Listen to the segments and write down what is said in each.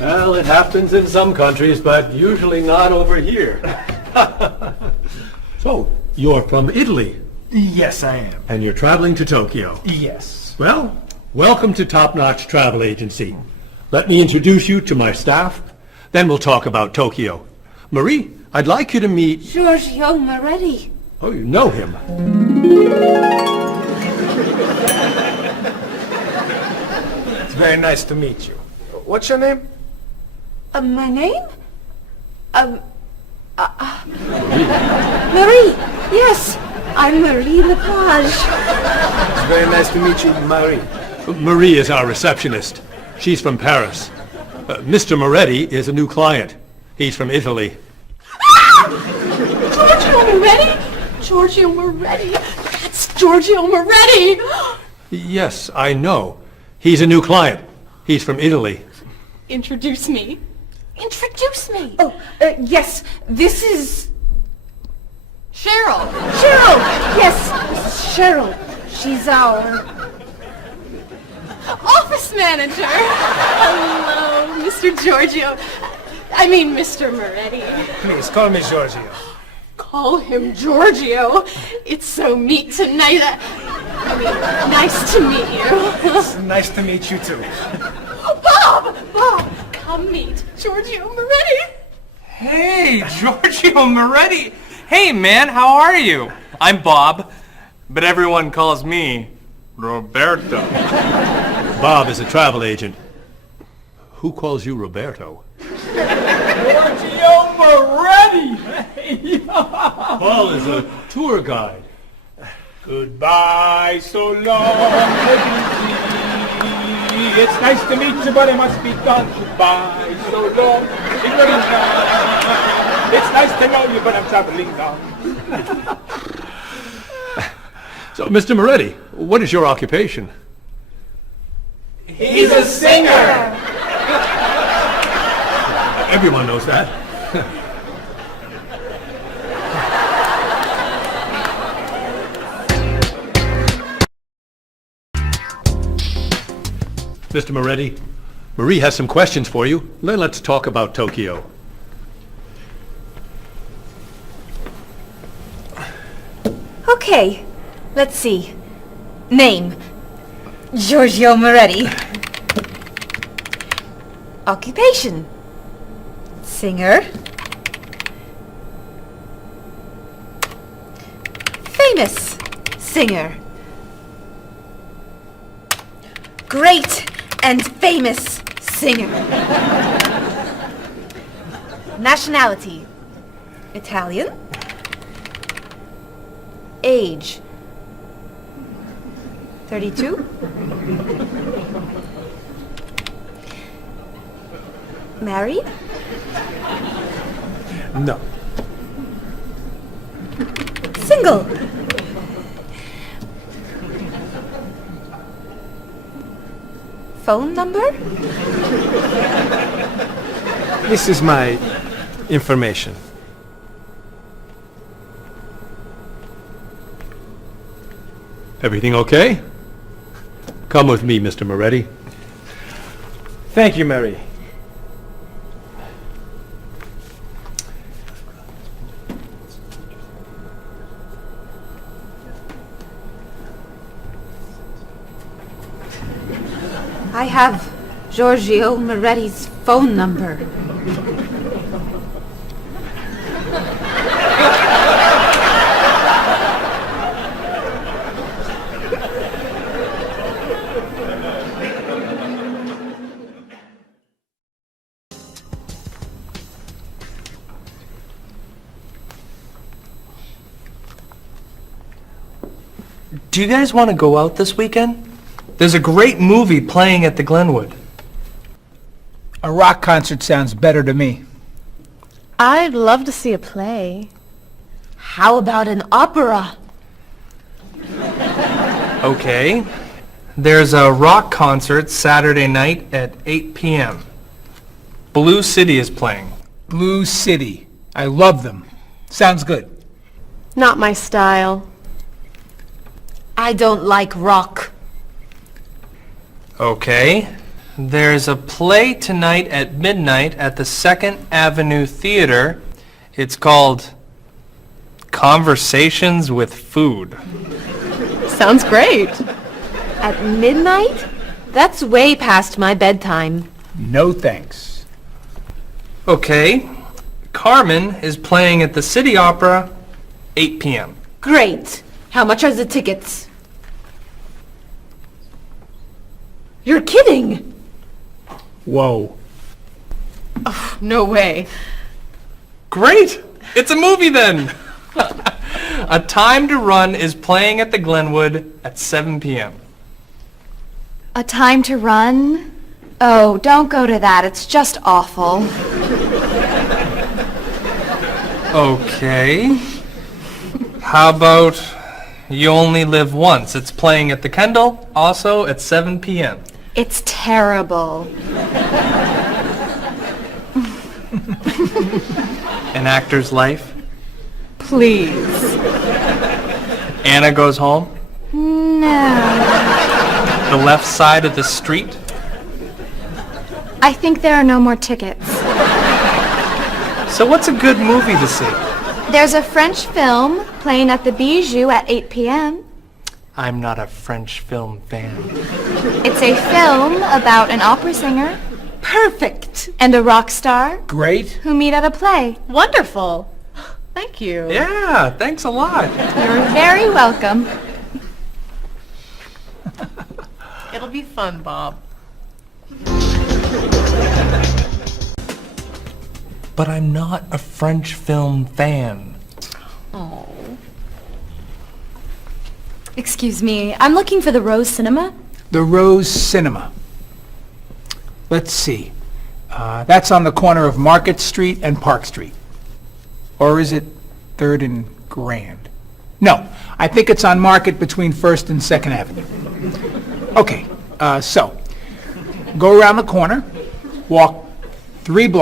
Well, it happens in some countries, but usually not over here. So, you're from Italy, Yes, I am. and you're traveling to Tokyo. Yes. Well, welcome to Top Notch Travel Agency. Let me introduce you to my staff, then we'll talk about Tokyo. Marie, I'd like you to meet... Giorgio Moretti. Oh, you know him. It's very nice to meet you. What's your name? My name? Marie. Yes, I'm Marie Lepage. It's very nice to meet you, Marie. Marie is our receptionist. She's from Paris. Mr. Moretti is a new client. He's from Italy. Giorgio Moretti? Giorgio Moretti. That's Giorgio Moretti. Yes, I know. He's a new client. He's from Italy. Introduce me. Introduce me. Oh, yes, this is Cheryl. Cheryl. Yes, this is Cheryl. She's our... Office manager. Hello, Mr. Giorgio. I mean, Mr. Moretti. Please, call me Giorgio. Call him Giorgio. It's so neat tonight. Nice to meet you. It's nice to meet you, too. Bob! Come meet Giorgio Moretti. Hey, Giorgio Moretti. Hey, man, how are you? I'm Bob, but everyone calls me Roberto. Bob is a travel agent. Who calls you Roberto? Giorgio Moretti! Paul is a tour guide. Goodbye, so long, it's nice to meet you, but it must be done. Goodbye, so long, it's nice to know you, but I'm traveling now. So, Mr. Moretti, what is your occupation? He's a singer! Everyone knows that. Mr. Moretti, Marie has some questions for you. Then let's talk about Tokyo. Okay, let's see. Name, Giorgio Moretti. Occupation, singer. Famous singer. Great and famous singer. Nationality, Italian. Age, 32. Married? No. Single? Phone number? This is my information. Everything okay? Come with me, Mr. Moretti. Thank you, Marie. I have Giorgio Moretti's phone number. Do you guys want to go out this weekend? There's a great movie playing at the Glenwood. A rock concert sounds better to me. I'd love to see a play. How about an opera? Okay. There's a rock concert Saturday night at 8 p.m. Blue City is playing. Blue City. I love them. Sounds good. Not my style. I don't like rock. Okay. There's a play tonight at midnight at the 2nd Avenue Theater. It's called Conversations with Food. Sounds great. At midnight? That's way past my bedtime. No thanks. Okay. Carmen is playing at the City Opera, 8 p.m. Great. How much are the tickets? You're kidding! Whoa. No way. Great! It's a movie then! A Time to Run is playing at the Glenwood at 7 p.m. A Time to Run? Oh, don't go to that. It's just awful. Okay. How about You Only Live Once? It's playing at the Kendall, also at 7 p.m. It's terrible. An Actor's Life. Please. Anna Goes Home. No. The Left Side of the Street. I think there are no more tickets. So what's a good movie to see? There's a French film playing at the Bijou at 8 p.m. I'm not a French film fan. It's a film about an opera singer Perfect! and a rock star Great. who meet at a play. Wonderful. Thank you. Yeah, thanks a lot. You're very welcome. It'll be fun, Bob. But I'm not a French film fan. Excuse me, I'm looking for the Rose Cinema. The Rose Cinema. Let's see. That's on the corner of Market Street and Park Street. Or is it 3rd and Grand? No, I think it's on Market between 1st and 2nd Avenue. Okay, so go around the corner, walk 5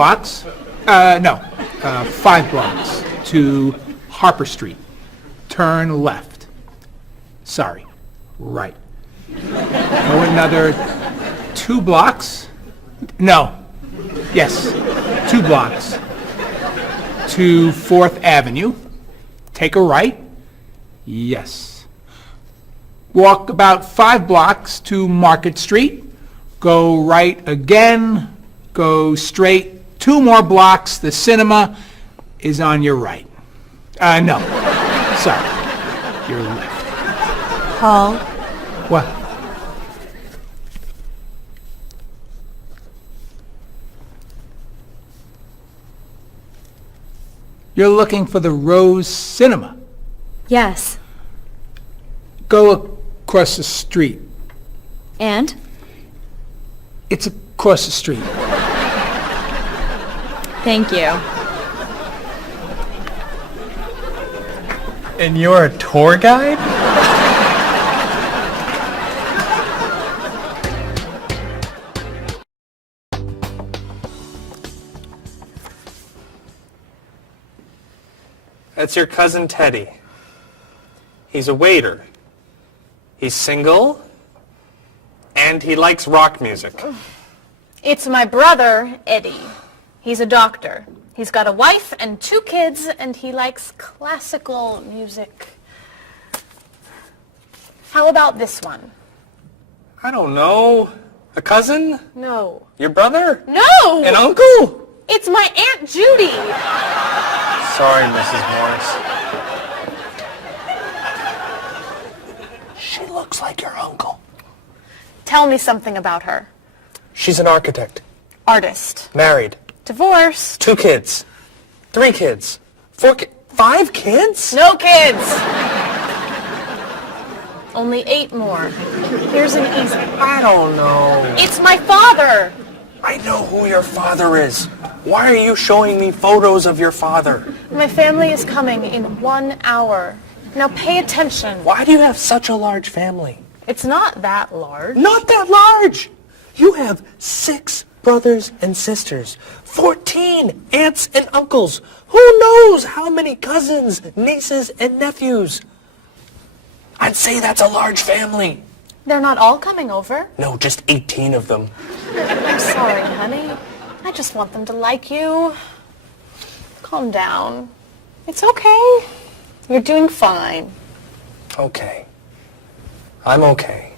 blocks to Harper Street. Turn left. Sorry, right. Go another 2 blocks. No. Yes, 2 blocks to 4th Avenue. Take a right. Yes. Walk about 5 blocks to Market Street. Go right again. Go straight 2 more blocks. The cinema is on your right. No. Sorry. Your left. Paul, What? You're looking for the Rose Cinema. yes. Go across the street. And? It's across the street. Thank you. And you're a tour guide? That's your cousin Teddy. He's a waiter. He's single, and he likes rock music. It's my brother, Eddie. He's a doctor. He's got a wife and 2 kids, and he likes classical music. How about this one? I don't know. A cousin? No. Your brother? No! An uncle? It's my Aunt Judy. Sorry, Mrs. Morris. She looks like your uncle. Tell me something about her. She's an architect. Artist. Married. Divorced. 2 kids. 3 kids. 5 kids? No kids. Only 8 more. Here's an easy. I don't know. It's my father. I know who your father is. Why are you showing me photos of your father? My family is coming in 1 hour. Now pay attention. Why do you have such a large family? It's not that large. Not that large. You have 6 brothers and sisters, 14 aunts and uncles. Who knows how many cousins, nieces, and nephews? I'd say that's a large family. They're not all coming over. No, just 18 of them. I'm sorry, honey. I just want them to like you. Calm down. It's okay. You're doing fine. Okay. I'm okay.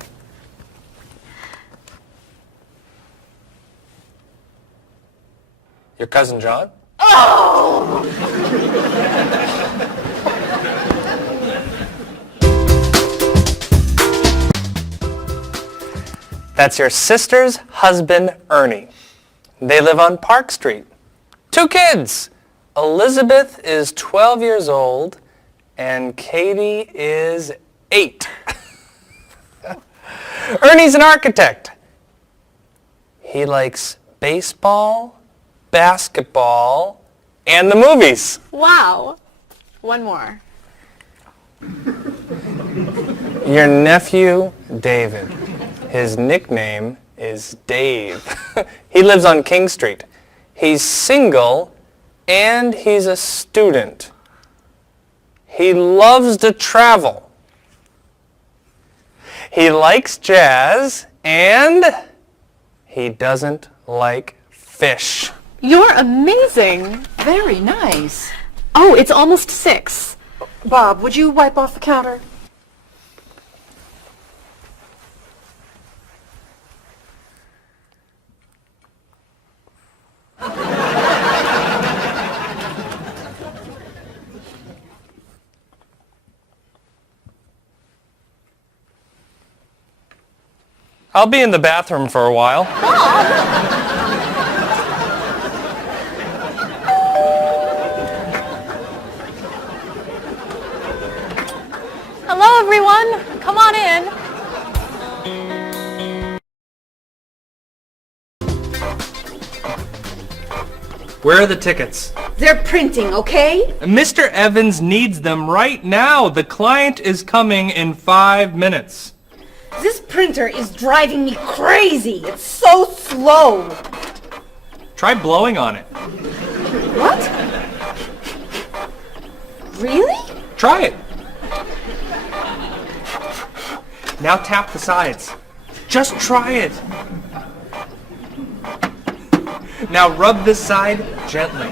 Your cousin John? That's your sister's husband, Ernie. They live on Park Street. 2 kids. Elizabeth is 12 years old, and Katie is 8. Ernie's an architect. He likes baseball, basketball, and the movies. Wow. One more. Your nephew, David. His nickname is Dave. He lives on King Street. He's single, and he's a student. He loves to travel. He likes jazz, and he doesn't like fish. You're amazing. Very nice. Oh, it's almost 6. Bob, would you wipe off the counter? I'll be in the bathroom for a while. Hello, everyone. Come on in. Where are the tickets? They're printing, okay? Mr. Evans needs them right now. The client is coming in 5 minutes. This printer is driving me crazy. It's so slow. Try blowing on it. What? Really? Try it. Now tap the sides. Just try it. Now rub this side gently.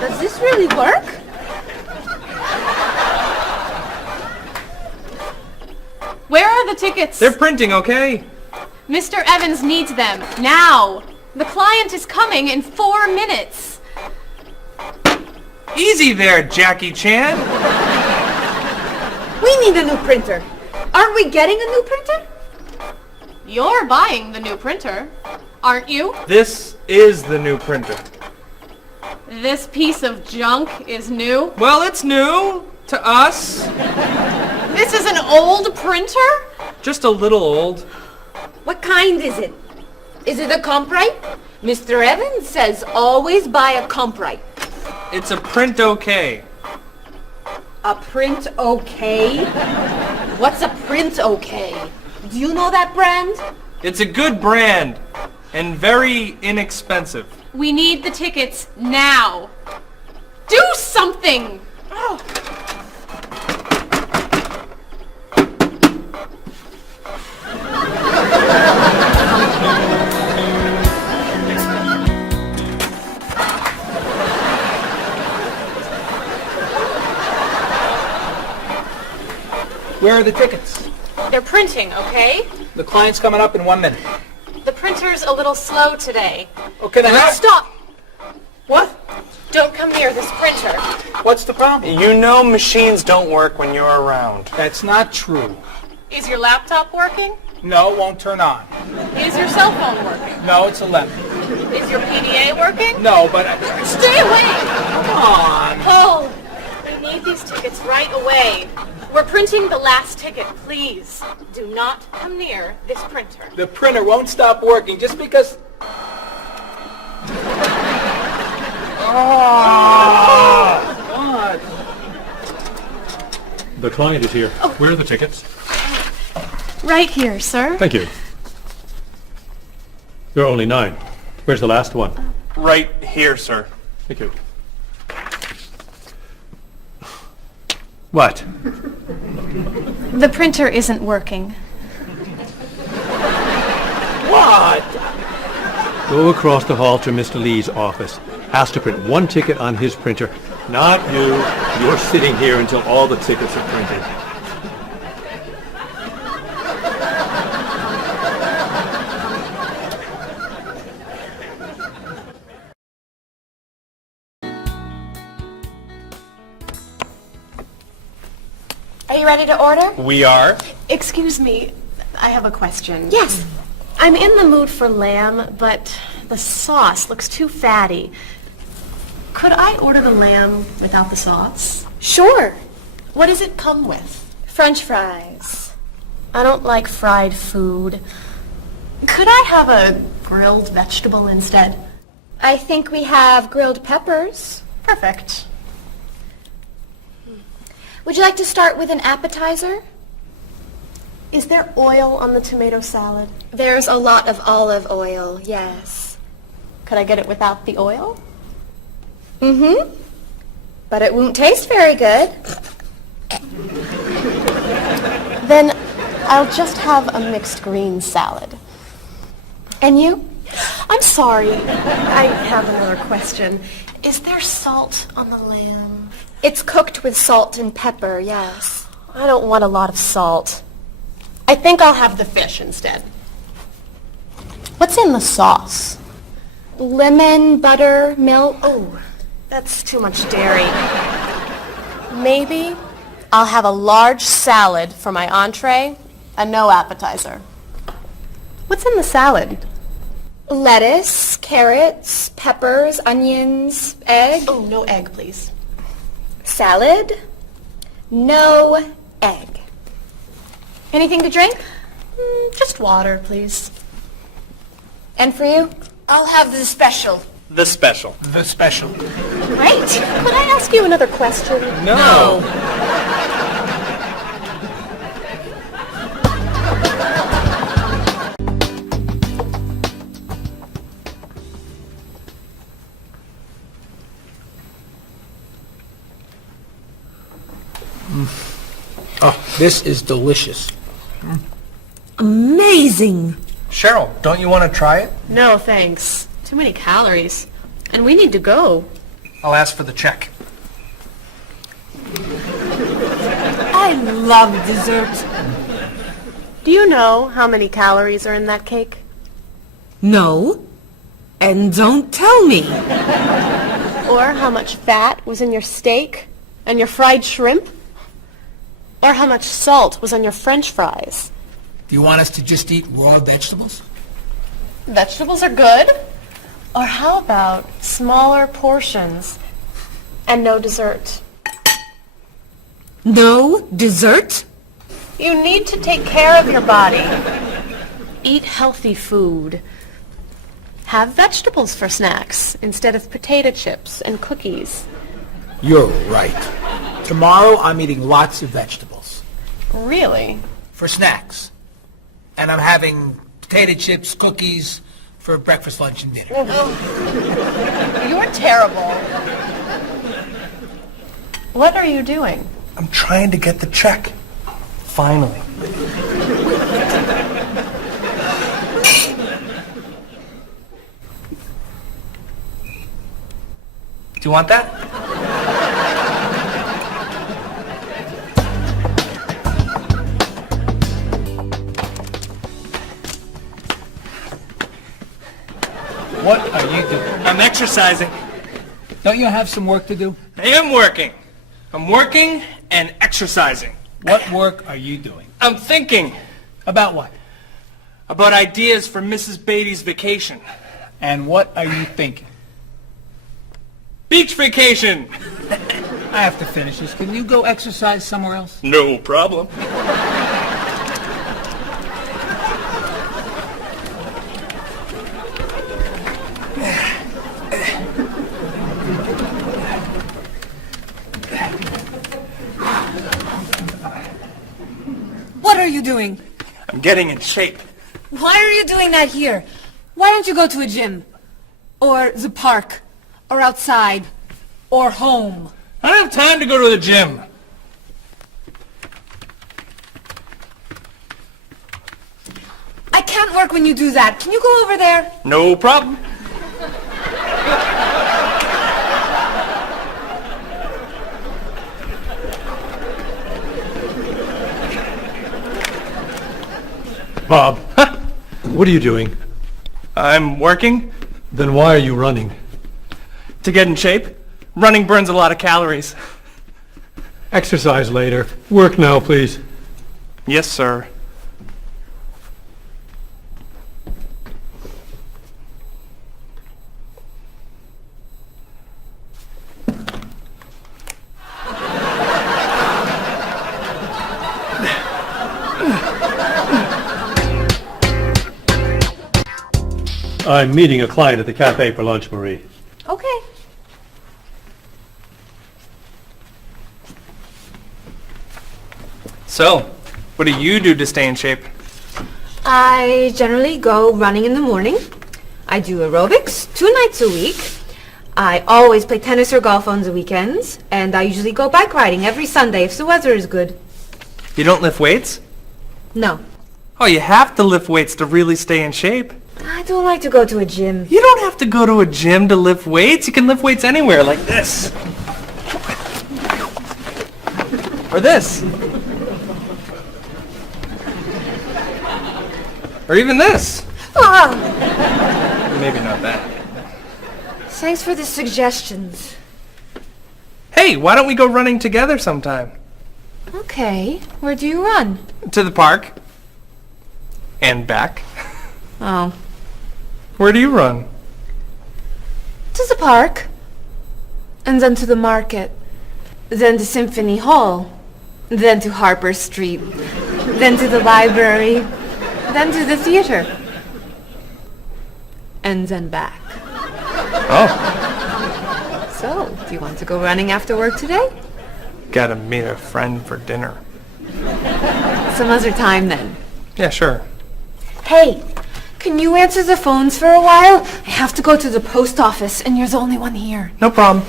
Does this really work? Where are the tickets? They're printing, okay? Mr. Evans needs them now. The client is coming in 4 minutes. Easy there, Jackie Chan. We need a new printer. Aren't we getting a new printer? You're buying the new printer, aren't you? This is the new printer. This piece of junk is new. Well, it's new to us. This is an old printer? Just a little old. What kind is it? Is it a Comprite? Mr. Evans says always buy a Comprite. It's a print okay. A print okay? What's a print okay? Do you know that brand? It's a good brand and very inexpensive. We need the tickets now. Do something! Oh. Where are the tickets? They're printing, okay? The client's coming up in 1 minute. The printer's a little slow today. Okay, then Stop! What? Don't come near this printer. What's the problem? You know machines don't work when you're around. That's not true. Is your laptop working? No, it won't turn on. Is your cell phone working? No, it's 11. Is your PDA working? No, but... Stay away! Come on. Paul, we need these tickets right away. We're printing the last ticket, please. Do not come near this printer. The printer won't stop working just because... What? The client is here. Where are the tickets? Right here, sir. Thank you. There are only 9. Where's the last one? Right here, sir. Thank you. What? The printer isn't working. What? Go across the hall to Mr. Lee's office. Ask to print one ticket on his printer. Not you. You're sitting here until all the tickets are printed. Are you ready to order? We are? Excuse me, I have a question. Yes. I'm in the mood for lamb, but the sauce looks too fatty. Could I order the lamb without the sauce? Sure. What does it come with? French fries. I don't like fried food. Could I have a grilled vegetable instead? I think we have grilled peppers. Perfect. Would you like to start with an appetizer? Is there oil on the tomato salad? There's a lot of olive oil, yes. Could I get it without the oil? Mm-hmm. But it won't taste very good. Then I'll just have a mixed green salad. And you? I'm sorry, I have another question. Is there salt on the lamb? It's cooked with salt and pepper, yes. I don't want a lot of salt. I think I'll have the fish instead. What's in the sauce? Lemon, butter, milk. Oh, that's too much dairy. Maybe I'll have a large salad for my entree and no appetizer. What's in the salad? Lettuce, carrots, peppers, onions, egg. Oh, no egg, please. Salad, no egg. Anything to drink? Just water, please. And for you? I'll have the special. The special. The special. Great. Could I ask you another question? No. Oh, this is delicious. Amazing. Cheryl, don't you want to try it? No, thanks. Too many calories. And we need to go. I'll ask for the check. I love dessert. Do you know how many calories are in that cake? No. And don't tell me. Or how much fat was in your steak and your fried shrimp? Or how much salt was on your French fries? Do you want us to just eat raw vegetables? Vegetables are good. Or how about smaller portions and no dessert? No dessert? You need to take care of your body. Eat healthy food. Have vegetables for snacks instead of potato chips and cookies. You're right. Tomorrow I'm eating lots of vegetables. Really? For snacks. And I'm having potato chips, cookies for breakfast, lunch, and dinner. You're terrible. What are you doing? I'm trying to get the check. Finally. Do you want that? What are you doing? I'm exercising. Don't you have some work to do? I am working. I'm working and exercising. What work are you doing? I'm thinking About what? about ideas for Mrs. Beatty's vacation. And what are you thinking? Beach vacation! I have to finish this. Can you go exercise somewhere else? No problem. What are you doing? I'm getting in shape. Why are you doing that here? Why don't you go to a gym? Or the park? Or outside? Or home? I don't have time to go to the gym. can't work when you do that. Can you go over there? No problem. Bob, what are you doing? I'm working Then why are you running? to get in shape. Running burns a lot of calories. Exercise later. Work now, please. Yes, sir. I'm meeting a client at the cafe for lunch, Marie. Okay. So, what do you do to stay in shape? I generally go running in the morning. I do aerobics 2 nights a week. I always play tennis or golf on the weekends. And I usually go bike riding every Sunday if the weather is good. You don't lift weights? No. Oh, you have to lift weights to really stay in shape. I don't like to go to a gym. You don't have to go to a gym to lift weights. You can lift weights anywhere, like this. Or this. Or even this. Ah, Maybe not that. thanks for the suggestions. Hey, why don't we go running together sometime? Okay. Where do you run? To the park. And back. Oh. Where do you run? To the park. And then to the market. Then to Symphony Hall. Then to Harper Street. Then to the library. Then to the theater. And then back. Oh, So, do you want to go running after work today? gotta meet a friend for dinner. Some other time then. Yeah, sure. Hey, can you answer the phones for a while? I have to go to the post office and you're the only one here. No problem.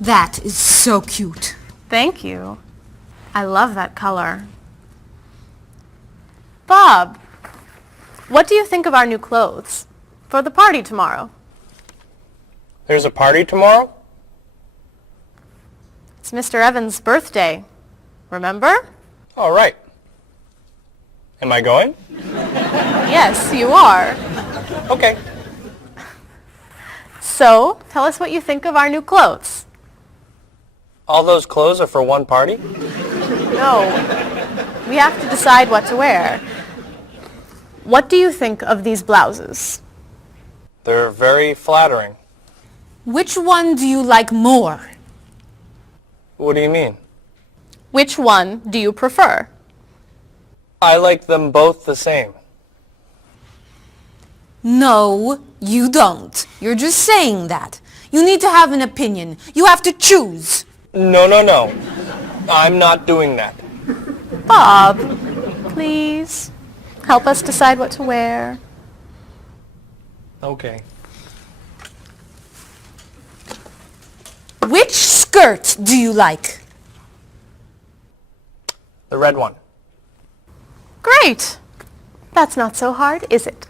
That is so cute. Thank you. I love that color. Bob, what do you think of our new clothes for the party tomorrow? There's a party tomorrow? It's Mr. Evans' birthday. Remember? All right. Am I going? Yes, you are. Okay. So, tell us what you think of our new clothes. All those clothes are for one party? No. We have to decide what to wear. What do you think of these blouses? They're very flattering. Which one do you like more? What do you mean? Which one do you prefer? I like them both the same. No, you don't. You're just saying that. You need to have an opinion. You have to choose. No. I'm not doing that. Bob, please help us decide what to wear. Okay. Which skirt do you like? The red one. Great. That's not so hard, is it?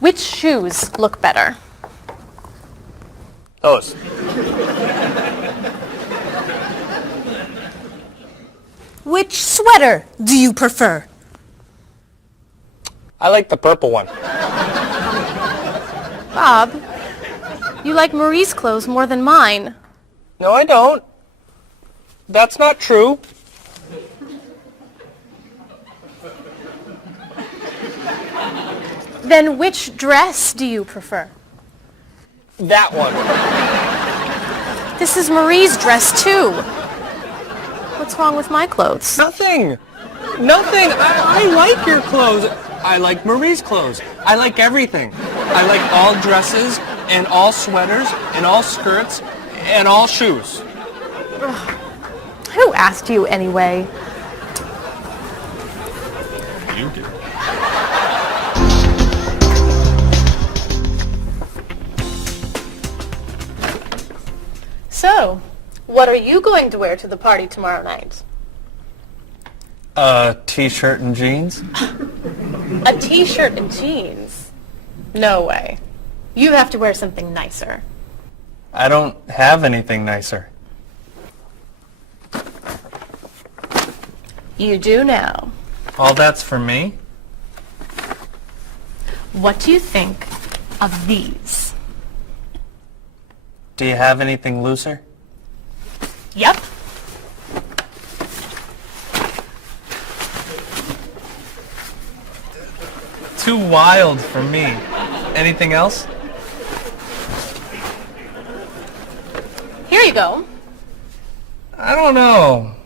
Which shoes look better? Those. Which sweater do you prefer? I like the purple one. Bob, you like Marie's clothes more than mine. No, I don't. That's not true. Then which dress do you prefer? That one. This is Marie's dress too. What's wrong with my clothes? Nothing. I like your clothes. I like Marie's clothes. I like everything. I like all dresses and all sweaters and all skirts and all shoes. Who asked you anyway? You do. So, what are you going to wear to the party tomorrow night? A t-shirt and jeans? A t-shirt and jeans? No way. You have to wear something nicer. I don't have anything nicer. You do now. All that's for me? What do you think of these? Do you have anything looser? Yep. Too wild for me. Anything else? Here you go. I don't know.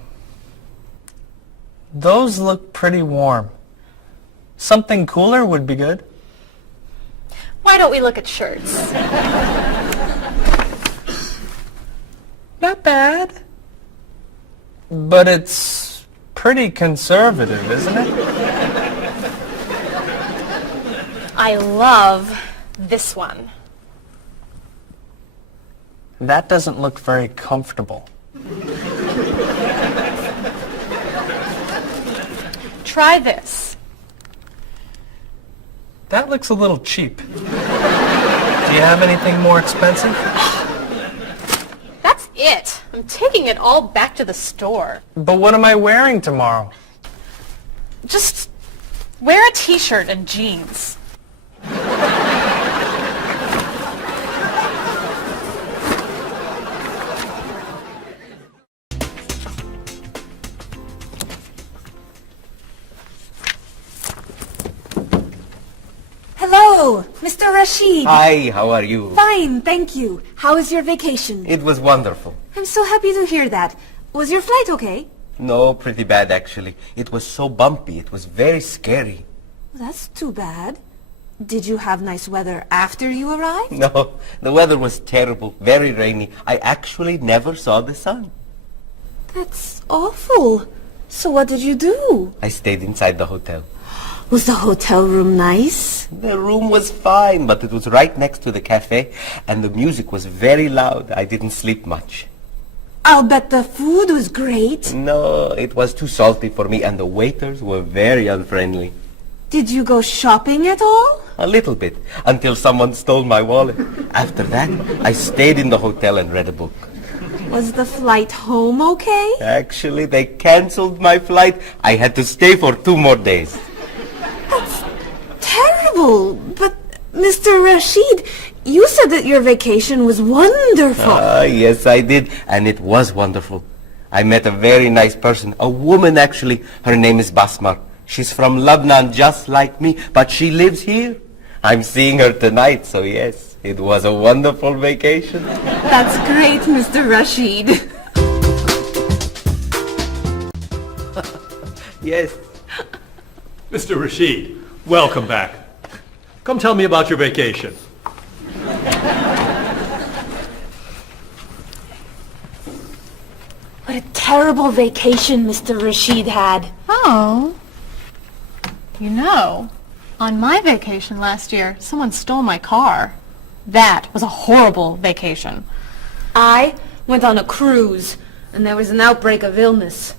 Those look pretty warm. Something cooler would be good. Why don't we look at shirts? Not bad. But it's pretty conservative, isn't it? I love this one. That doesn't look very comfortable. Try this. That looks a little cheap. Do you have anything more expensive? That's it. I'm taking it all back to the store. But what am I wearing tomorrow? Just wear a t-shirt and jeans. Hello, Mr. Rashid. Hi, how are you? Fine, thank you. How was your vacation? It was wonderful. I'm so happy to hear that. Was your flight okay? No, pretty bad actually. It was so bumpy. It was very scary. That's too bad. Did you have nice weather after you arrived? No, the weather was terrible, very rainy. I actually never saw the sun. That's awful. So what did you do? I stayed inside the hotel. Was the hotel room nice? The room was fine, but it was right next to the cafe, and the music was very loud. I didn't sleep much. I'll bet the food was great. No, it was too salty for me, and the waiters were very unfriendly. Did you go shopping at all? A little bit, until someone stole my wallet. After that, I stayed in the hotel and read a book. Was the flight home okay? Actually, they canceled my flight. I had to stay for 2 more days. That's terrible. But, Mr. Rashid, you said that your vacation was wonderful. Yes, I did, and it was wonderful. I met a very nice person, a woman actually. Her name is Basmar. She's from Lebanon, just like me, but she lives here. I'm seeing her tonight, so yes, it was a wonderful vacation. That's great, Mr. Rashid. Yes. Mr. Rashid, welcome back. Come tell me about your vacation. What a terrible vacation Mr. Rashid had. Oh. You know, on my vacation last year, someone stole my car. That was a horrible vacation. I went on a cruise, and there was an outbreak of illness.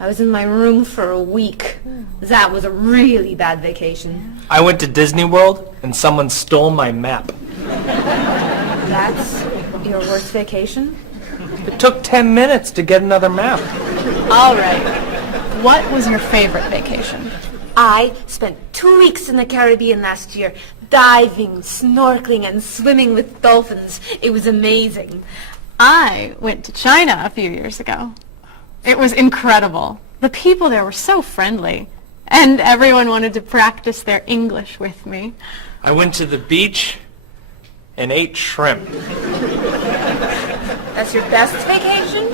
I was in my room for a week. That was a really bad vacation. I went to Disney World and someone stole my map. That's your worst vacation? It took 10 minutes to get another map. All right. What was your favorite vacation? I spent 2 weeks in the Caribbean last year, diving, snorkeling, and swimming with dolphins. It was amazing. I went to China a few years ago. It was incredible. The people there were so friendly, and everyone wanted to practice their English with me. I went to the beach and ate shrimp. That's your best vacation?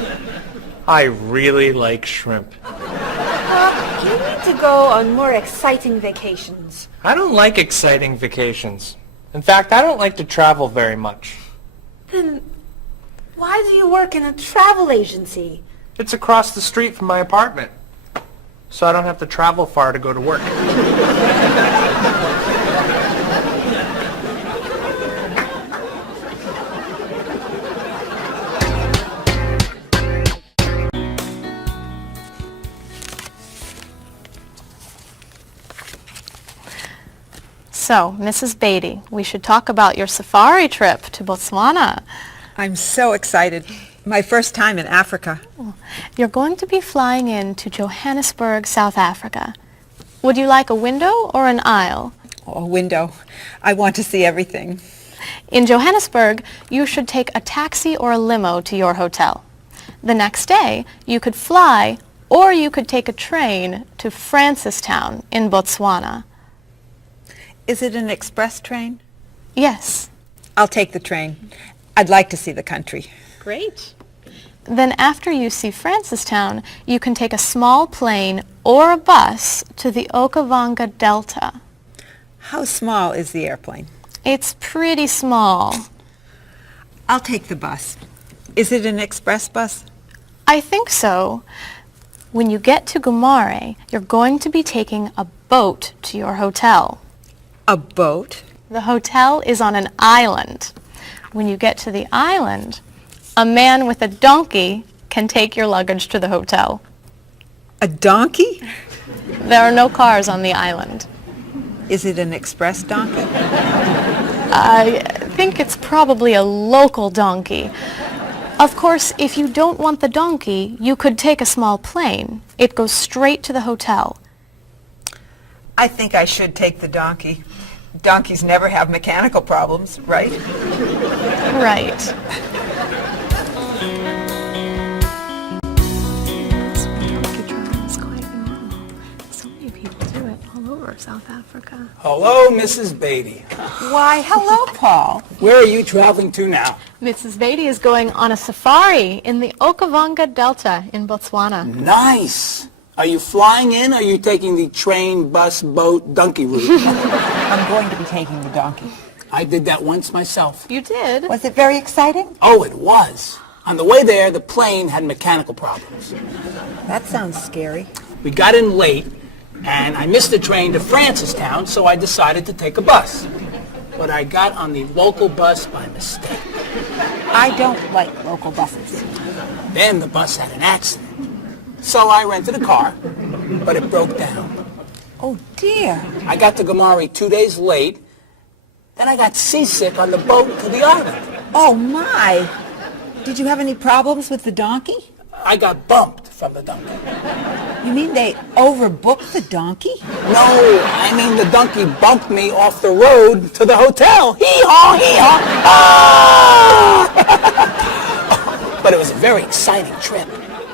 I really like shrimp. You need to go on more exciting vacations. I don't like exciting vacations. In fact, I don't like to travel very much. Then why do you work in a travel agency? It's across the street from my apartment, so I don't have to travel far to go to work. So, Mrs. Beatty, we should talk about your safari trip to Botswana. I'm so excited. My first time in Africa. You're going to be flying in to Johannesburg, South Africa. Would you like a window or an aisle? Oh, a window. I want to see everything. In Johannesburg, you should take a taxi or a limo to your hotel. The next day, you could fly or you could take a train to Francistown in Botswana. Is it an express train? Yes. I'll take the train. I'd like to see the country. Great. Then after you see Francistown, you can take a small plane or a bus to the Okavango Delta. How small is the airplane? It's pretty small. I'll take the bus. Is it an express bus? I think so. When you get to Gumare, you're going to be taking a boat to your hotel. A boat? The hotel is on an island. When you get to the island, a man with a donkey can take your luggage to the hotel. A donkey? There are no cars on the island. Is it an express donkey? I think it's probably a local donkey. Of course, if you don't want the donkey, you could take a small plane. It goes straight to the hotel. I think I should take the donkey. Donkeys never have mechanical problems, right? Right. So many people do it all over South Africa. Hello, Mrs. Beatty. Why, hello, Paul. Where are you traveling to now? Mrs. Beatty is going on a safari in the Okavango Delta in Botswana. Nice. Are you flying in, or are you taking the train, bus, boat, donkey route? I'm going to be taking the donkey. I did that once myself. You did? Was it very exciting? Oh, it was. On the way there, the plane had mechanical problems. That sounds scary. We got in late, and I missed the train to Francistown, so I decided to take a bus. But I got on the local bus by mistake. I don't like local buses. Then the bus had an accident. So I rented a car, but it broke down. Oh, dear. I got to Gumare 2 days late. Then I got seasick on the boat to the island. Oh, my. Did you have any problems with the donkey? I got bumped from the donkey. You mean they overbooked the donkey? No, I mean the donkey bumped me off the road to the hotel. Hee-haw, hee-haw. Ah! But it was a very exciting trip.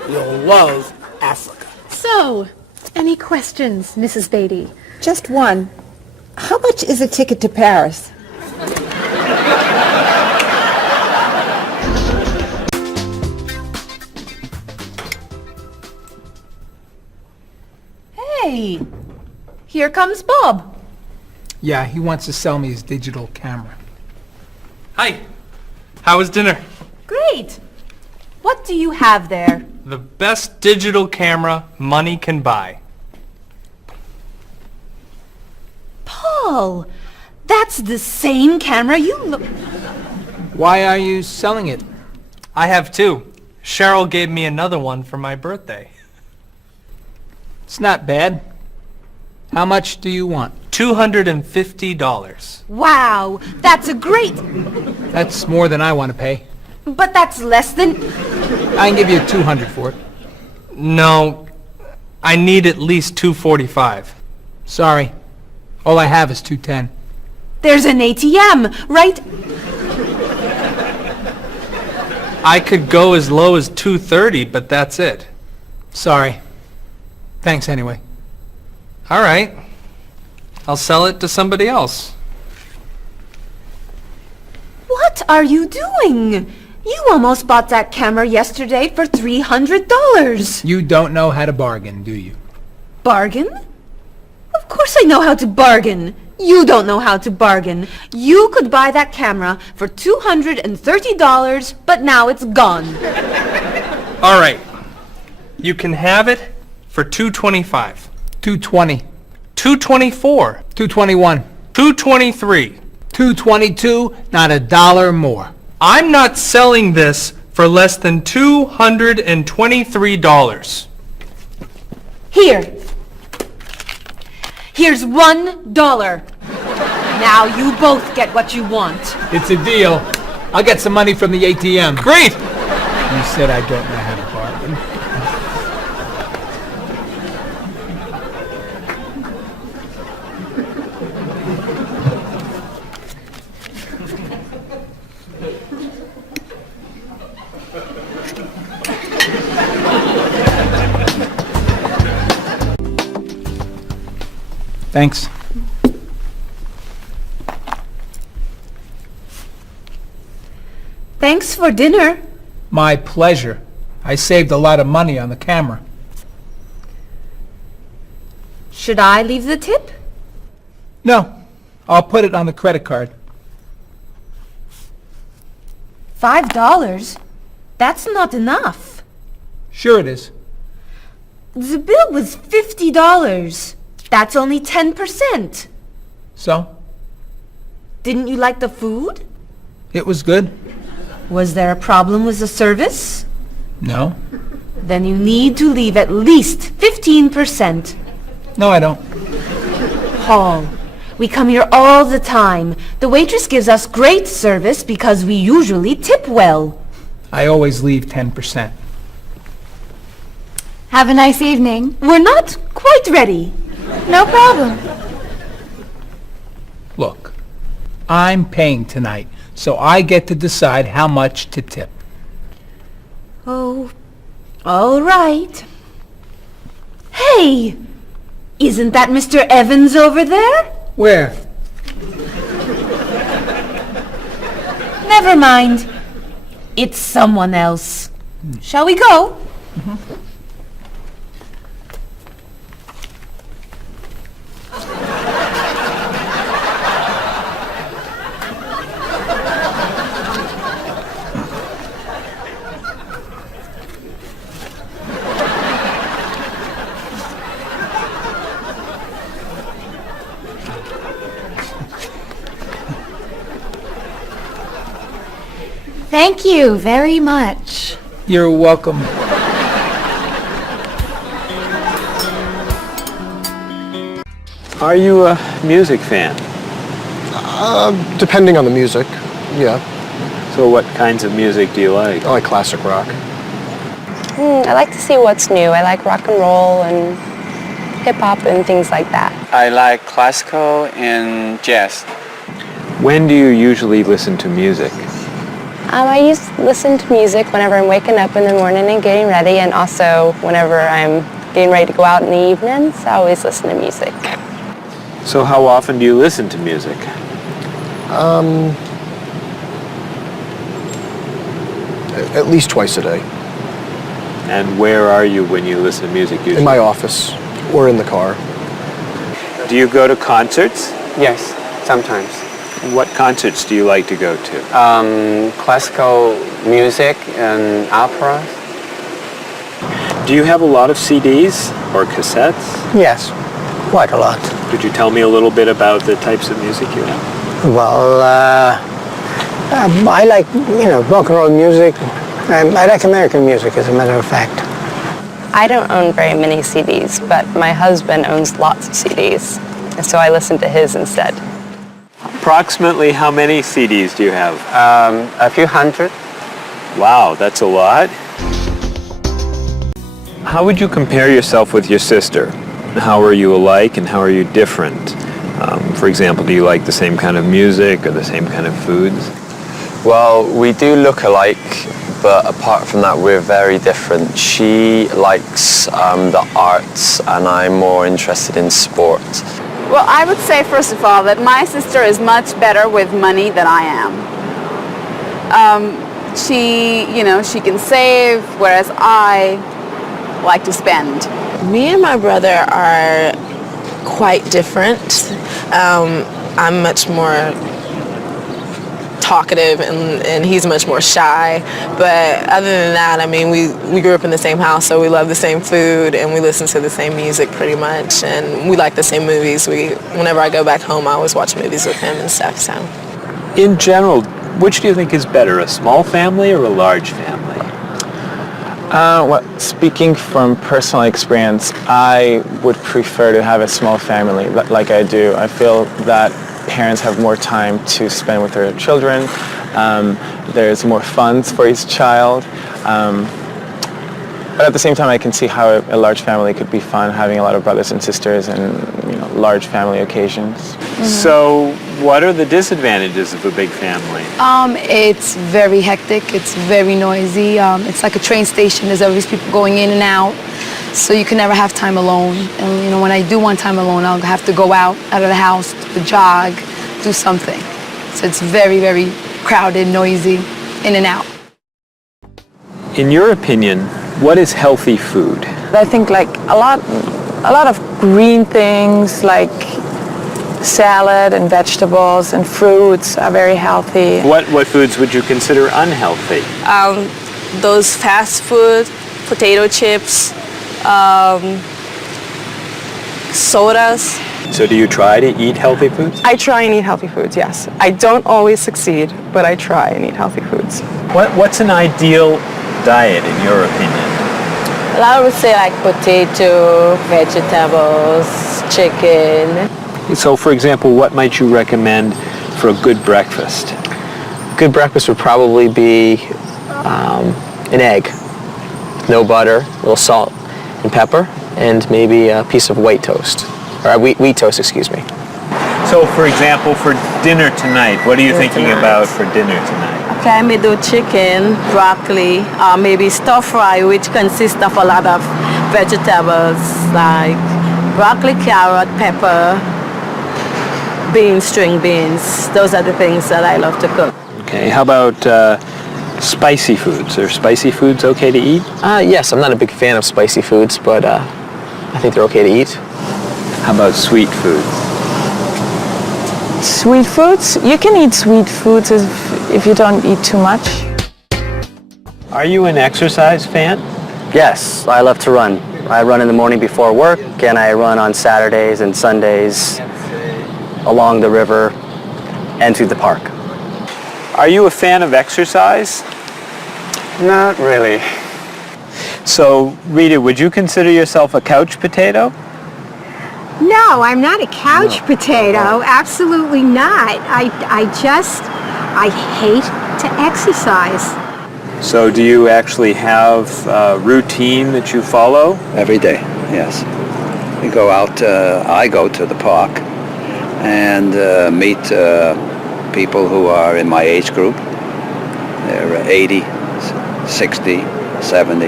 You'll love Africa. So, any questions, Mrs. Beatty? Just one. How much is a ticket to Paris? Hey, here comes Bob. Yeah, he wants to sell me his digital camera. Hi. How was dinner? Great. What do you have there? The best digital camera money can buy. Paul, that's the same camera you... Why are you selling it? I have two. Cheryl gave me another one for my birthday. It's not bad. How much do you want? $250. Wow, that's a great... That's more than I want to pay. But that's less than... I can give you $200 for it. No, I need at least $245. Sorry. All I have is $210. There's an ATM, right? I could go as low as $230, but that's it. Sorry. Thanks anyway. All right. I'll sell it to somebody else. What are you doing? You almost bought that camera yesterday for $300. You don't know how to bargain, do you? Bargain? Of course I know how to bargain. You don't know how to bargain. You could buy that camera for $230, but now it's gone. All right. You can have it for $225. $220. $224. $221. $223. $222, not a dollar more. I'm not selling this for less than $223. Here. Here's $1. Now you both get what you want. It's a deal. I'll get some money from the ATM. Great! You said I don't know how to bargain. Thanks. Thanks for dinner. My pleasure. I saved a lot of money on the camera. Should I leave the tip? No, I'll put it on the credit card. $5? That's not enough. Sure it is. The bill was $50. That's only 10%. So? Didn't you like the food? It was good? Was there a problem with the service? No. Then you need to leave at least 15%. No, I don't. Paul, we come here all the time. The waitress gives us great service because we usually tip well. I always leave 10%. Have a nice evening. We're not quite ready. No problem. Look, I'm paying tonight, so I get to decide how much to tip. Oh, all right. Hey! Isn't that Mr. Evans over there? Where? Never mind. It's someone else. Shall we go? Thank you very much. You're welcome. Are you a music fan? Depending on the music, yeah. So what kinds of music do you like? I like classic rock. I like to see what's new. I like rock and roll and hip-hop and things like that. I like classical and jazz. When do you usually listen to music? I used to listen to music whenever I'm waking up in the morning and getting ready, and also whenever I'm getting ready to go out in the evenings. I always listen to music. So how often do you listen to music? At least twice a day. And where are you when you listen to music usually? In my office or in the car. Do you go to concerts? Yes, sometimes. What concerts do you like to go to? Classical music and operas. Do you have a lot of CDs or cassettes? Yes, quite a lot. Could you tell me a little bit about the types of music you have? Well, I like, rock and roll music. I like American music, as a matter of fact. I don't own very many CDs, but my husband owns lots of CDs, and so I listen to his instead. Approximately how many CDs do you have? A few hundred. Wow, that's a lot. How would you compare yourself with your sister? How are you alike and how are you different? For example, do you like the same kind of music or the same kind of foods? Well, we do look alike, but apart from that, we're very different. She likes the arts and I'm more interested in sport. Well, I would say, first of all, that my sister is much better with money than I am. She can save, whereas I like to spend. Me and my brother are quite different. I'm much more talkative and he's much more shy. But other than that, I mean, we grew up in the same house, so we love the same food and we listen to the same music pretty much, and we like the same movies. Whenever I go back home, I always watch movies with him and stuff, so. In general, which do you think is better, a small family or a large family? Well, speaking from personal experience, I would prefer to have a small family like I do. I feel that parents have more time to spend with their children. There's more funds for each child. But at the same time, I can see how a large family could be fun, having a lot of brothers and sisters and, you know, large family occasions. So what are the disadvantages of a big family? It's very hectic. It's very noisy. It's like a train station. There's always people going in and out. So you can never have time alone. And, you know, when I do want time alone, I'll have to go out of the house, to jog, do something. So it's very, very crowded, noisy, in and out. In your opinion, what is healthy food? I think like a lot of green things like salad and vegetables and fruits are very healthy. What foods would you consider unhealthy? Those fast food, potato chips, sodas. So do you try to eat healthy foods? I try and eat healthy foods, yes. I don't always succeed, but I try and eat healthy foods. What's an ideal diet in your opinion? Well, I would say like potato, vegetables, chicken. So for example, what might you recommend for a good breakfast? Good breakfast would probably be an egg, no butter, a little salt and pepper, and maybe a piece of white toast, or wheat toast, excuse me. So for example, for dinner tonight, what are you thinking about for dinner tonight? Okay, I may do chicken, broccoli, maybe stir fry, which consists of a lot of vegetables like broccoli, carrot, pepper, beans, string beans. Those are the things that I love to cook. Okay, how about spicy foods? Are spicy foods okay to eat? Yes, I'm not a big fan of spicy foods, but I think they're okay to eat. How about sweet foods? Sweet foods? You can eat sweet foods if you don't eat too much. Are you an exercise fan? Yes, I love to run. I run in the morning before work, and I run on Saturdays and Sundays along the river and through the park. Are you a fan of exercise? Not really. So, Rita, would you consider yourself a couch potato? No, I'm not a couch potato. Absolutely not. I hate to exercise. So do you actually have a routine that you follow? Every day, yes. We go out, I go to the park and meet people who are in my age group. They're 80, 60, 70.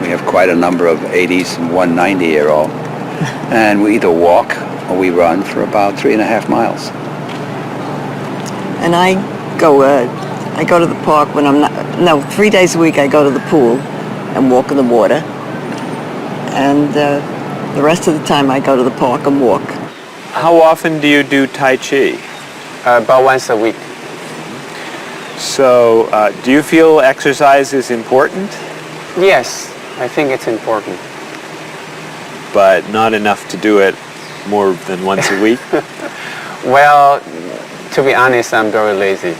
We have quite a number of 80s and one 90-year-old. And we either walk or we run for about 3.5 miles. And I go to the park when I'm not, 3 days a week I go to the pool and walk in the water. And the rest of the time I go to the park and walk. How often do you do Tai Chi? About once a week. So, do you feel exercise is important? Yes, I think it's important. But not enough to do it more than once a week? Well, to be honest, I'm very lazy.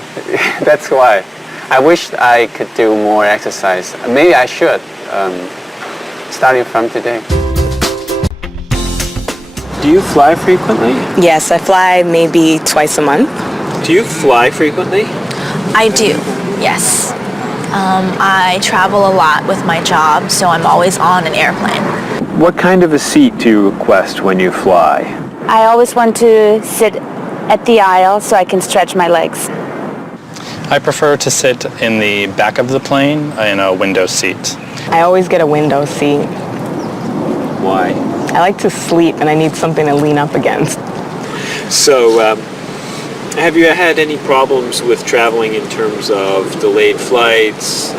That's why. I wish I could do more exercise. Maybe I should, starting from today. Do you fly frequently? Yes, I fly maybe twice a month. Do you fly frequently? I do, yes. I travel a lot with my job, so I'm always on an airplane. What kind of a seat do you request when you fly? I always want to sit at the aisle so I can stretch my legs. I prefer to sit in the back of the plane in a window seat. I always get a window seat. Why? I like to sleep and I need something to lean up against. So, Have you had any problems with traveling in terms of delayed flights,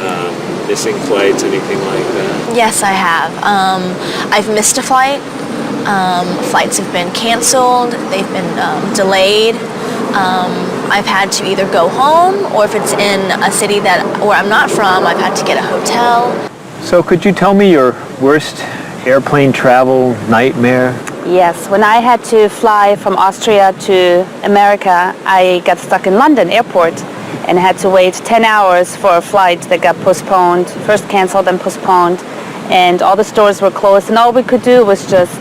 missing flights, anything like that? Yes, I have. I've missed a flight. Flights have been canceled. They've been delayed. I've had to either go home, or if it's in a city where I'm not from, I've had to get a hotel. So could you tell me your worst airplane travel nightmare? Yes, when I had to fly from Austria to America, I got stuck in London airport and had to wait 10 hours for a flight that got postponed, first canceled and postponed, and all the stores were closed, and all we could do was just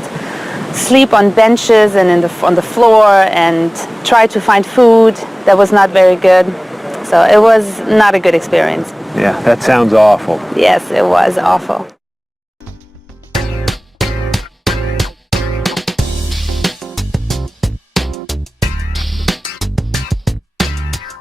sleep on benches and on the floor and try to find food that was not very good. So it was not a good experience. Yeah, that sounds awful. Yes, it was awful.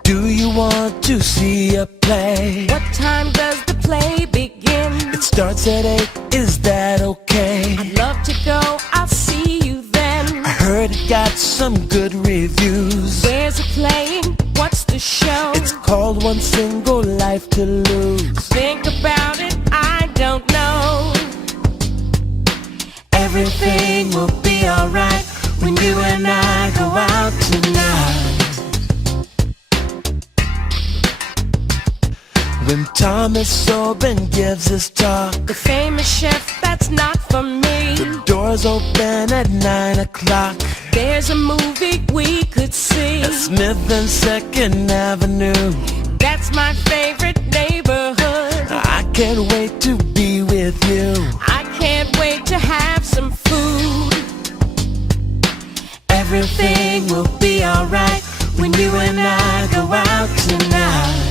Do you want to see a play? What time does the play begin? It starts at 8, is that okay? I'd love to go, I'll see you then. I heard it got some good reviews. Where's it playing? What's the show? It's called One Single Life to Lose. Think about it, I don't know. Everything will be alright when you and I go out tonight. When Thomas Sobin gives his talk, the famous chef, that's not for me. The doors open at 9 o'clock. There's a movie we could see at Smith and 2nd Avenue. That's my favorite neighborhood. I can't wait to be with you. I can't wait to have some food. Everything will be alright when you and I go out tonight.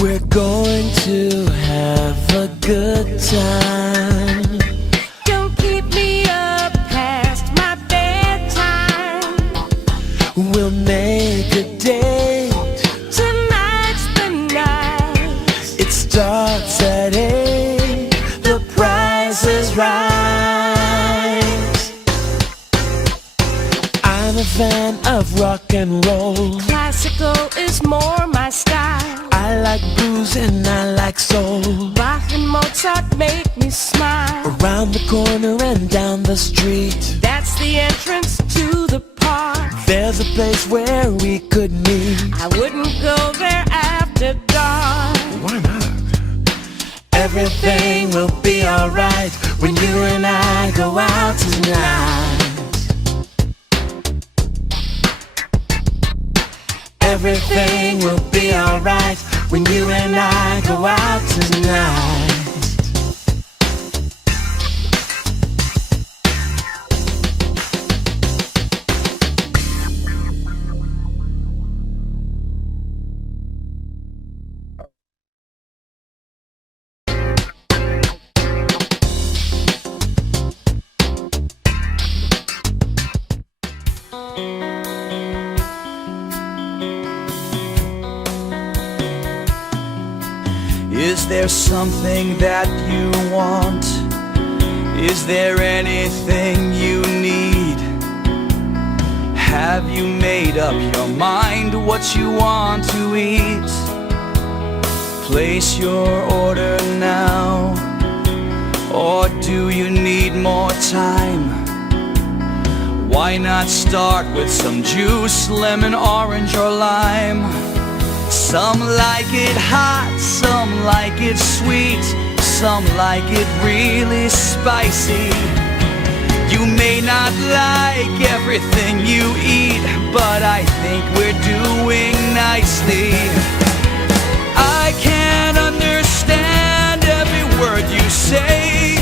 We're going to have a good time. Don't keep me up past my bedtime. We'll make a date. Tonight's the night. It starts at 8. The price is right. I'm a fan of rock and roll. Classical is more my style. I like blues and I like soul. Bach and Mozart make me smile. Around the corner and down the street, that's the entrance to the park. There's a place where we could meet. I wouldn't go there after dark. Why not? Everything will be alright when you and I go out tonight. Everything will be alright when you and I go out tonight. Is there something that you want? Is there anything you need? Have you made up your mind what you want to eat? Place your order now, or do you need more time? Why not start with some juice, lemon, orange, or lime? Some like it hot, some like it sweet, some like it really spicy. You may not like everything you eat, but I think we're doing nicely. I can't understand every word you say.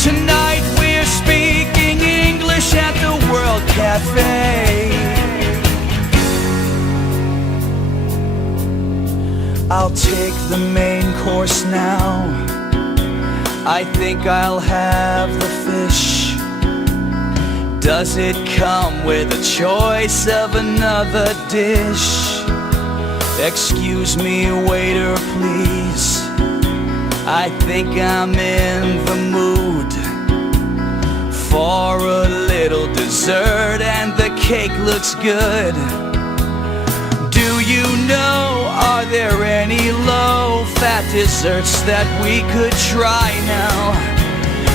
Tonight we're speaking English at the World Cafe. I'll take the main course now. I think I'll have the fish. Does it come with a choice of another dish? Excuse me, waiter, please. I think I'm in the mood. for a little dessert, and the cake looks good. Do you know, are there any low-fat desserts that we could try now?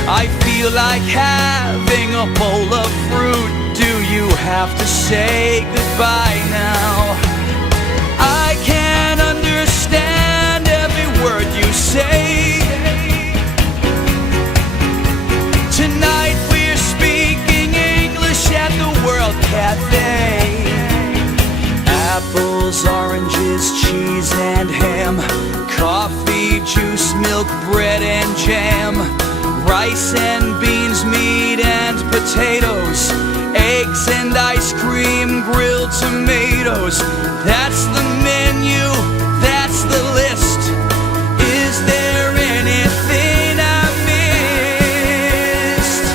I feel like having a bowl of fruit. Do you have to say goodbye now? I can't understand every word you say. Tonight we're speaking English at the World Cafe. Apples, oranges, cheese and ham, coffee, juice, milk, bread and jam, rice and beans, meat and potatoes, eggs and ice cream, grilled tomatoes. That's the menu, that's the list. Is there anything I missed?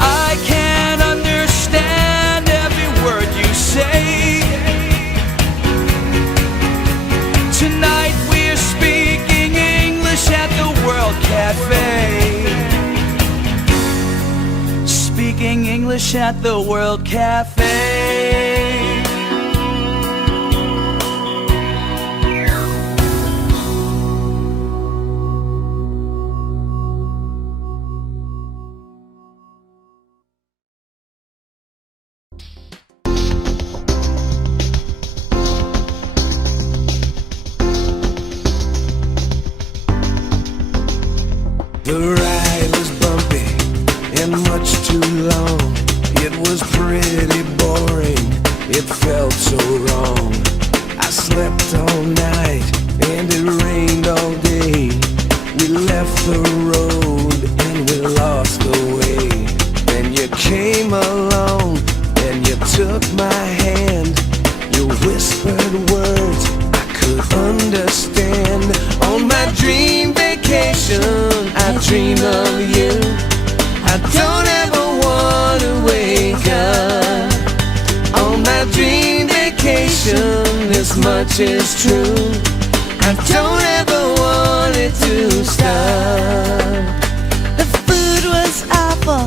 I can't understand every word you say. Tonight we're speaking English at the World Cafe. Speaking English at the World Cafe. The ride was bumpy and much too long. It was pretty boring, it felt so wrong. I slept all night and it rained all day. We left the road and we lost the way. Then you came along and you took my hand. You whispered words I could understand. On my dream vacation I dream of you. I don't ever want to wake up. On my dream vacation, this much is true. I don't ever want it to stop. The food was awful,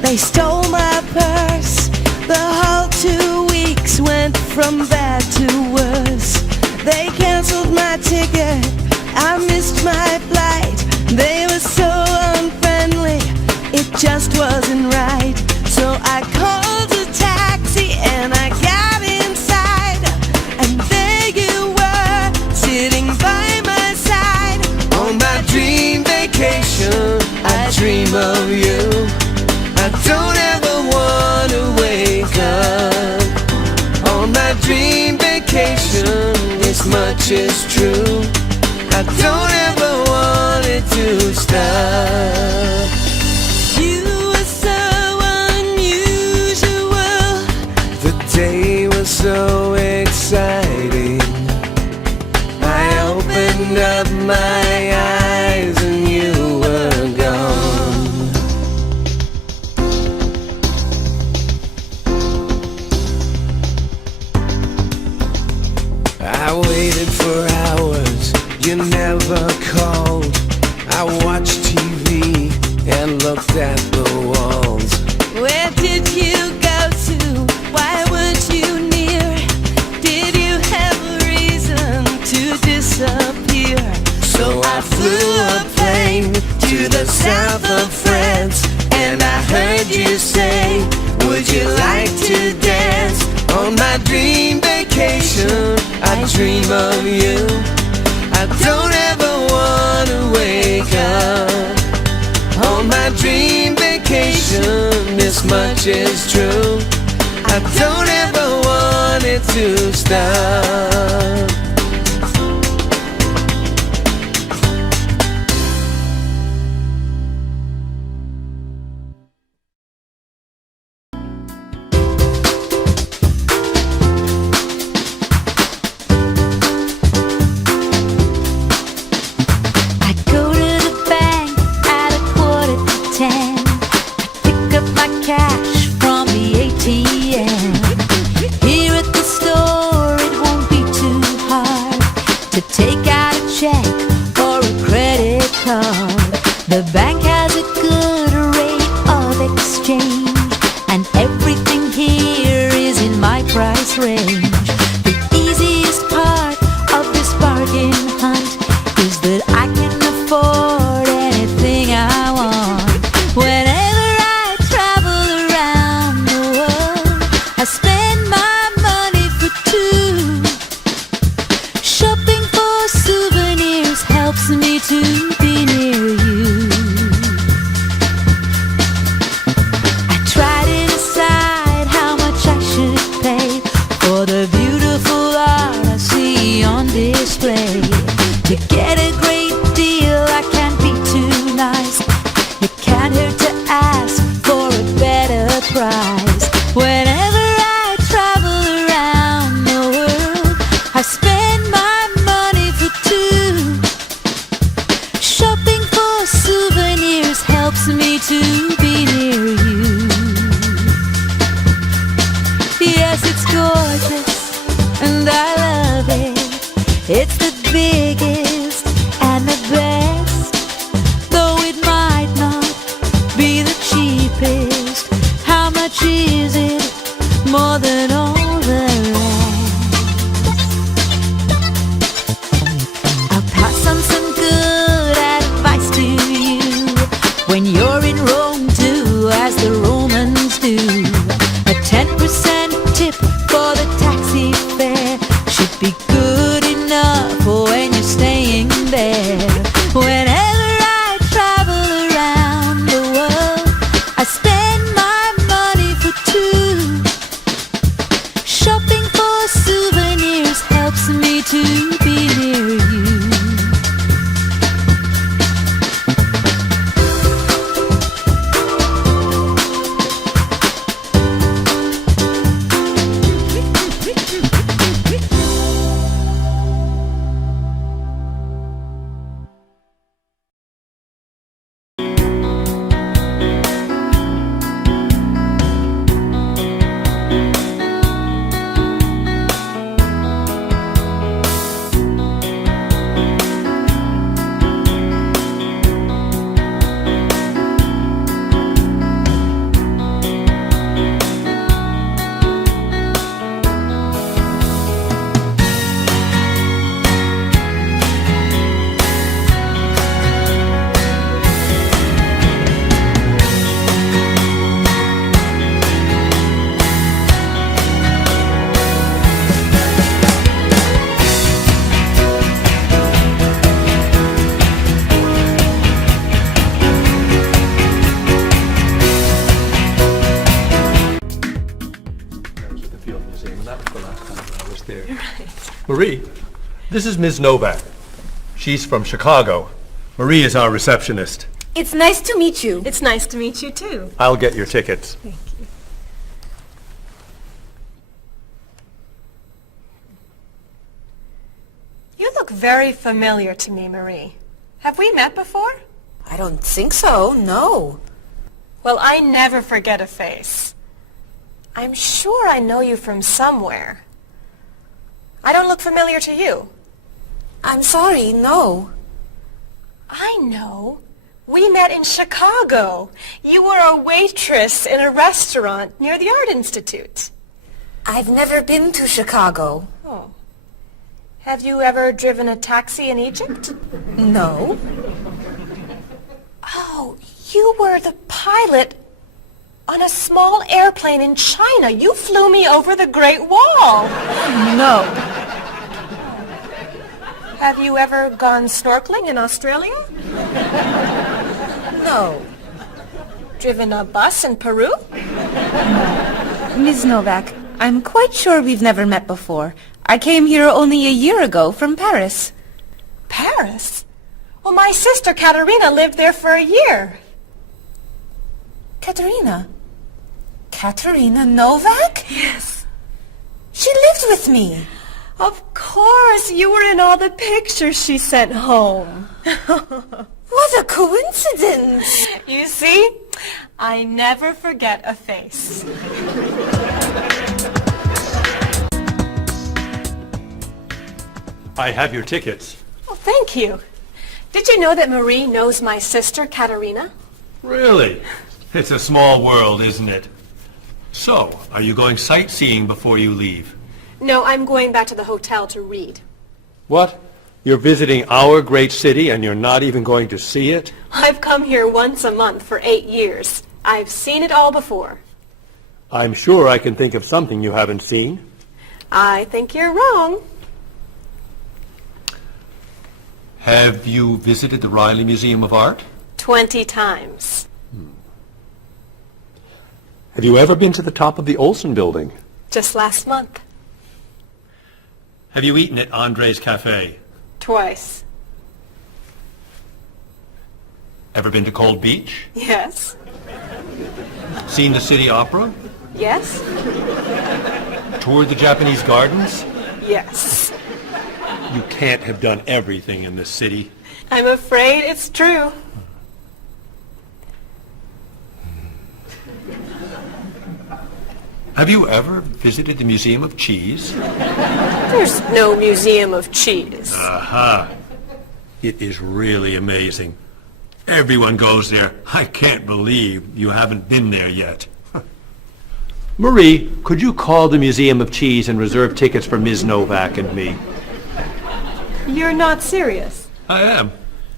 they stole my purse. The whole 2 weeks went from bad to worse. They canceled my ticket, I missed my flight. They were so unfriendly, it just wasn't right. So I called a taxi and I got inside, and there you were, sitting by my side. On my dream vacation, I dream of you. I don't ever want to wake up. On my dream vacation, this much is true. I don't ever want it to stop. You were so unusual. The day was so exciting. I opened up my eyes and you were gone. I waited for hours, you never called. I watched TV and looked at the walls. Where did you go to? Why weren't you near? Did you have a reason to disappear? So I flew a plane to the south of France, and I heard you say, would you like to dance? On my dream vacation, I dream of you. I don't ever want to wake up. On my dream vacation, this much is true. I don't ever want it to stop. Cash from the ATM. Here at the store it won't be too hard to take out a check or a credit card. The bank has a good rate It's the biggest and the best, though it might not be the cheapest. How much is it? More than all the rest. I'll pass on some good advice to you. When you're in Rome, do as the Romans do. A 10% tip for the taxi fare should be good enough for when you're staying there. Whenever I travel around the world, I spend my money for two. Shopping for souvenirs helps me to be near you. Marie, this is Ms. Novak. She's from Chicago. Marie is our receptionist. It's nice to meet you. It's nice to meet you too. I'll get your tickets. Thank you. You look very familiar to me, Marie. Have we met before? I don't think so, no. Well, I never forget a face. I'm sure I know you from somewhere. I don't look familiar to you. I'm sorry, no. I know. We met in Chicago. You were a waitress in a restaurant near the Art Institute. I've never been to Chicago. Oh. Have you ever driven a taxi in Egypt? No. Oh, you were the pilot on a small airplane in China. You flew me over the Great Wall. No. Have you ever gone snorkeling in Australia? No. Driven a bus in Peru? Ms. Novak, I'm quite sure we've never met before. I came here only a year ago from Paris. Paris? Well, my sister Katerina lived there for a year. Katerina? Katerina Novak? Yes. She lived with me. Of course, you were in all the pictures she sent home. What a coincidence! You see, I never forget a face. I have your tickets. Oh, thank you. Did you know that Marie knows my sister, Katerina? Really? It's a small world, isn't it? So, are you going sightseeing before you leave? No, I'm going back to the hotel to read. What? You're visiting our great city and you're not even going to see it? I've come here once a month for 8 years. I've seen it all before. I'm sure I can think of something you haven't seen. I think you're wrong. Have you visited the Riley Museum of Art? 20 times. Have you ever been to the top of the Olsen Building? Just last month. Have you eaten at Andre's Cafe? Twice. Ever been to Cold Beach? Yes. Seen the City Opera? Yes. Toured the Japanese gardens? Yes. You can't have done everything in this city. I'm afraid it's true. Have you ever visited the Museum of Cheese? There's no museum of cheese. Aha. It is really amazing. Everyone goes there. I can't believe you haven't been there yet. Marie, could you call the Museum of Cheese and reserve tickets for Ms. Novak and me? You're not serious. I am.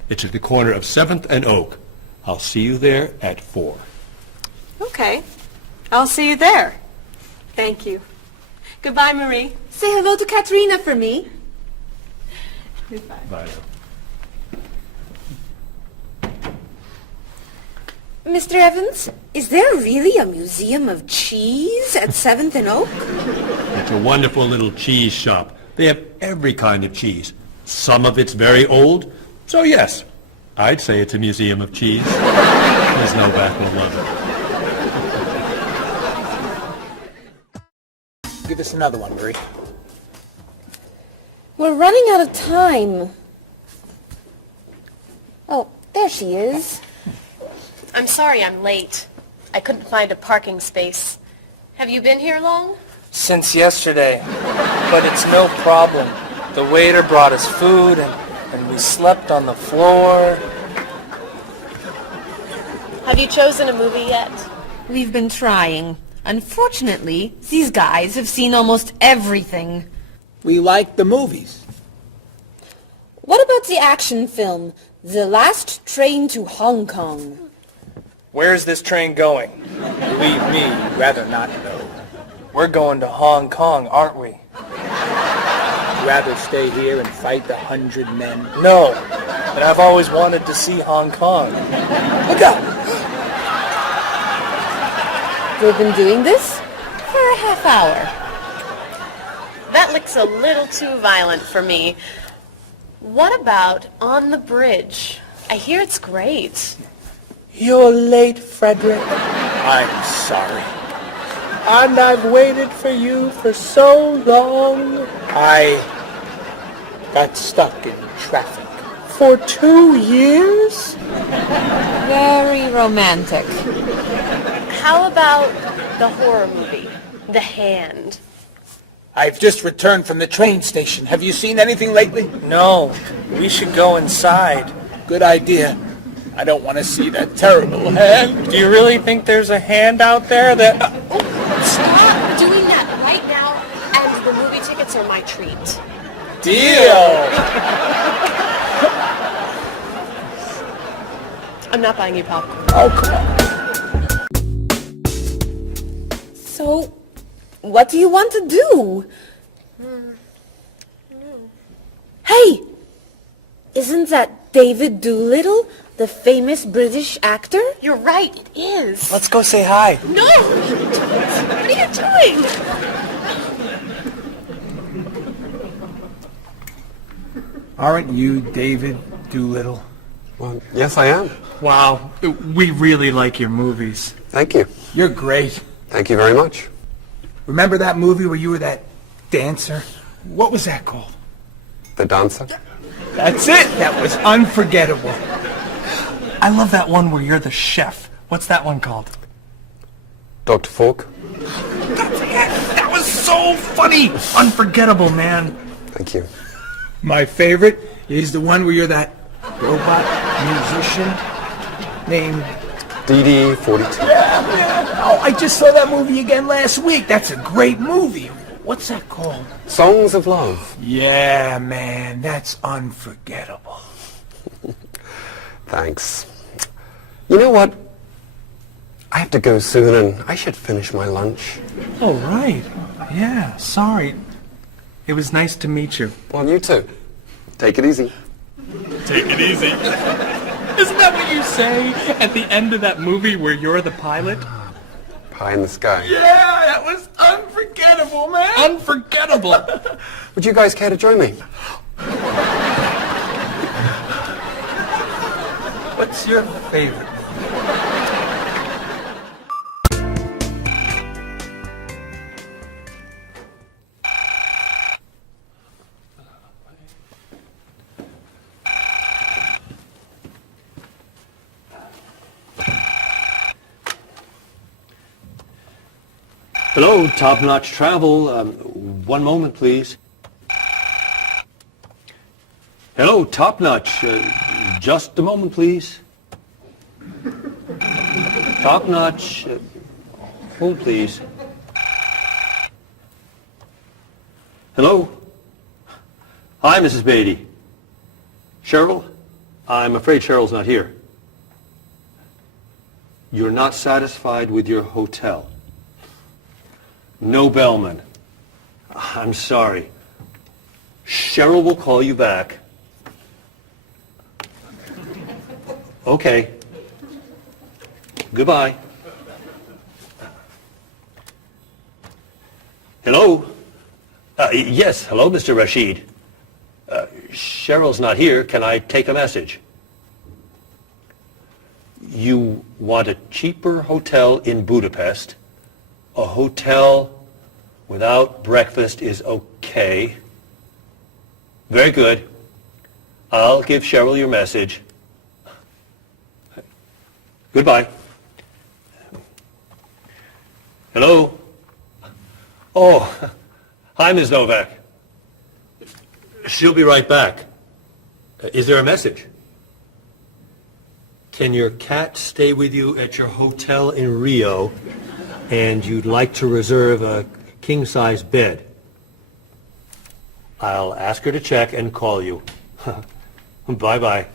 It's at the corner of 7th and Oak. I'll see you there at 4. Okay. I'll see you there. Thank you. Goodbye, Marie. Say hello to Katrina for me. Goodbye. Bye. Mr. Evans, is there really a museum of cheese at 7th and Oak? It's a wonderful little cheese shop. They have every kind of cheese. Some of it's very old, so yes, I'd say it's a museum of cheese. Ms. Novak will love it. Give us another one, Marie. We're running out of time. Oh, there she is. I'm sorry I'm late. I couldn't find a parking space. Have you been here long? Since yesterday, but it's no problem. The waiter brought us food and we slept on the floor. Have you chosen a movie yet? We've been trying. Unfortunately, these guys have seen almost everything. We like the movies. What about the action film, The Last Train to Hong Kong? Where's this train going? Believe me, rather not know. We're going to Hong Kong, aren't we? Rather stay here and fight the 100 men? No, but I've always wanted to see Hong Kong. Look out! We've been doing this for a half hour. That looks a little too violent for me. What about On the Bridge? I hear it's great. You're late, Frederick. I'm sorry. And I've waited for you for so long. I got stuck in traffic for 2 years. Very romantic. How about the horror movie, The Hand? I've just returned from the train station. Have you seen anything lately? No. We should go inside. Good idea. I don't want to see that terrible hand. Do you really think there's a hand out there that... Stop doing that right now, and the movie tickets are my treat. Deal! I'm not buying you popcorn. Oh, come on. So, what do you want to do? Hey! Isn't that David Doolittle, the famous British actor? You're right, it is. Let's go say hi. No! What are you doing? Aren't you David Doolittle? Well, yes, I am. Wow, we really like your movies. Thank you. You're great. Thank you very much. Remember that movie where you were that dancer? What was that called? The Dancer? That's it! That was unforgettable. I love that one where you're the chef. What's that one called? Dr. Falk? That's it! That was so funny! Unforgettable, man. Thank you. My favorite is the one where you're that robot musician named... DD-42. Yeah. Oh, I just saw that movie again last week. That's a great movie. What's that called? Songs of Love. Yeah, man, that's unforgettable. Thanks. You know what? I have to go soon and I should finish my lunch. Oh, right. Yeah, sorry. It was nice to meet you. Well, you too. Take it easy. Take it easy. Isn't that what you say at the end of that movie where you're the pilot? Pie in the sky. Yeah, that was unforgettable, man. Unforgettable. Would you guys care to join me? What's your favorite? Hello, Top Notch Travel. One moment, please. Hello, Top Notch. Just a moment, please. Top Notch. Hold, please. Hello? Hi, Mrs. Beatty. Cheryl? I'm afraid Cheryl's not here. You're not satisfied with your hotel? No bellman. I'm sorry. Cheryl will call you back. Okay. Goodbye. Hello? Yes, hello, Mr. Rashid. Cheryl's not here. Can I take a message? You want a cheaper hotel in Budapest. A hotel without breakfast is okay. Very good. I'll give Cheryl your message. Goodbye. Hello? Oh, hi, Ms. Novak. She'll be right back. Is there a message? Can your cat stay with you at your hotel in Rio, and you'd like to reserve a king-size bed? I'll ask her to check and call you. Bye-bye.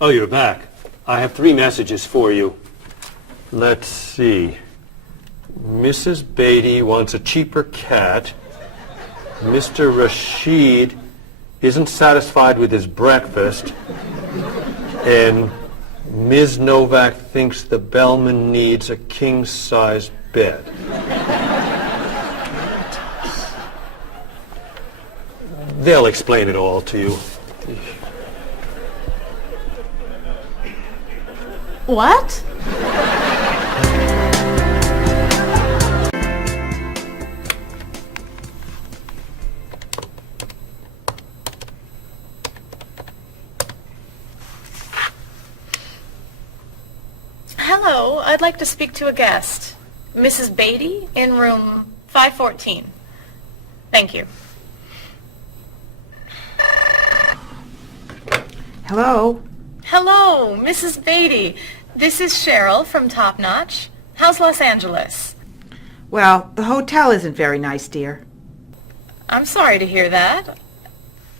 Oh, you're back. I have 3 messages for you. Let's see. Mrs. Beatty wants a cheaper cat. Mr. Rashid isn't satisfied with his breakfast. And Ms. Novak thinks the bellman needs a king-size bed. They'll explain it all to you. What? Hello, I'd like to speak to a guest. Mrs. Beatty in room 514. Thank you. Hello? Hello, Mrs. Beatty. This is Cheryl from Top Notch. How's Los Angeles? Well, the hotel isn't very nice, dear. I'm sorry to hear that.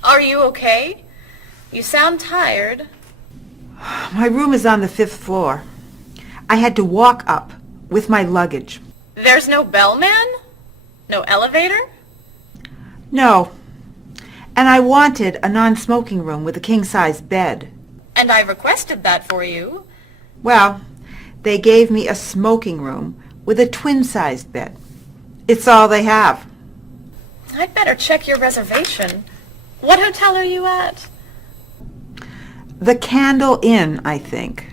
Are you okay? You sound tired. My room is on the 5th floor. I had to walk up with my luggage. There's no bellman? No elevator? No. And I wanted a non-smoking room with a king-size bed. And I requested that for you. Well, they gave me a smoking room with a twin-sized bed. It's all they have. I'd better check your reservation. What hotel are you at? The Candle Inn, I think.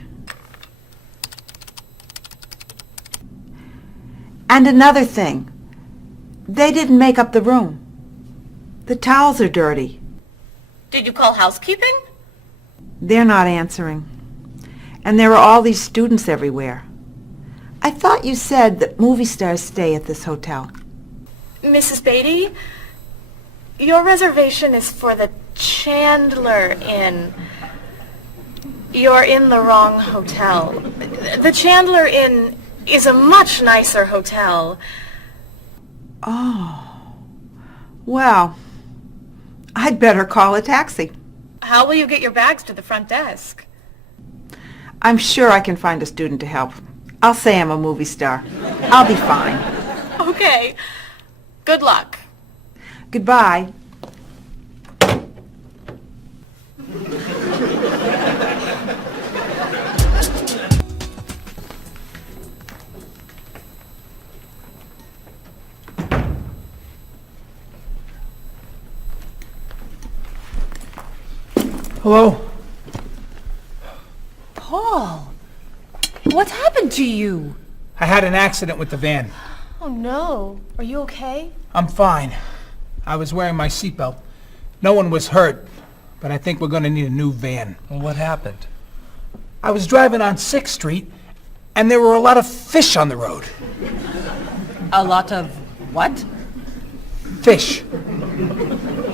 And another thing. They didn't make up the room. The towels are dirty. Did you call housekeeping? They're not answering. And there are all these students everywhere. I thought you said that movie stars stay at this hotel. Mrs. Beatty, your reservation is for the Chandler Inn. You're in the wrong hotel. The Chandler Inn is a much nicer hotel. Oh. Well, I'd better call a taxi. How will you get your bags to the front desk? I'm sure I can find a student to help. I'll say I'm a movie star. I'll be fine. Okay. Good luck. Goodbye. Hello? Paul, what's happened to you? I had an accident with the van. Oh no. Are you okay? I'm fine. I was wearing my seatbelt. No one was hurt, but I think we're going to need a new van. Well, what happened? I was driving on 6th Street, And there were a lot of fish on the road. A lot of what? Fish.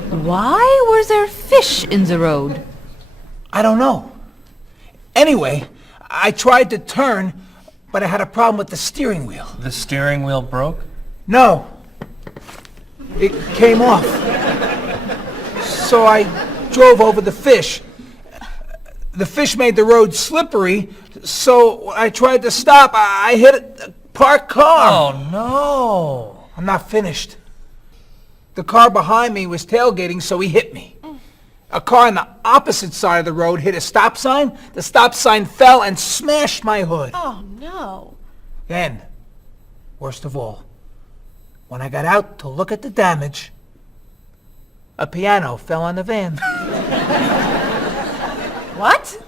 Why were there fish in the road? I don't know. Anyway, I tried to turn, but I had a problem with the steering wheel. The steering wheel broke? No. It came off. So I drove over the fish. The fish made the road slippery, so I tried to stop. I hit a parked car. Oh, no. I'm not finished. The car behind me was tailgating, so he hit me. A car on the opposite side of the road hit a stop sign. The stop sign fell and smashed my hood. Oh, no. Then, worst of all, when I got out to look at the damage, a piano fell on the van. What?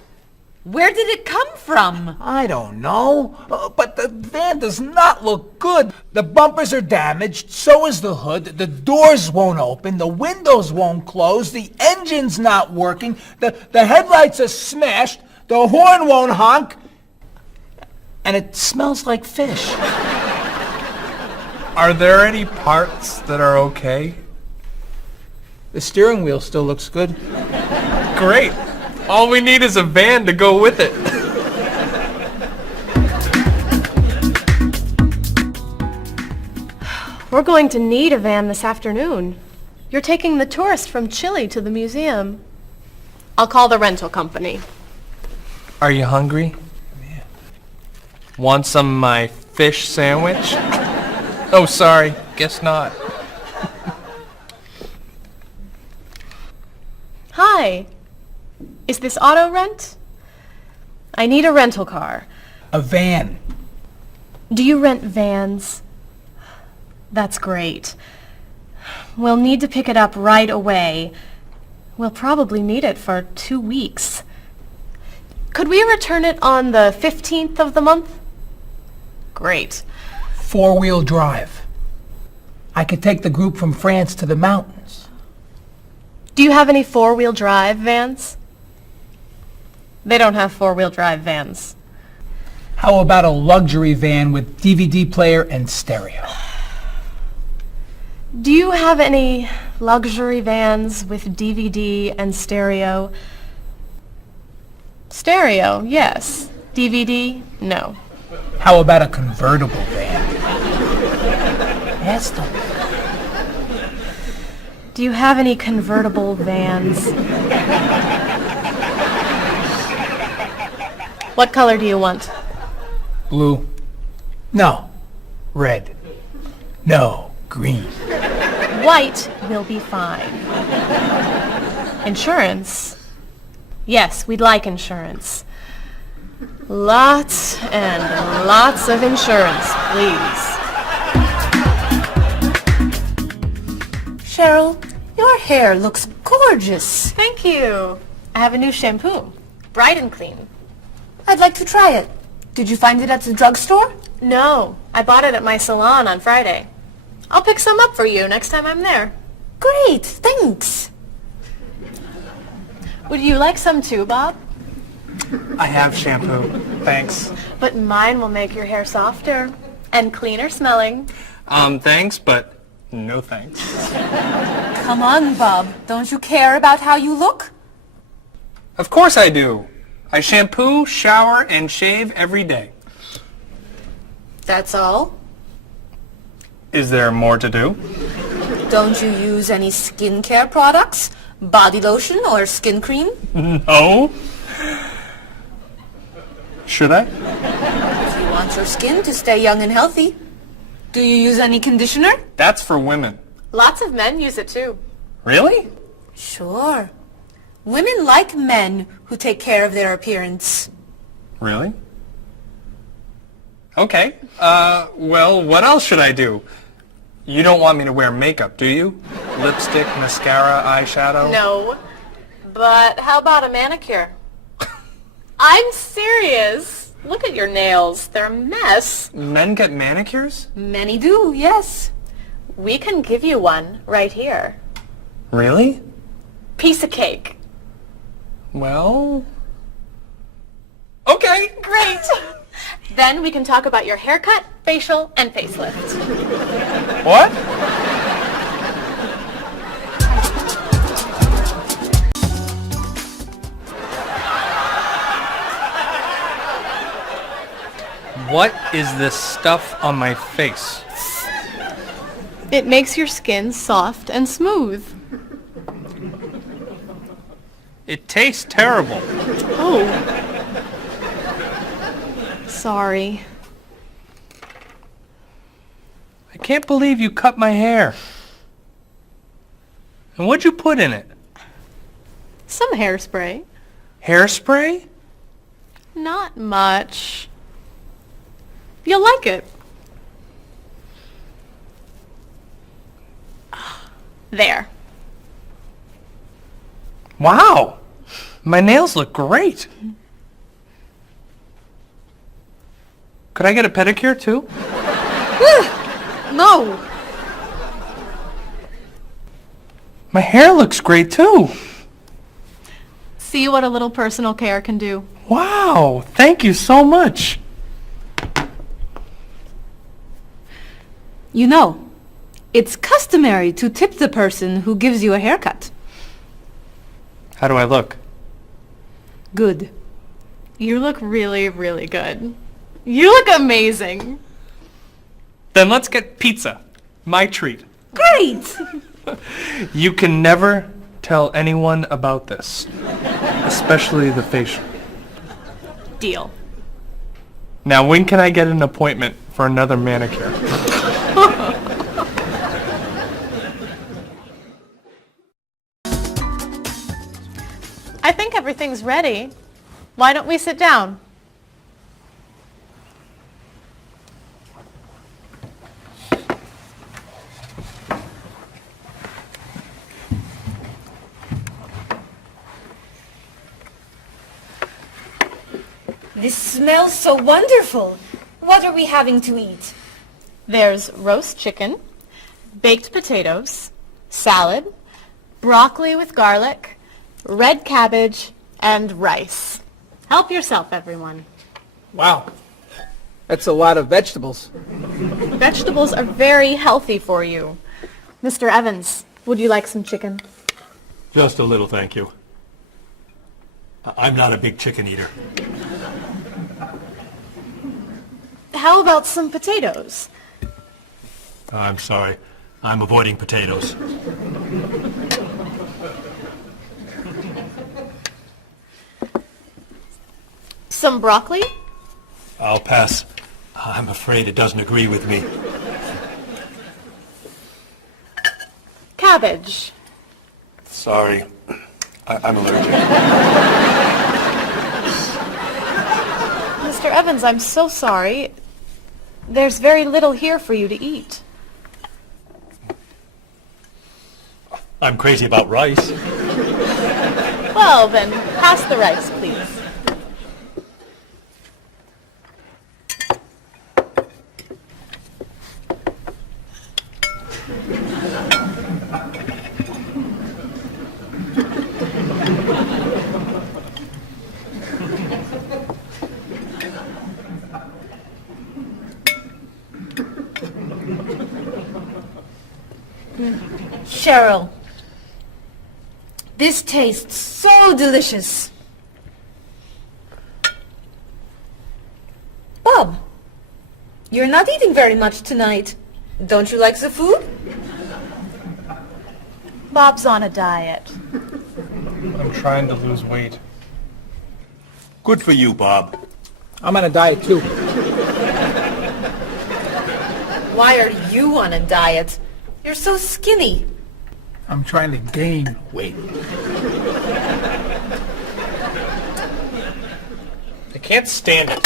Where did it come from? I don't know, but the van does not look good. The bumpers are damaged, so is the hood, the doors won't open, the windows won't close, the engine's not working, the headlights are smashed, the horn won't honk, and it smells like fish. Are there any parts that are okay? The steering wheel still looks good. Great. All we need is a van to go with it. We're going to need a van this afternoon. You're taking the tourists from Chile to the museum. I'll call the rental company. Are you hungry? Yeah. Want some of my fish sandwich? Oh, sorry. Guess not. Hi. Is this auto rent? I need a rental car. A van. Do you rent vans? That's great. We'll need to pick it up right away. We'll probably need it for 2 weeks. Could we return it on the 15th of the month? Great. 4-wheel drive. I could take the group from France to the mountains. Do you have any 4-wheel drive vans? They don't have 4-wheel drive vans. How about a luxury van with DVD player and stereo? Do you have any luxury vans with DVD and stereo? Stereo, yes. DVD, no. How about a convertible van? Yes, Do you have any convertible vans? What color do you want? Blue. No. Red. No. Green. White will be fine. Insurance? Yes, we'd like insurance. Lots and lots of insurance, please. Cheryl, your hair looks gorgeous. Thank you. I have a new shampoo. Bright and clean. I'd like to try it. Did you find it at the drugstore? No, I bought it at my salon on Friday. I'll pick some up for you next time I'm there. Great, thanks. Would you like some too, Bob? I have shampoo. Thanks. But mine will make your hair softer and cleaner smelling. Thanks, but no thanks. Come on, Bob. Don't you care about how you look? Of course I do. I shampoo, shower, and shave every day. That's all? Is there more to do? Don't you use any skincare products? Body lotion or skin cream? No. Should I? If you want your skin to stay young and healthy. Do you use any conditioner? That's for women. Lots of men use it too. Really? Sure. Women like men who take care of their appearance. Really? Okay. Well, what else should I do? You don't want me to wear makeup, do you? Lipstick, mascara, eyeshadow? No. But how about a manicure? I'm serious. Look at your nails. They're a mess. Men get manicures? Many do, yes. We can give you one right here. Really? Piece of cake. Well... Okay. Great. Then we can talk about your haircut, facial, and facelift. What? What is this stuff on my face? It makes your skin soft and smooth. It tastes terrible. Oh. Sorry. I can't believe you cut my hair. And what'd you put in it? Some hairspray. Hairspray? Not much. You'll like it. There. Wow! My nails look great. Could I get a pedicure too? No. My hair looks great too. See what a little personal care can do. Wow! Thank you so much. You know, it's customary to tip the person who gives you a haircut. How do I look? Good. You look really, really good. You look amazing. Then let's get pizza. My treat. Great! You can never tell anyone about this. Especially the facial. Deal. Now, when can I get an appointment for another manicure? I think everything's ready. Why don't we sit down? This smells so wonderful. What are we having to eat? There's roast chicken, baked potatoes, salad, broccoli with garlic, red cabbage, and rice. Help yourself, everyone. Wow. That's a lot of vegetables. Vegetables are very healthy for you. Mr. Evans, would you like some chicken? Just a little, thank you. I'm not a big chicken eater. How about some potatoes? I'm sorry. I'm avoiding potatoes. Some broccoli? I'll pass. I'm afraid it doesn't agree with me. Cabbage. Sorry. I'm allergic. Mr. Evans, I'm so sorry. There's very little here for you to eat. I'm crazy about rice. Well, then, pass the rice, please. Cheryl, this tastes so delicious. Bob, you're not eating very much tonight. Don't you like the food? Bob's on a diet. I'm trying to lose weight. Good for you, Bob. I'm on a diet too. Why are you on a diet? You're so skinny. I'm trying to gain weight. I can't stand it.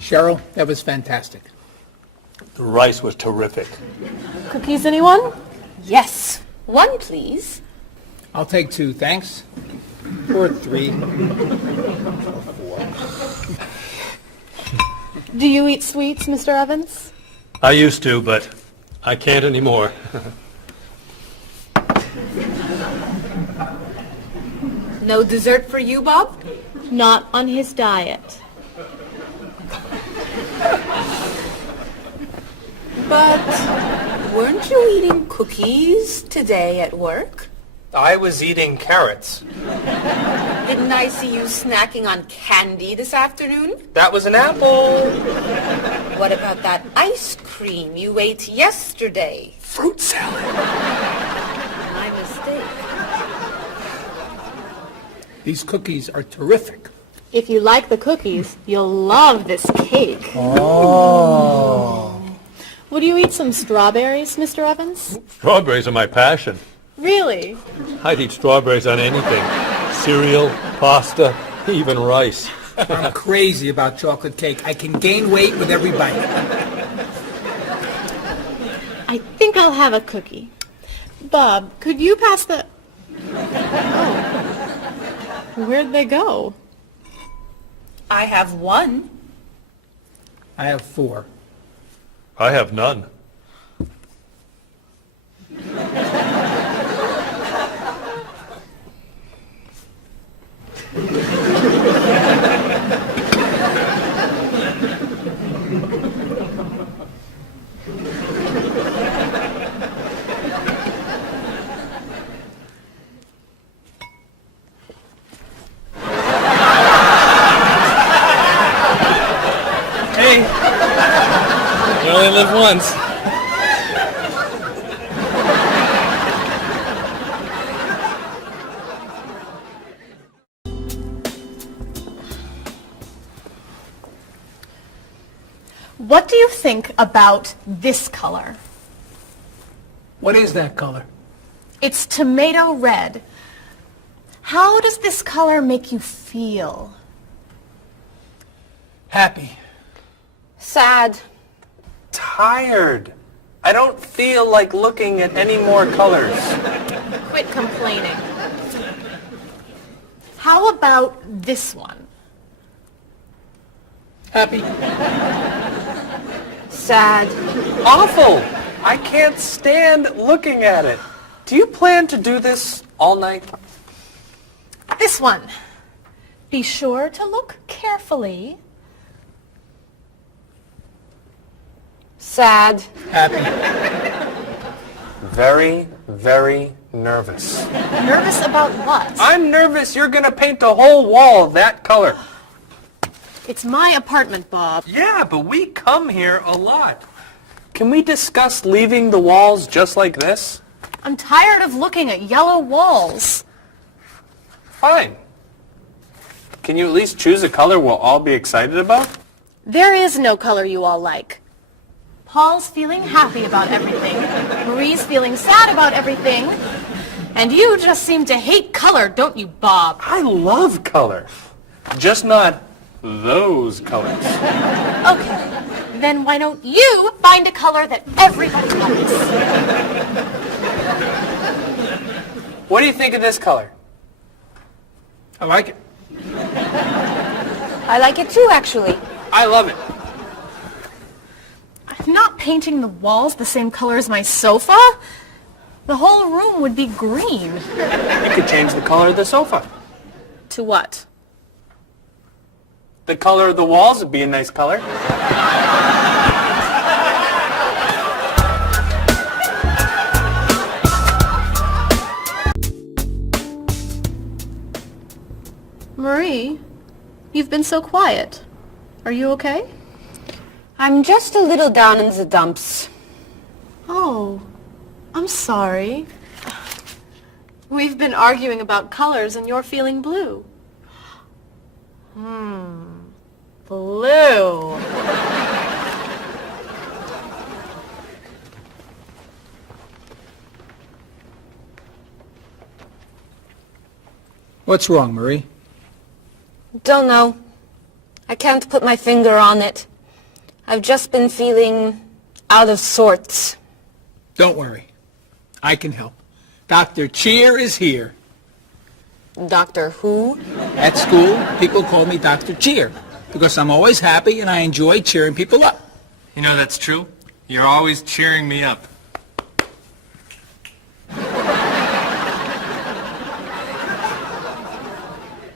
Cheryl, that was fantastic. The rice was terrific. Cookies, anyone? Yes. One, please. I'll take 2, thanks. Or 3. Do you eat sweets, Mr. Evans? I used to, but I can't anymore. No dessert for you, Bob? Not on his diet. But weren't you eating cookies today at work? I was eating carrots. Didn't I see you snacking on candy this afternoon? That was an apple. What about that ice cream you ate yesterday? Fruit salad. My mistake. These cookies are terrific. If you like the cookies, you'll love this cake. Oh. Would you eat some strawberries, Mr. Evans? Strawberries are my passion. Really? I'd eat strawberries on anything. Cereal, pasta, even rice. I'm crazy about chocolate cake. I can gain weight with every bite. I think I'll have a cookie. Bob, could you pass the... Oh. Where'd they go? I have 1. I have 4. I have none. Hey, you only live once. What do you think about this color? What is that color? It's tomato red. How does this color make you feel? Happy. Sad. Tired. I don't feel like looking at any more colors. Quit complaining. How about this one? Happy. Sad. Awful. I can't stand looking at it. Do you plan to do this all night? This one. Be sure to look carefully. Sad. Happy. Very, very nervous. Nervous about what? I'm nervous you're gonna paint the whole wall that color. It's my apartment, Bob. Yeah, but we come here a lot. Can we discuss leaving the walls just like this? I'm tired of looking at yellow walls. Fine. Can you at least choose a color we'll all be excited about? There is no color you all like. Paul's feeling happy about everything. Marie's feeling sad about everything. And you just seem to hate color, don't you, Bob? I love color. Just not those colors. Okay, then why don't you find a color that everybody likes? What do you think of this color? I like it. I like it too, actually. I love it. I'm not painting the walls the same color as my sofa. The whole room would be green. You could change the color of the sofa. To what? The color of the walls would be a nice color. Marie, you've been so quiet. Are you okay? I'm just a little down in the dumps. Oh, I'm sorry. We've been arguing about colors and you're feeling blue. Blue. What's wrong, Marie? Don't know. I can't put my finger on it. I've just been feeling out of sorts. Don't worry. I can help. Dr. Cheer is here. Doctor who? At school, people call me Dr. Cheer because I'm always happy and I enjoy cheering people up. You know that's true. You're always cheering me up.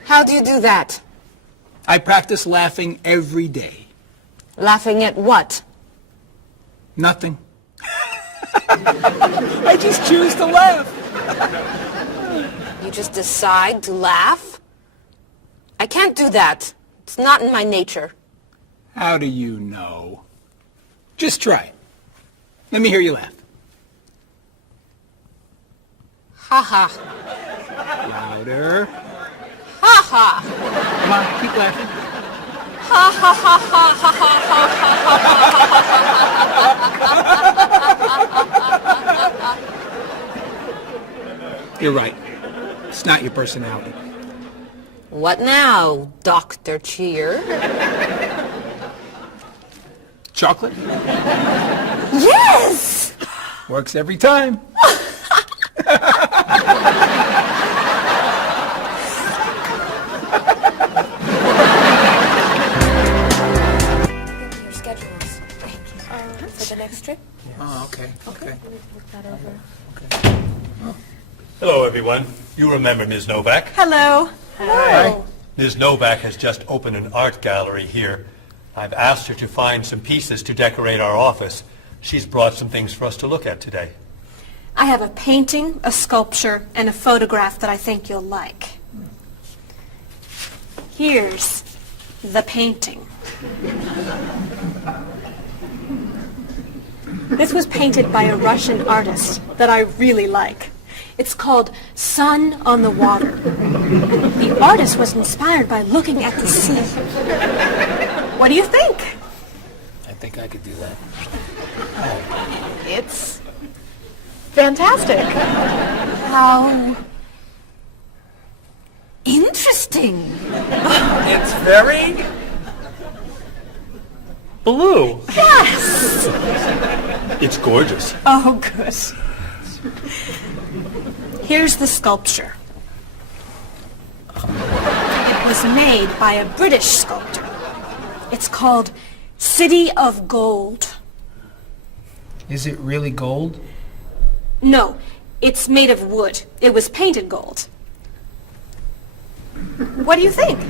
How do you do that? I practice laughing every day. Laughing at what? Nothing. I just choose to laugh. You just decide to laugh? I can't do that. It's not in my nature. How do you know? Just try it. Let me hear you laugh. Ha ha. Louder. Ha ha. Come on, keep laughing. Ha ha ha ha ha ha ha. You're right. It's not your personality. What now, Dr. Cheer? Chocolate? Yes! Works every time. Your schedules. For the next trip? Oh, okay. Okay. Look that over. Hello, everyone. You remember Ms. Novak? Hello. Hi. Ms. Novak has just opened an art gallery here. I've asked her to find some pieces to decorate our office. She's brought some things for us to look at today. I have a painting, a sculpture, and a photograph that I think you'll like. Here's the painting. This was painted by a Russian artist that I really like. It's called Sun on the Water. The artist was inspired by looking at the sea. What do you think? I think I could do that. It's fantastic. How interesting. It's very Blue. Yes! It's gorgeous. Oh, good. Here's the sculpture. It was made by a British sculptor. It's called City of Gold. Is it really gold? No, it's made of wood. It was painted gold. What do you think?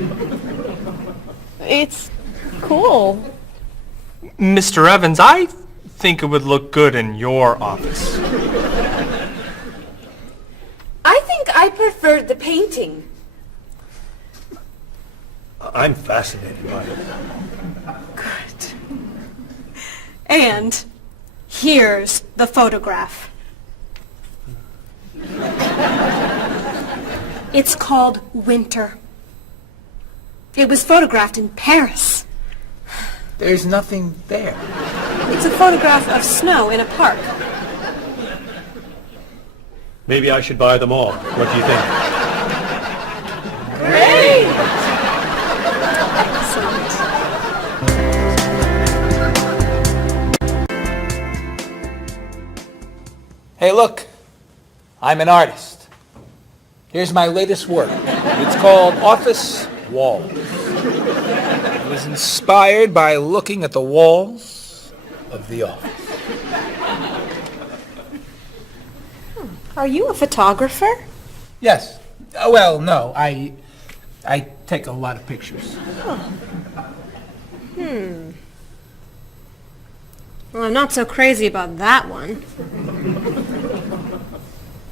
It's cool. Mr. Evans, I think it would look good in your office. I think I preferred the painting. I'm fascinated by it. Good. And here's the photograph. It's called Winter. It was photographed in Paris. There's nothing there. It's a photograph of snow in a park. Maybe I should buy them all. What do you think? Great! Hey, look. I'm an artist. Here's my latest work. It's called Office Walls. It was inspired by looking at the walls of the office. Are you a photographer? Yes. Well, no. I take a lot of pictures. Well, I'm not so crazy about that one.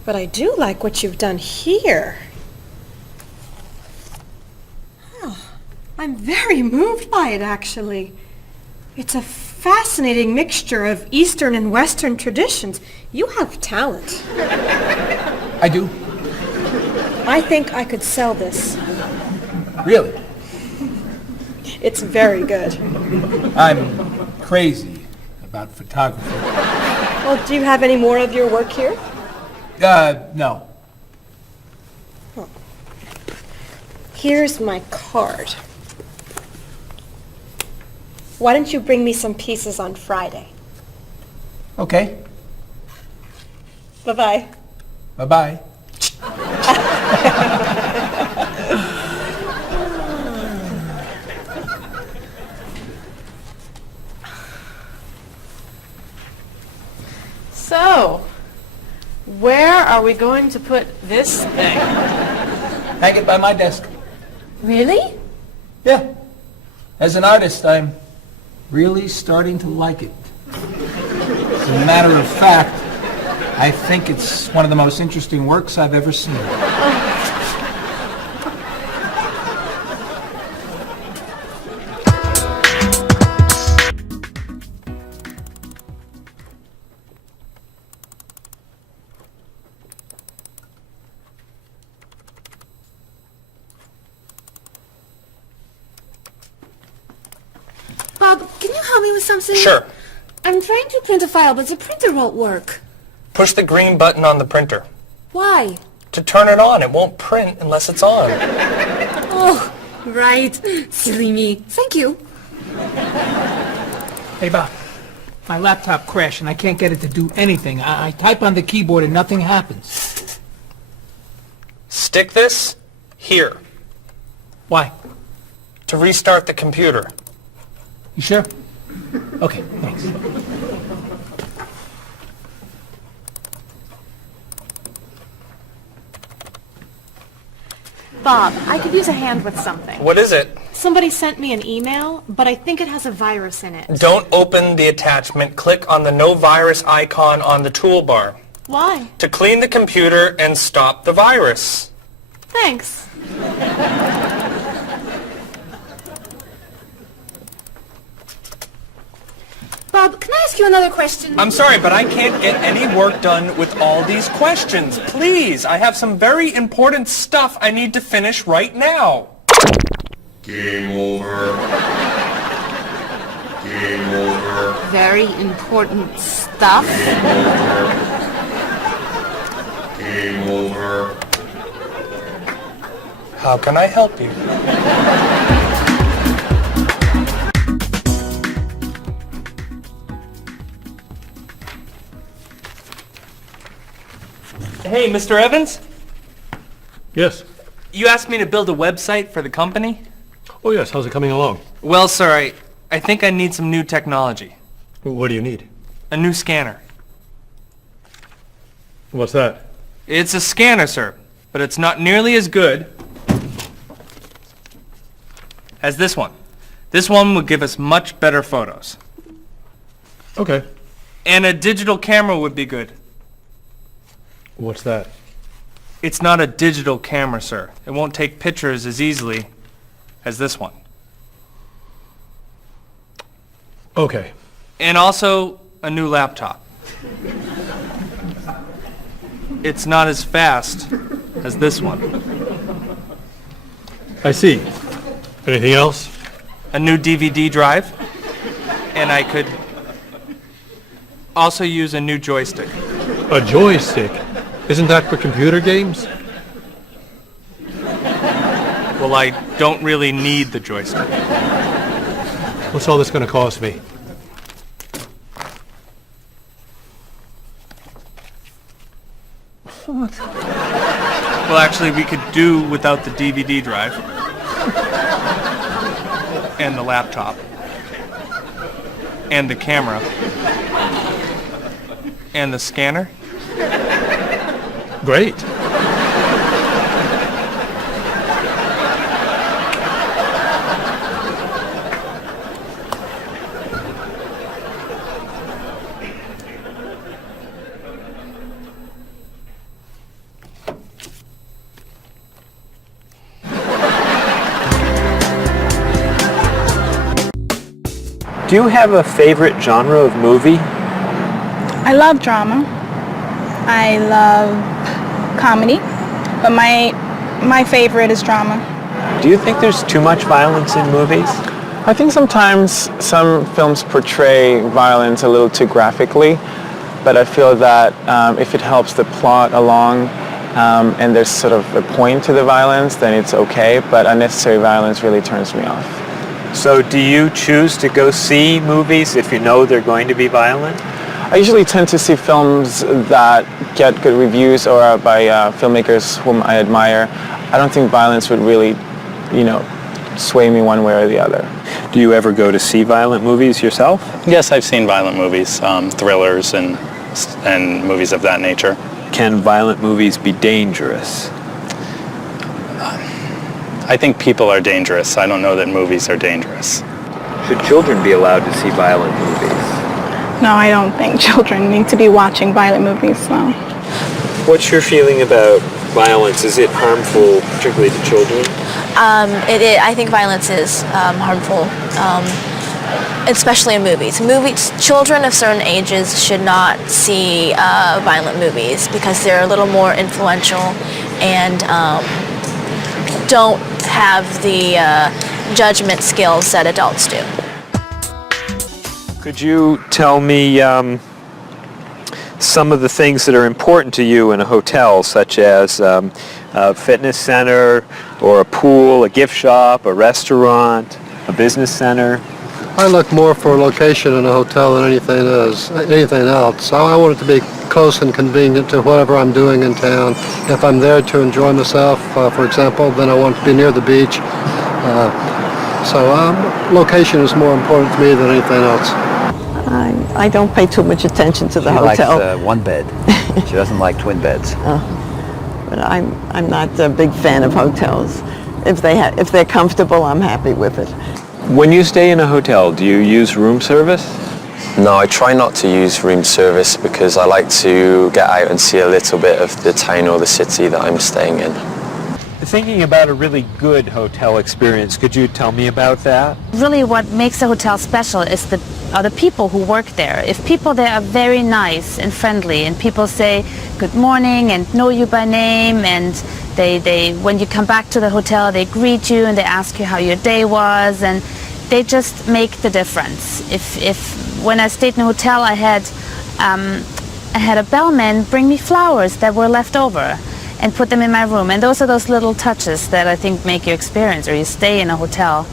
But I do like what you've done here. Oh, I'm very moved by it, actually. It's a fascinating mixture of Eastern and Western traditions. You have talent. I do. I think I could sell this. Really? It's very good. I'm crazy about photography. Well, do you have any more of your work here? No. Here's my card. Why don't you bring me some pieces on Friday? Okay. Bye-bye. Bye-bye. So, where are we going to put this thing? Hang it by my desk. Really? Yeah. As an artist, I'm really starting to like it. As a matter of fact, I think it's one of the most interesting works I've ever seen. Bob, can you help me with something? Sure. I'm trying to print a file, but the printer won't work. Push the green button on the printer. Why? To turn it on. It won't print unless it's on. Oh, right. Silly me. Thank you. Hey, Bob. My laptop crashed and I can't get it to do anything. I type on the keyboard and nothing happens. Stick this here. Why? To restart the computer. You sure? Okay, thanks. Bob, I could use a hand with something. What is it? Somebody sent me an email, but I think it has a virus in it. Don't open the attachment. Click on the no virus icon on the toolbar. Why? To clean the computer and stop the virus. Thanks. Bob, can I ask you another question? I'm sorry, but I can't get any work done with all these questions. Please, I have some very important stuff I need to finish right now. Game over. Game over. Very important stuff. Game over. How can I help you? Hey, Mr. Evans? Yes. You asked me to build a website for the company? Oh, yes. How's it coming along? Well, sir, I think I need some new technology. What do you need? A new scanner. What's that? It's a scanner, sir, but it's not nearly as good as this one. This one would give us much better photos. Okay. And a digital camera would be good. What's that? It's not a digital camera, sir. It won't take pictures as easily as this one. Okay. And also a new laptop. It's not as fast as this one. I see. Anything else? A new DVD drive. And I could also use a new joystick. A joystick? Isn't that for computer games? Well, I don't really need the joystick. What's all this going to cost me? What? Well, actually, we could do without the DVD drive. And the laptop. And the camera. And the scanner. Great. Do you have a favorite genre of movie? I love drama. I love comedy, but my favorite is drama. Do you think there's too much violence in movies? I think sometimes some films portray violence a little too graphically, but I feel that if it helps the plot along and there's sort of a point to the violence, then it's okay, but unnecessary violence really turns me off. So do you choose to go see movies if you know they're going to be violent? I usually tend to see films that get good reviews or are by filmmakers whom I admire. I don't think violence would really, sway me one way or the other. Do you ever go to see violent movies yourself? Yes, I've seen violent movies, thrillers and movies of that nature. Can violent movies be dangerous? I think people are dangerous. I don't know that movies are dangerous. Should children be allowed to see violent movies? No, I don't think children need to be watching violent movies, no. What's your feeling about violence? Is it harmful, particularly to children? I think violence is harmful, especially in movies. Children of certain ages should not see violent movies because they're a little more influential and don't have the judgment skills that adults do. Could you tell me some of the things that are important to you in a hotel, such as a fitness center or a pool, a gift shop, a restaurant, a business center? I look more for location in a hotel than anything else. I want it to be close and convenient to whatever I'm doing in town. If I'm there to enjoy myself, for example, then I want to be near the beach. So location is more important to me than anything else. I don't pay too much attention to the She hotel. likes one bed. She doesn't like twin beds. But I'm not a big fan of hotels. If they're comfortable, I'm happy with it. When you stay in a hotel, do you use room service? No, I try not to use room service because I like to get out and see a little bit of the town or the city that I'm staying in. Thinking about a really good hotel experience, could you tell me about that? Really what makes a hotel special is are the people who work there. If people there are very nice and friendly and people say good morning and know you by name, and they when you come back to the hotel they greet you and they ask you how your day was, and they just make the difference. If when I stayed in a hotel I had a bellman bring me flowers that were left over and put them in my room, and those are those little touches that I think make your experience or you stay in a hotel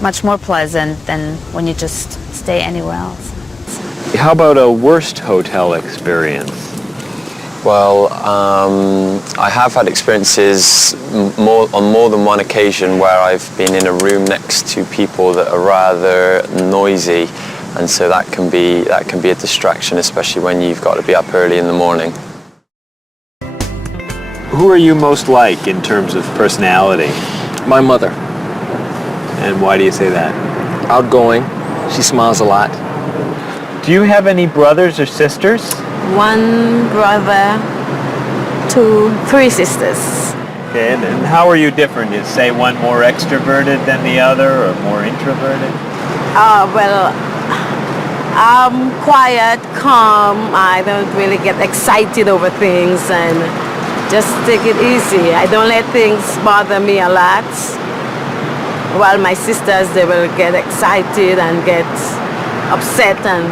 much more pleasant than when you just stay anywhere else. How about a worst hotel experience? Well, I have had experiences on more than one occasion where I've been in a room next to people that are rather noisy, and so that can be a distraction, especially when you've got to be up early in the morning. Who are you most like in terms of personality? My mother. And why do you say that? Outgoing. She smiles a lot. Do you have any brothers or sisters? One brother, 3 sisters. Okay, and how are you different? Is, say, one more extroverted than the other or more introverted? Well, I'm quiet, calm. I don't really get excited over things and just take it easy. I don't let things bother me a lot. While my sisters, they will get excited and get upset, and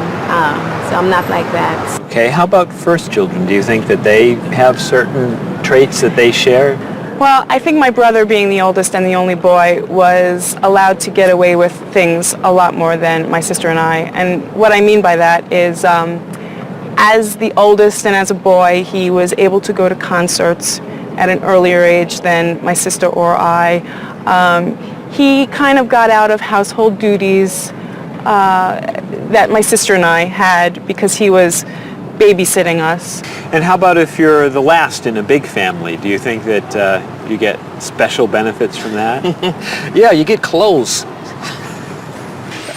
so I'm not like that. Okay, how about first children? Do you think that they have certain traits that they share? Well, I think my brother, being the oldest and the only boy, was allowed to get away with things a lot more than my sister and I. And what I mean by that is, as the oldest and as a boy, he was able to go to concerts at an earlier age than my sister or I. He kind of got out of household duties that my sister and I had because he was babysitting us. And how about if you're the last in a big family? Do you think that you get special benefits from that? Yeah, you get clothes.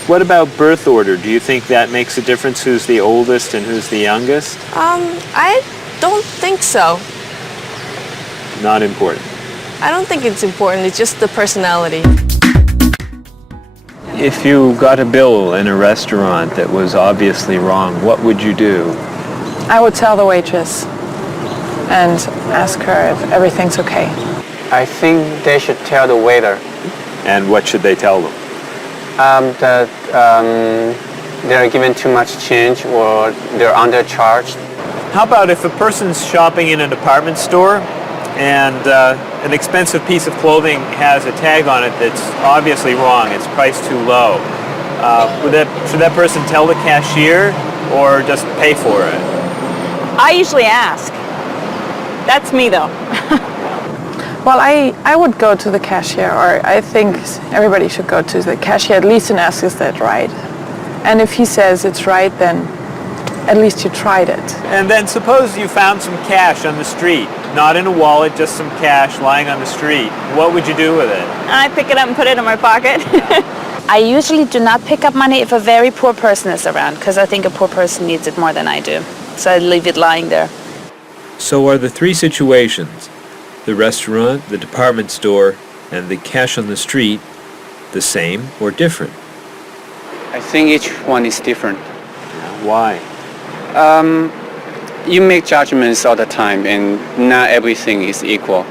What about birth order? Do you think that makes a difference who's the oldest and who's the youngest? I don't think so. Not important. I don't think it's important. It's just the personality. If you got a bill in a restaurant that was obviously wrong, what would you do? I would tell the waitress and ask her if everything's okay. I think they should tell the waiter. And what should they tell them? That they're given too much change or they're undercharged. How about if a person's shopping in a department store and an expensive piece of clothing has a tag on it that's obviously wrong, it's priced too low. Should that person tell the cashier or just pay for it? I usually ask. That's me, though. Well, I would go to the cashier, or I think everybody should go to the cashier at least and ask, is that right? And if he says it's right, then at least you tried it. And then suppose you found some cash on the street, not in a wallet, just some cash lying on the street. What would you do with it? I pick it up and put it in my pocket. I usually do not pick up money if a very poor person is around, because I think a poor person needs it more than I do. So I leave it lying there. So are the three situations, the restaurant, the department store, and the cash on the street, the same or different? I think each one is different. Why? You make judgments all the time, and not everything is equal.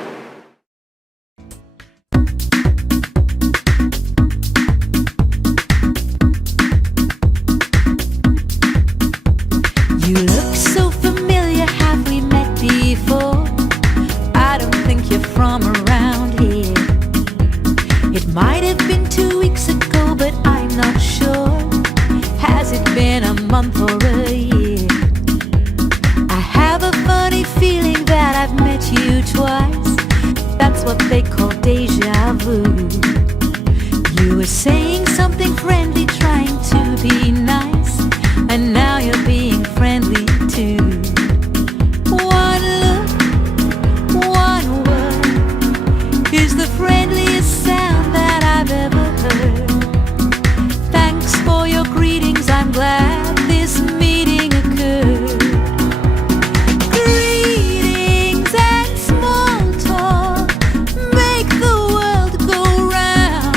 You look so familiar, have we met before? I don't think you're from around here. It might have been 2 weeks ago, but I'm not sure. Has it been a month or a year? I have a funny feeling that I've met you twice. That's what they call deja vu. You were saying something friendly, trying to be nice, and now you're being friendly too. One look, one word is the friendliest sound that I've ever heard. Thanks for your greetings, I'm glad this meeting occurred. Greetings and small talk make the world go round.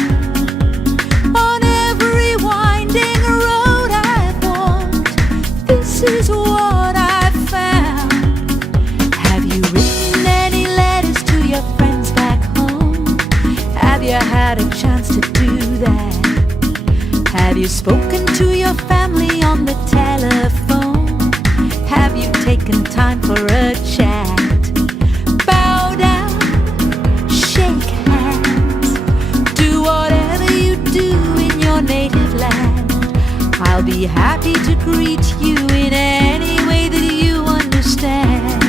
On every winding road I've walked, this is what I've found. Have you written any letters to your friends back home? Have you had a chance to do that? Have you spoken to your family on the telephone? Have you taken time for a chat? Bow down, shake hands, do whatever you do in your native land. I'll be happy to greet you in any way that you understand.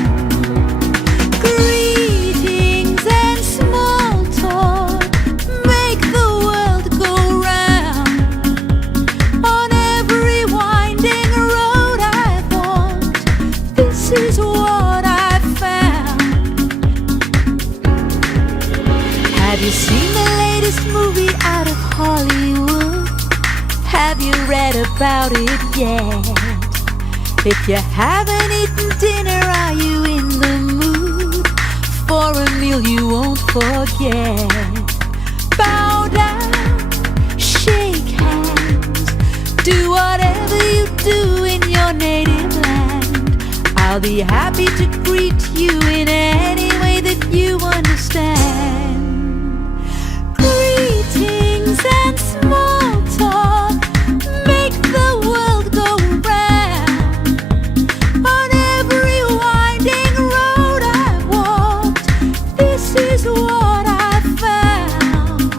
Greetings and small talk make the world go round. On every winding road I've walked, this is what I've found. Have you seen the latest movie out of Hollywood? Have you read about it yet? If you haven't eaten dinner, are you in the mood for a meal you won't forget? Bow down, shake hands, do whatever you do in your native land. I'll be happy to greet you in any way that you understand. Greetings and small talk make the world go round. On every winding road I've walked, this is what I've found.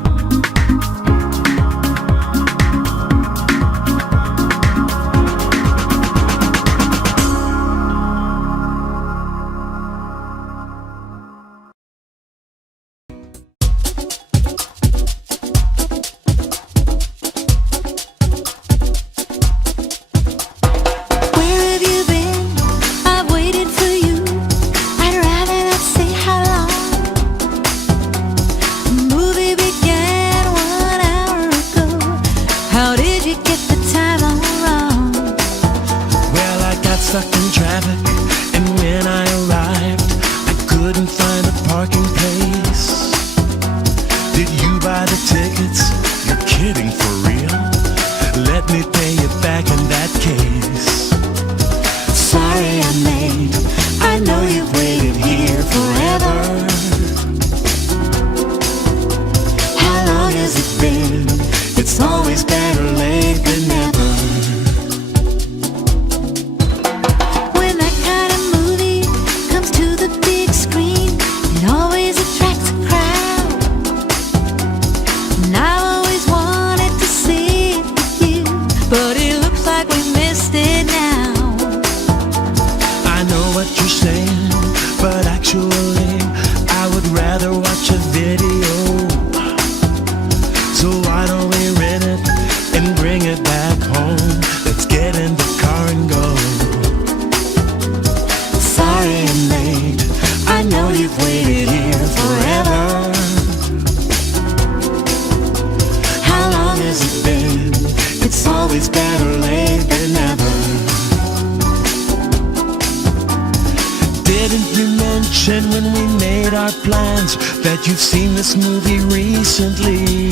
didn't you mention when we made our plans that you've seen this movie recently?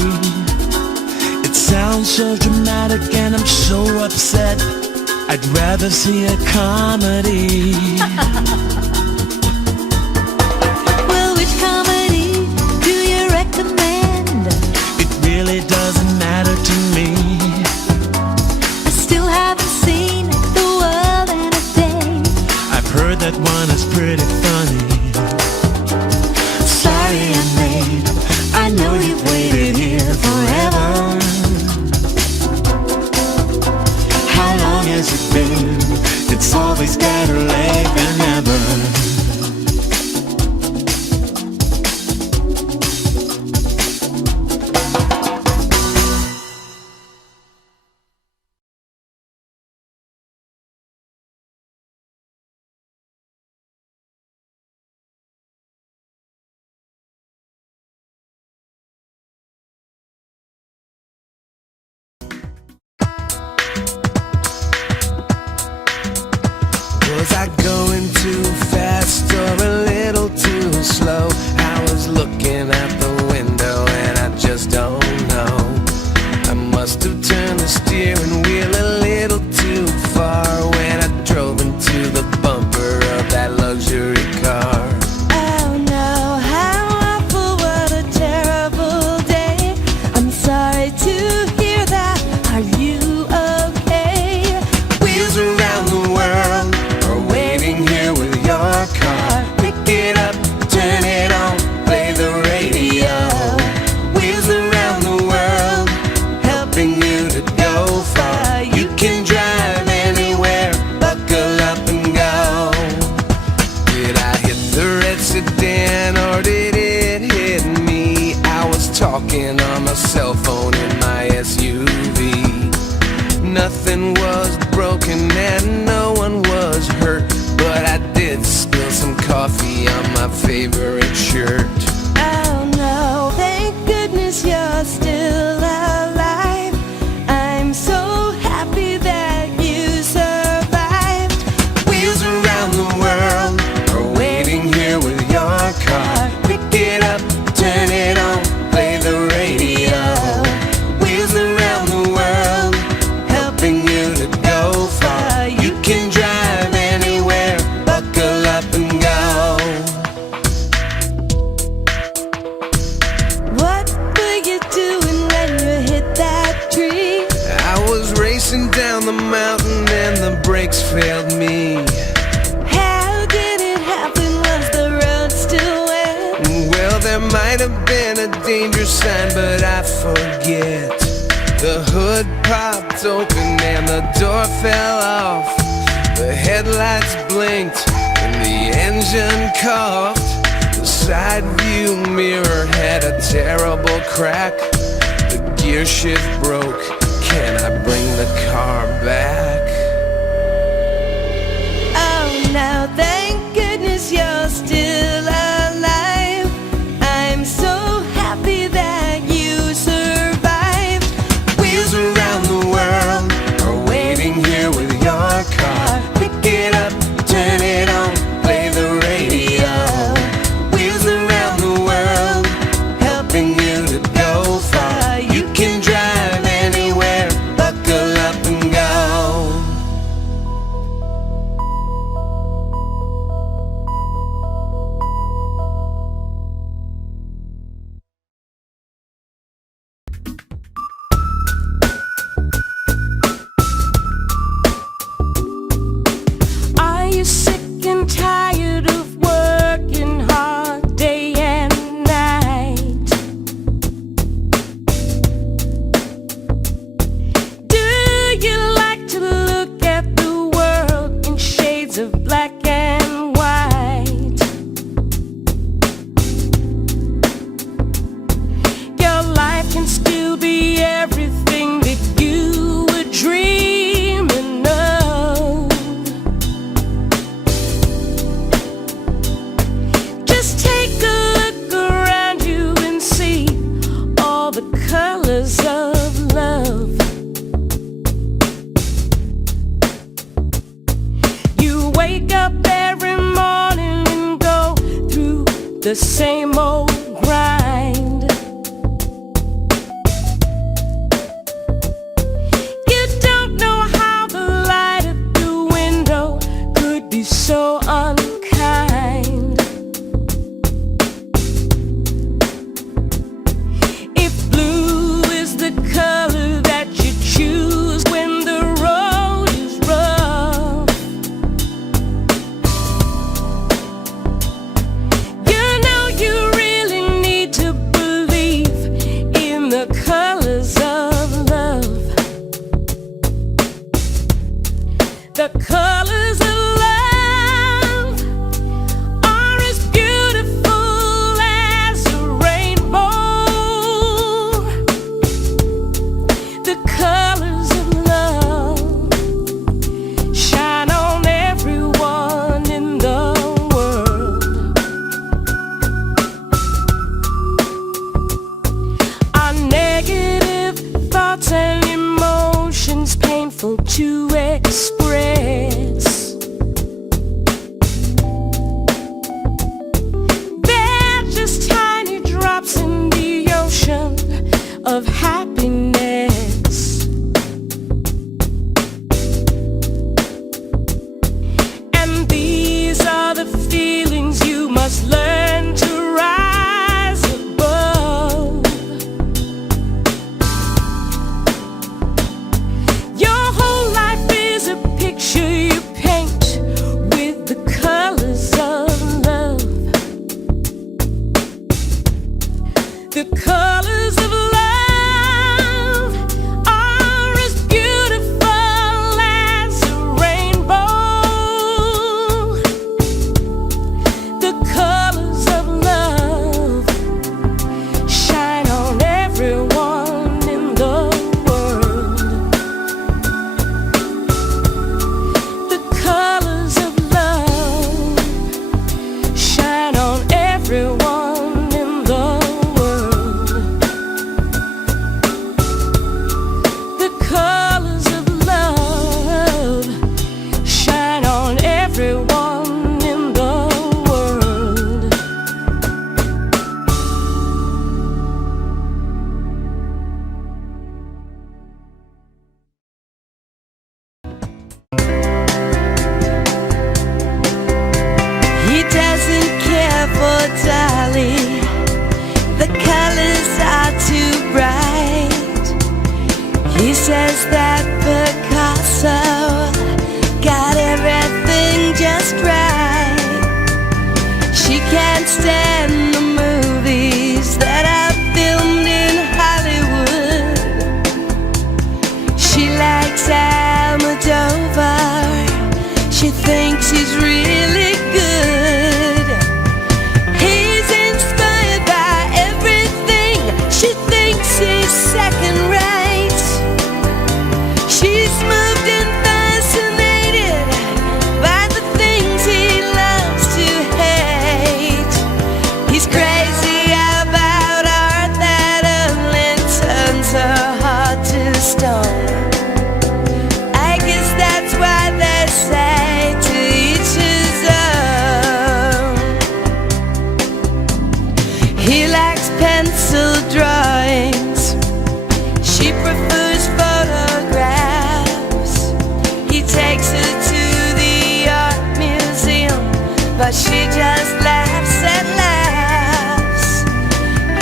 It sounds so dramatic and I'm so upset. I'd rather see a comedy. Well, which comedy do you recommend? It really doesn't matter to me. I still haven't seen The World in a Day. I've heard that one is pretty funny. Sorry I'm late, I know you've waited here forever. How long has it been? It's always better late than never. Was I going too fast or a little too slow? I was looking out the window and I just don't know. I must have turned the steering wheel a little too far when I drove into the bumper of that luxury car. Oh no, how awful, what a terrible day. I'm sorry to hear that. Are you okay? Wheels around the world are waiting here with your car. Pick it up, turn it on, play the radio. Wheels around the world, helping you to go far. You can drive anywhere, buckle up and go. Did I hit the red sedan or did it hit me? I was talking on my cell phone in my SUV. Nothing was broken and no one was hurt, but I did spill some coffee on my favorite shirt. Oh no, thank goodness you're still alive. I'm so happy that you survived. Wheels around the world are waiting here with your car. Pick it up, turn it on, play the radio. Wheels around the world, helping you to go far. You can drive anywhere, buckle up and go. What were you doing when you hit that tree? I was racing down the mountain and the brakes failed me. How did it happen? Was the road still wet? Well, there might have been a danger sign, but I forget. The hood popped open and the door fell off. The headlights blinked and the engine coughed. The side view mirror had a terrible crack. The gear shift broke. Can I bring the car back? Oh no, thank goodness you're still alive. I'm so happy that you survived. Wheels around the world are waiting here with your car. Pick it up, turn it on, play the radio. Wheels around the world, helping you to go far. You can drive anywhere, buckle up and go. the same old grind. You don't know how the light at the window could be so unkind. If blue is the color that you choose when the road is rough, you know you really need to believe in the colors of love. The colors of love are as beautiful as a rainbow. The colors of love shine on everyone in the world. Our negative thoughts and emotions painful to express. They're just tiny drops in the ocean of happiness. And these are the feelings you must learn to rise above. Your whole life is a picture you paint with the colors of love. The colors of love are as beautiful as a rainbow. The colors of love shine on everyone in the world. The colors of love shine on everyone in the world. The colors of love shine on everyone in the world. He doesn't care for Dolly. The colors are too bright. He says that Picasso got everything just right. She can't stand the movies that are filmed in Hollywood. She likes Almodovar. She thinks he's really good. He's inspired by everything. She thinks he's second rate. She's moved and fascinated by the things he loves to hate. He's crazy about art that only turns her heart to stone. I guess that's why they say to each his own. He likes pencil drawings. She prefers photographs. He takes her to the art museum, but she just laughs and laughs.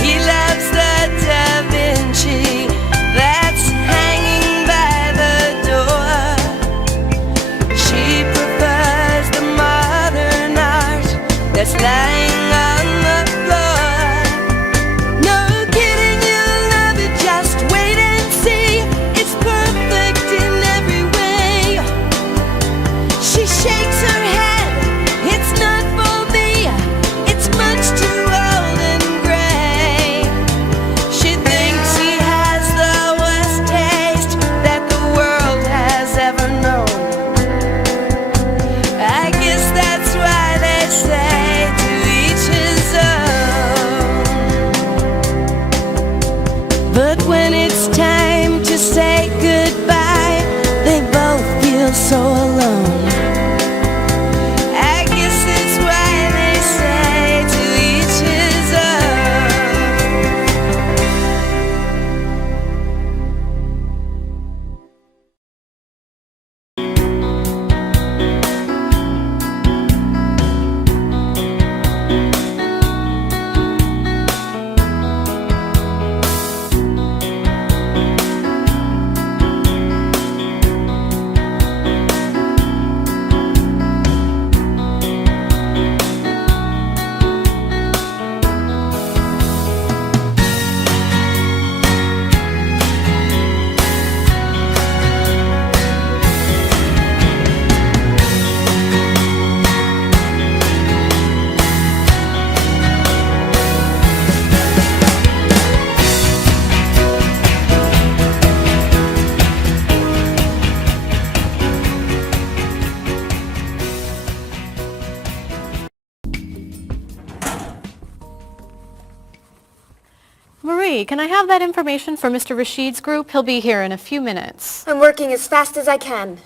He loves the Da Vinci that's hanging by the door. She prefers the modern art that's lying on the floor. No kidding, you'll love it, just wait and see. It's perfect in every way. She shakes her head, it's not for me. It's much too old and gray. She thinks he has the worst taste that the world has ever known. I guess that's why they say to each Marie, can I have that information for Mr. Rashid's group? He'll be here in a few minutes. I'm working as fast as I can.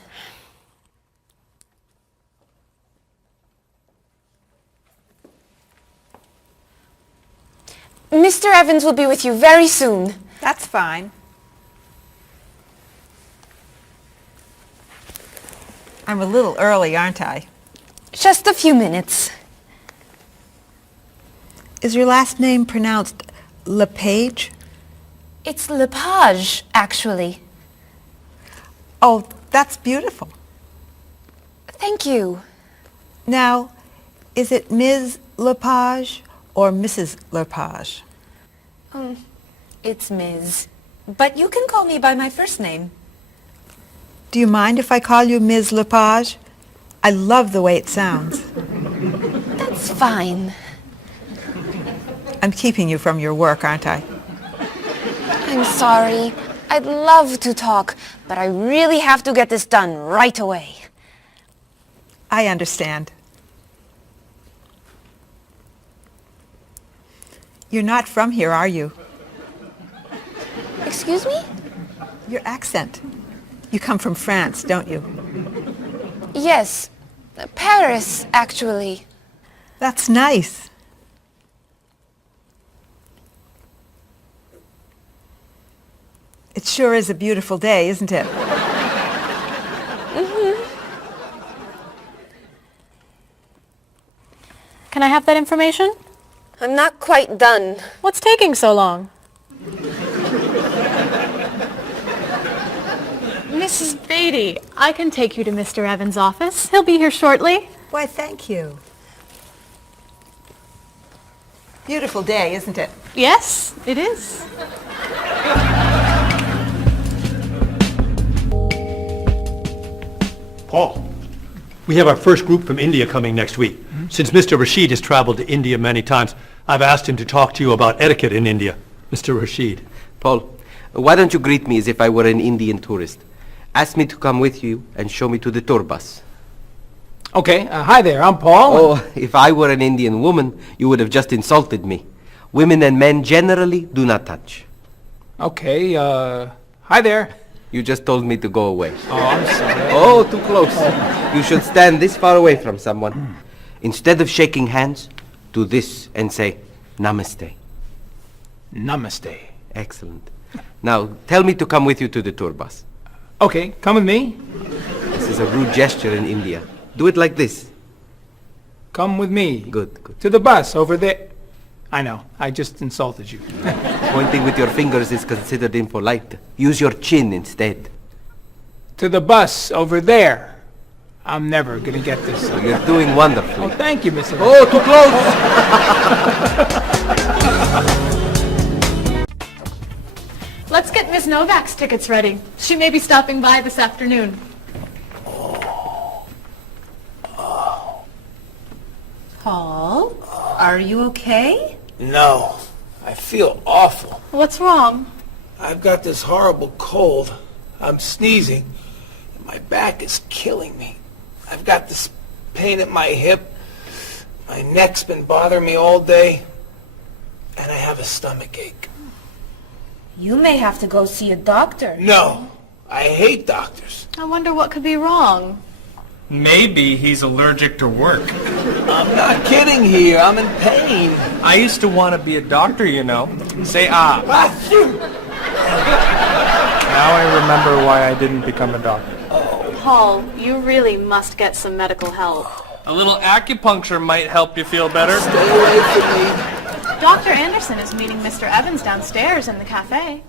Mr. Evans will be with you very soon. That's fine. I'm a little early, aren't I? Just a few minutes. Is your last name pronounced LePage? It's Lepage, actually. Oh, that's beautiful. Thank you. Now, is it Ms. Lepage or Mrs. Lepage? It's Ms. But you can call me by my first name. Do you mind if I call you Ms. Lepage? I love the way it sounds. That's fine. I'm keeping you from your work, aren't I? I'm sorry. I'd love to talk, but I really have to get this done right away. I understand. You're not from here, are you? Excuse me? Your accent. You come from France, don't you? Yes. Paris, actually. That's nice. It sure is a beautiful day, isn't it? Can I have that information? I'm not quite done. What's taking so long? Mrs. Beatty, I can take you to Mr. Evans' office. He'll be here shortly. Why, thank you. Beautiful day, isn't it? Yes, it is. Paul, we have our first group from India coming next week. Since Mr. Rashid has traveled to India many times, I've asked him to talk to you about etiquette in India. Mr. Rashid. Paul, why don't you greet me as if I were an Indian tourist? Ask me to come with you and show me to the tour bus. Okay, hi there, I'm Paul. Oh, if I were an Indian woman, you would have just insulted me. Women and men generally do not touch. Okay, hi there. You just told me to go away. Oh, I'm sorry. Oh, too close. You should stand this far away from someone. Instead of shaking hands, do this and say, Namaste. Namaste. Excellent. Now, tell me to come with you to the tour bus. Okay, come with me. This is a rude gesture in India. Do it like this. Come with me. Good, good. To the bus over there. I know, I just insulted you. Pointing with your fingers is considered impolite. Use your chin instead. To the bus over there. I'm never gonna get this. You're doing wonderfully. Oh, thank you, Mr. Oh, too close! Let's get Ms. Novak's tickets ready. She may be stopping by this afternoon. Paul, are you okay? No, I feel awful. What's wrong? I've got this horrible cold. I'm sneezing. And my back is killing me. I've got this pain at my hip. My neck's been bothering me all day. And I have a stomach ache. You may have to go see a doctor. No, I hate doctors. I wonder what could be wrong. Maybe he's allergic to work. I'm not kidding here. I'm in pain. I used to want to be a doctor, you know. Say ah. Now I remember why I didn't become a doctor. Paul, you really must get some medical help. A little acupuncture might help you feel better. Stay away from me. Dr. Anderson is meeting Mr. Evans downstairs in the cafe.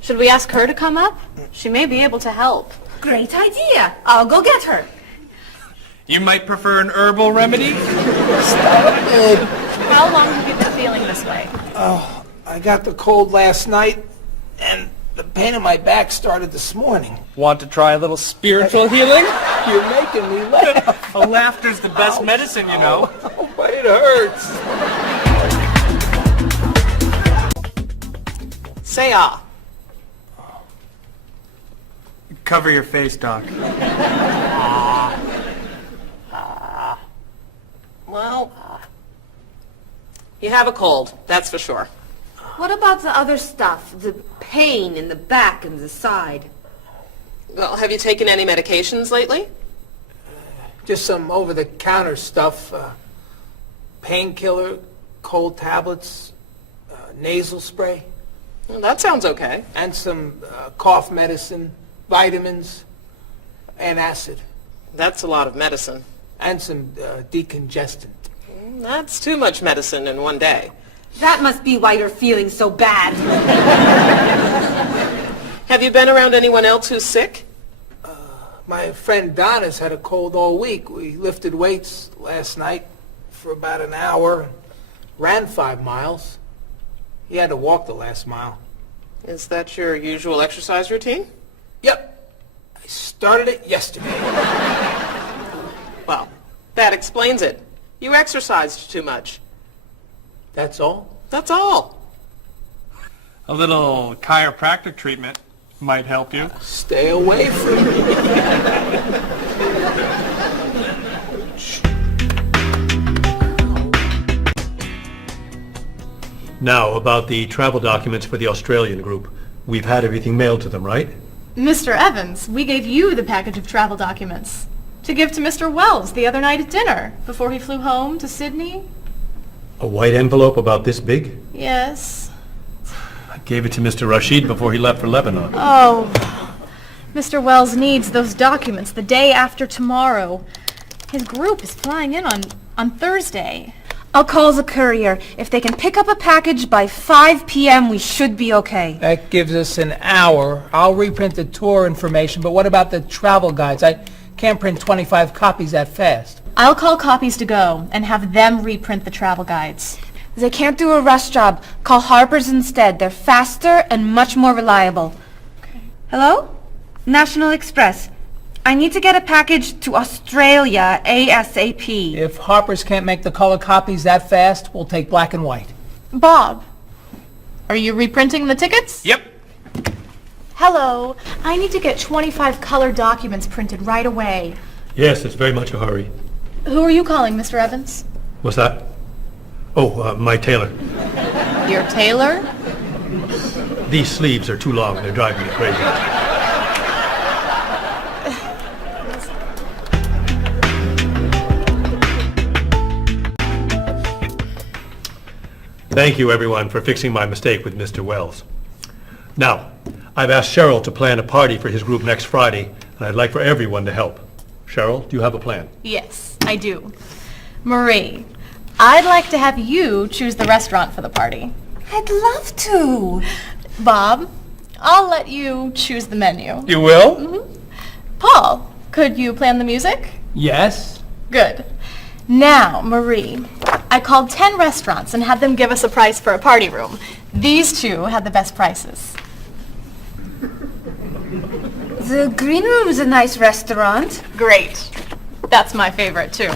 Should we ask her to come up? She may be able to help. Great idea. I'll go get her. You might prefer an herbal remedy? Stop it. How long have you been feeling this way? Oh, I got the cold last night, and the pain in my back started this morning. Want to try a little spiritual healing? You're making me laugh. Laughter's the best medicine, you know. Oh, but it hurts. Say ah. Cover your face, Doc. Well, you have a cold, that's for sure. What about the other stuff? The pain in the back and the side? Well, have you taken any medications lately? Just some over-the-counter stuff. Painkiller, cold tablets, nasal spray. Well, that sounds okay. And some cough medicine, vitamins, and acid. That's a lot of medicine. And some decongestant. That's too much medicine in one day. That must be why you're feeling so bad. Have you been around anyone else who's sick? My friend Don has had a cold all week. We lifted weights last night for about an hour, ran 5 miles. He had to walk the last mile. Is that your usual exercise routine? Yep. I started it yesterday. Well, that explains it. You exercised too much. That's all? That's all. A little chiropractic treatment might help you. Stay away from me. Now, about the travel documents for the Australian group. We've had everything mailed to them, right? Mr. Evans, we gave you the package of travel documents to give to Mr. Wells the other night at dinner before he flew home to Sydney. A white envelope about this big? Yes. I gave it to Mr. Rashid before he left for Lebanon. Oh, Mr. Wells needs those documents the day after tomorrow. His group is flying in on Thursday. I'll call the courier. If they can pick up a package by 5 p.m., we should be okay. That gives us an hour. I'll reprint the tour information, but what about the travel guides? I can't print 25 copies that fast. I'll call Copies to Go and have them reprint the travel guides. They can't do a rush job. Call Harper's instead. They're faster and much more reliable. Okay. Hello? National Express. I need to get a package to Australia ASAP. If Harper's can't make the color copies that fast, we'll take black and white. Bob, are you reprinting the tickets? Yep. Hello. I need to get 25 color documents printed right away. Yes, it's very much a hurry. Who are you calling, Mr. Evans? What's that? Oh, my tailor. Your tailor? These sleeves are too long. They're driving me crazy. Thank you, everyone, for fixing my mistake with Mr. Wells. Now, I've asked Cheryl to plan a party for his group next Friday, and I'd like for everyone to help. Cheryl, do you have a plan? Yes, I do. Marie, I'd like to have you choose the restaurant for the party. I'd love to. Bob, I'll let you choose the menu. You will? Mm-hmm. Paul, could you plan the music? Yes? Good. Now, Marie, I called 10 restaurants and had them give us a price for a party room. These two had the best prices. The Green Room's a nice restaurant. Great. That's my favorite, too.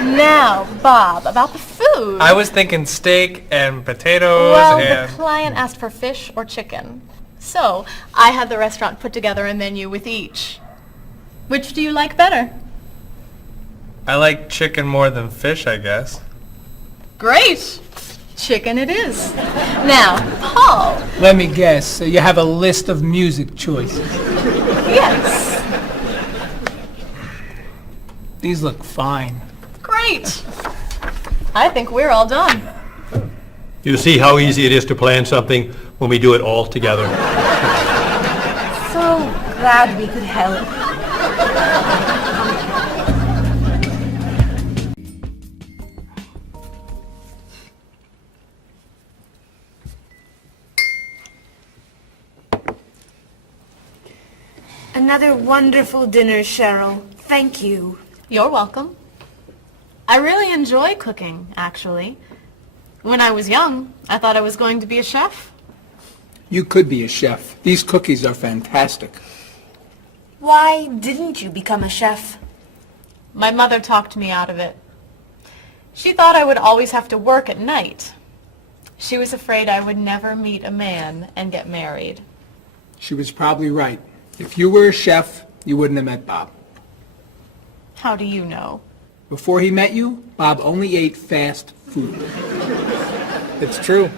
Now, Bob, about the food. I was thinking steak and potatoes Well, and... the client asked for fish or chicken. So, I had the restaurant put together a menu with each. Which do you like better? I like chicken more than fish, I guess. Great. Chicken it is. Now, Paul. Let me guess. You have a list of music choices. Yes. These look fine. Great. I think we're all done. You see how easy it is to plan something when we do it all together. So glad we could help. Another wonderful dinner, Cheryl. Thank you. You're welcome. I really enjoy cooking, actually. When I was young, I thought I was going to be a chef. You could be a chef. These cookies are fantastic. Why didn't you become a chef? My mother talked me out of it. She thought I would always have to work at night. She was afraid I would never meet a man and get married. She was probably right. If you were a chef, you wouldn't have met Bob. How do you know? Before he met you, Bob only ate fast food. It's true.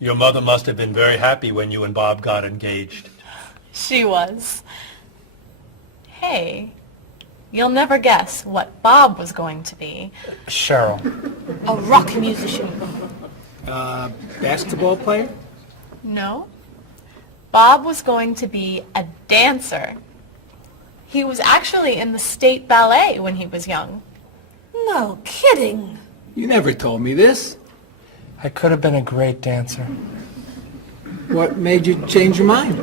Your mother must have been very happy when you and Bob got engaged. She was. Hey, you'll never guess what Bob was going to be. Cheryl. A rock musician. Basketball player? No. Bob was going to be a dancer. He was actually in the state ballet when he was young. No kidding. You never told me this. I could have been a great dancer. What made you change your mind?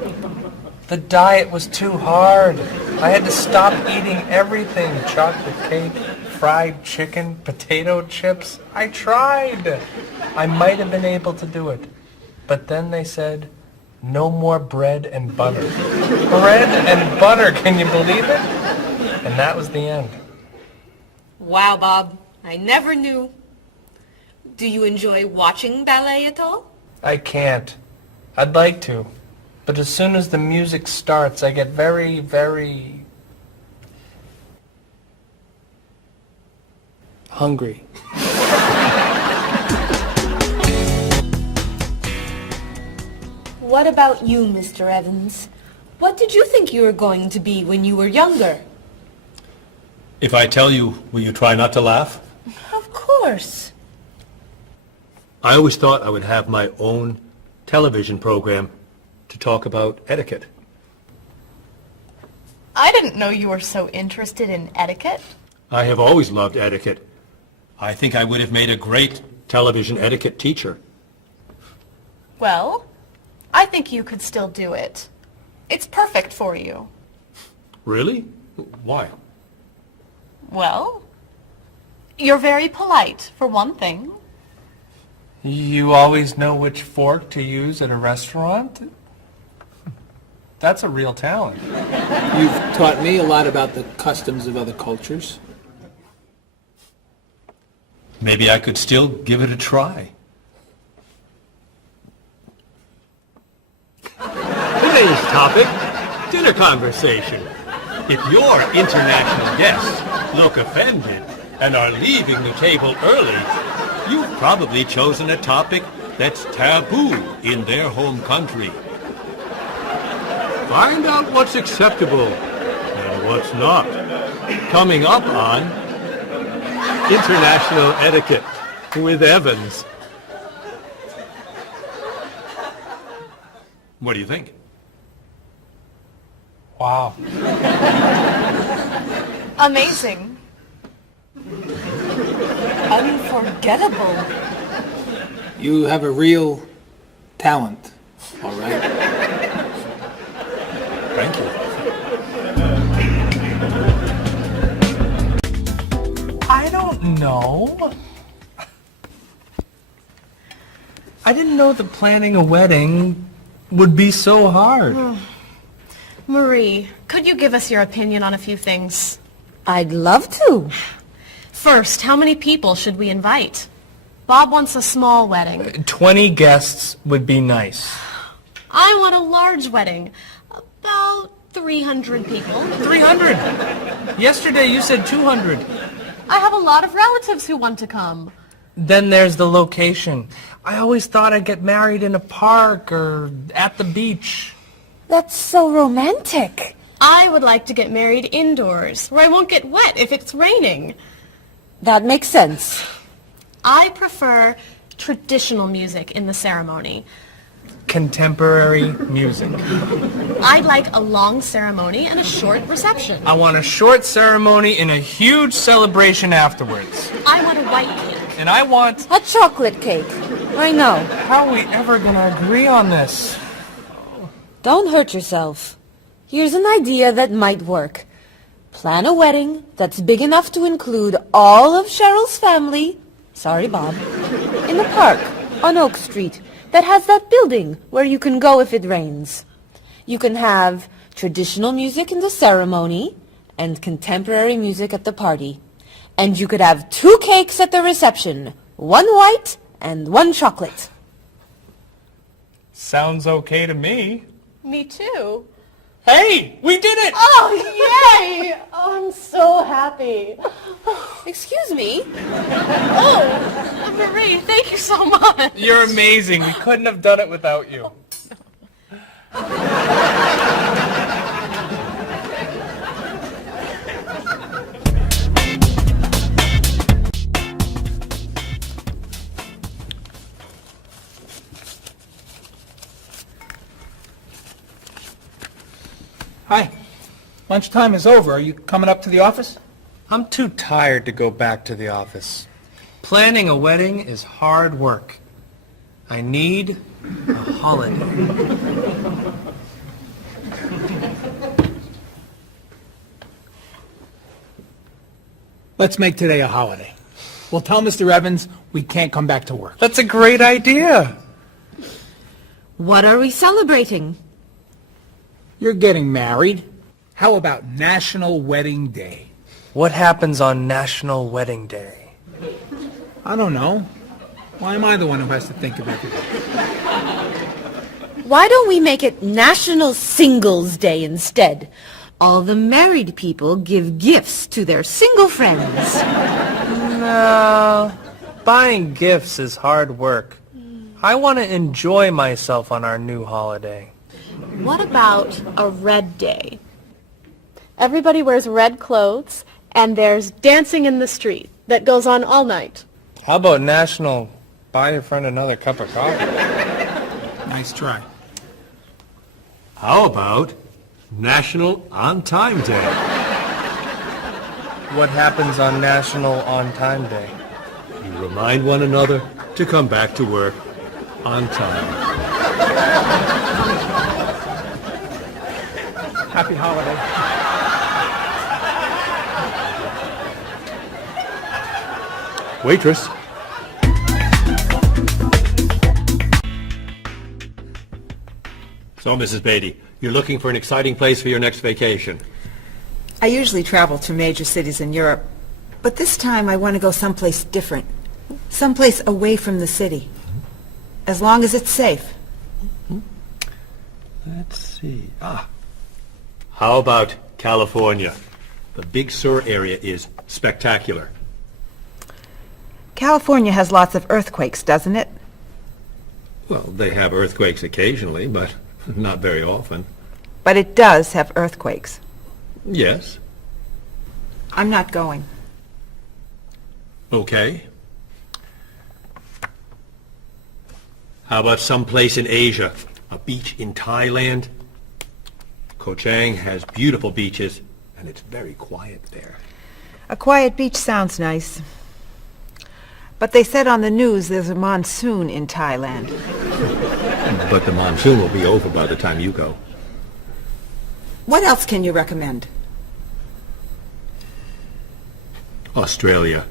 The diet was too hard. I had to stop eating everything. Chocolate cake, fried chicken, potato chips. I tried. I might have been able to do it. But then they said, no more bread and butter. Bread and butter, can you believe it? And that was the end. Wow, Bob. I never knew. Do you enjoy watching ballet at all? I can't. I'd like to. But as soon as the music starts, I get very, very hungry. What about you, Mr. Evans? What did you think you were going to be when you were younger? If I tell you, will you try not to laugh? Of course. I always thought I would have my own television program to talk about etiquette. I didn't know you were so interested in etiquette. I have always loved etiquette. I think I would have made a great television etiquette teacher. Well, I think you could still do it. It's perfect for you. Really? Why? Well, you're very polite, for one thing. You always know which fork to use at a restaurant? That's a real talent. You've taught me a lot about the customs of other cultures. Maybe I could still give it a try. Today's topic, dinner conversation. If your international guests look offended and are leaving the table early, you've probably chosen a topic that's taboo in their home country. Find out what's acceptable and what's not. Coming up on International Etiquette with Evans. What do you think? Wow. Amazing. Unforgettable. You have a real talent, all right? Thank you. I don't know. I didn't know that planning a wedding would be so hard. Marie, could you give us your opinion on a few things? I'd love to. First, how many people should we invite? Bob wants a small wedding. 20 guests would be nice. I want a large wedding. About 300 people. 300? Yesterday you said 200. I have a lot of relatives who want to come. Then there's the location. I always thought I'd get married in a park or at the beach. That's so romantic. I would like to get married indoors, where I won't get wet if it's raining. That makes sense. I prefer traditional music in the ceremony. Contemporary music. I'd like a long ceremony and a short reception. I want a short ceremony and a huge celebration afterwards. I want a white cake. And I want... A chocolate cake. I know. How are we ever gonna agree on this? Don't hurt yourself. Here's an idea that might work. Plan a wedding that's big enough to include all of Cheryl's family, sorry Bob, in a park on Oak Street that has that building where you can go if it rains. You can have traditional music in the ceremony and contemporary music at the party. And you could have 2 cakes at the reception, 1 white and 1 chocolate. Sounds okay to me. Me too. Hey, we did it! Oh, yay! Oh, I'm so happy. Excuse me? Oh, Marie. Ray, thank you so much. You're amazing. We couldn't have done it without you. Hi. Lunchtime is over. Are you coming up to the office? I'm too tired to go back to the office. Planning a wedding is hard work. I need a holiday. Let's make today a holiday. We'll tell Mr. Evans we can't come back to work. That's a great idea. What are we celebrating? You're getting married. How about National Wedding Day? What happens on National Wedding Day? I don't know. Why am I the one who has to think of everything? Why don't we make it National Singles Day instead? All the married people give gifts to their single friends. No, buying gifts is hard work. I want to enjoy myself on our new holiday. What about a red day? Everybody wears red clothes, and there's dancing in the street that goes on all night. How about National Buy Your Friend Another Cup of Coffee? Nice try. How about National On Time Day? What happens on National On Time Day? You remind one another to come back to work on time. Happy holiday. Waitress. So, Mrs. Beatty, you're looking for an exciting place for your next vacation. I usually travel to major cities in Europe, but this time I want to go someplace different. Someplace away from the city. As long as it's safe. Let's see. How about California? The Big Sur area is spectacular. California has lots of earthquakes, doesn't it? Well, they have earthquakes occasionally, but not very often. But it does have earthquakes. Yes. I'm not going. Okay. How about someplace in Asia? A beach in Thailand? Koh Chang has beautiful beaches, and it's very quiet there. A quiet beach sounds nice. But they said on the news there's a monsoon in Thailand. But the monsoon will be over by the time you go. What else can you recommend? Australia.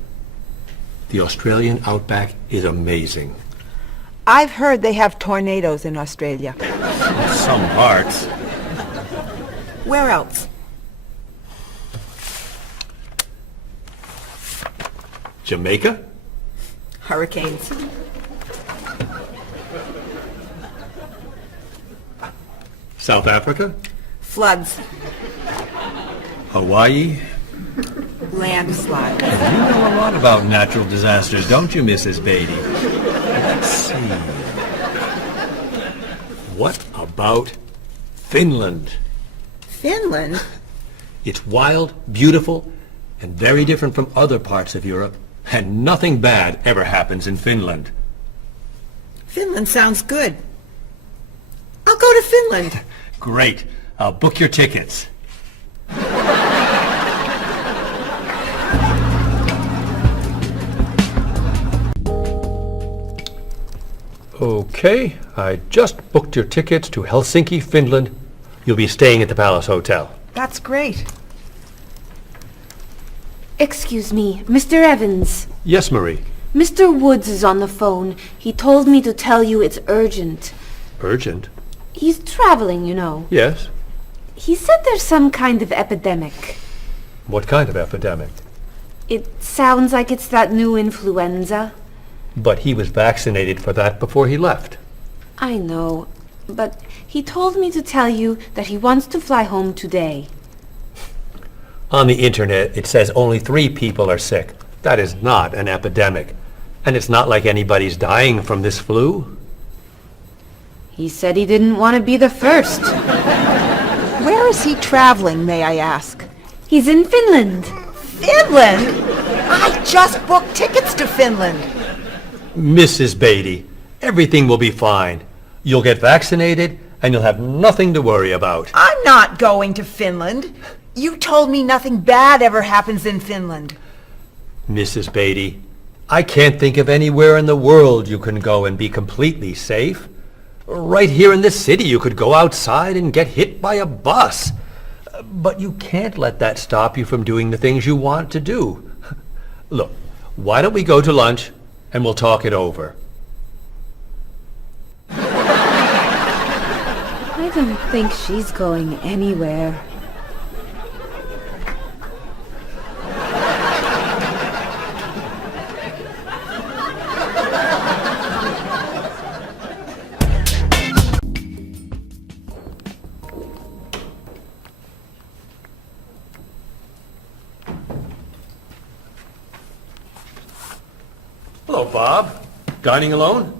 The Australian outback is amazing. I've heard they have tornadoes in Australia. Some parts. Where else? Jamaica? Hurricanes. South Africa? Floods. Hawaii? Landslides. You know a lot about natural disasters, don't you, Mrs. Beatty? Let's see. What about Finland? Finland? It's wild, beautiful, and very different from other parts of Europe. And nothing bad ever happens in Finland. Finland sounds good. I'll go to Finland. Great. I'll book your tickets. Okay, I just booked your tickets to Helsinki, Finland. You'll be staying at the Palace Hotel. That's great. Excuse me, Mr. Evans. Yes, Marie. Mr. Woods is on the phone. He told me to tell you it's urgent. Urgent? He's traveling, you know. Yes. He said there's some kind of epidemic. What kind of epidemic? It sounds like it's that new influenza. But he was vaccinated for that before he left. I know, but he told me to tell you that he wants to fly home today. On the internet, it says only 3 people are sick. That is not an epidemic. And it's not like anybody's dying from this flu. He said he didn't want to be the first. Where is he traveling, may I ask? He's in Finland. Finland? I just booked tickets to Finland. Mrs. Beatty, everything will be fine. You'll get vaccinated, and you'll have nothing to worry about. I'm not going to Finland. You told me nothing bad ever happens in Finland. Mrs. Beatty, I can't think of anywhere in the world you can go and be completely safe. Right here in this city, you could go outside and get hit by a bus. But you can't let that stop you from doing the things you want to do. Look, why don't we go to lunch and we'll talk it over? I don't think she's going anywhere. Hello, Bob. Dining alone?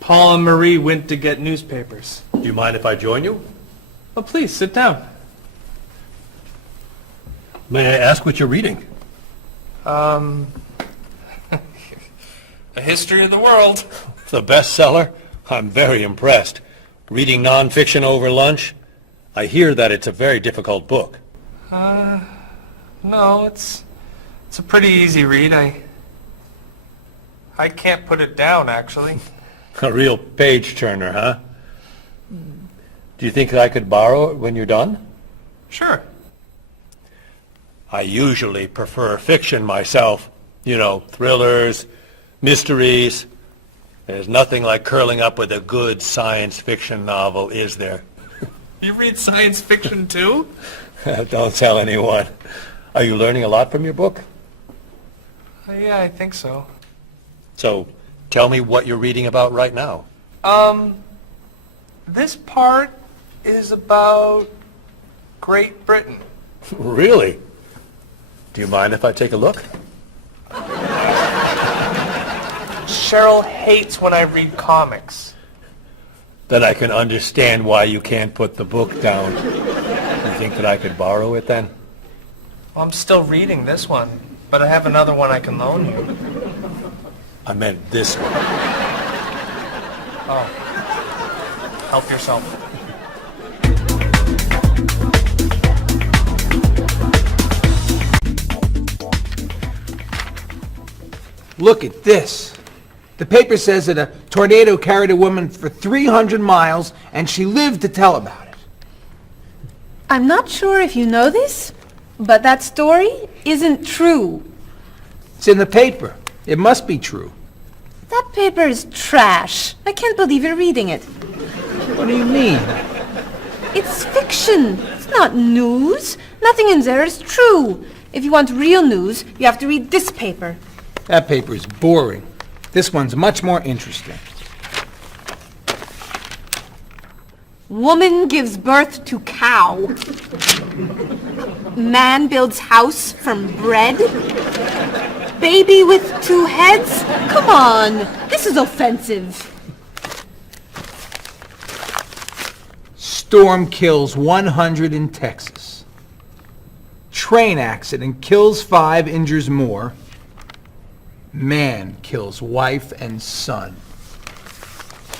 Paul and Marie went to get newspapers. Do you mind if I join you? Oh, please, sit down. May I ask what you're reading? A History of the World. The bestseller? I'm very impressed. Reading nonfiction over lunch? I hear that it's a very difficult book. No, it's a pretty easy read. I can't put it down, actually. A real page-turner, huh? Do you think I could borrow it when you're done? Sure. I usually prefer fiction myself. You know, thrillers, mysteries. There's nothing like curling up with a good science fiction novel, is there? You read science fiction too? Don't tell anyone. Are you learning a lot from your book? Yeah, I think so. So, tell me what you're reading about right now. This part is about Great Britain. Really? Do you mind if I take a look? Cheryl hates when I read comics. Then I can understand why you can't put the book down. You think that I could borrow it then? Well, I'm still reading this one, but I have another one I can loan you. I meant this one. Oh. Help yourself. Look at this. The paper says that a tornado carried a woman for 300 miles and she lived to tell about it. I'm not sure if you know this, but that story isn't true. It's in the paper. It must be true. That paper is trash. I can't believe you're reading it. What do you mean? It's fiction. It's not news. Nothing in there is true. If you want real news, you have to read this paper. That paper is boring. This one's much more interesting. Woman gives birth to cow. Man builds house from bread. Baby with 2 heads? Come on, this is offensive. Storm kills 100 in Texas. Train accident kills 5, injures more. Man kills wife and son.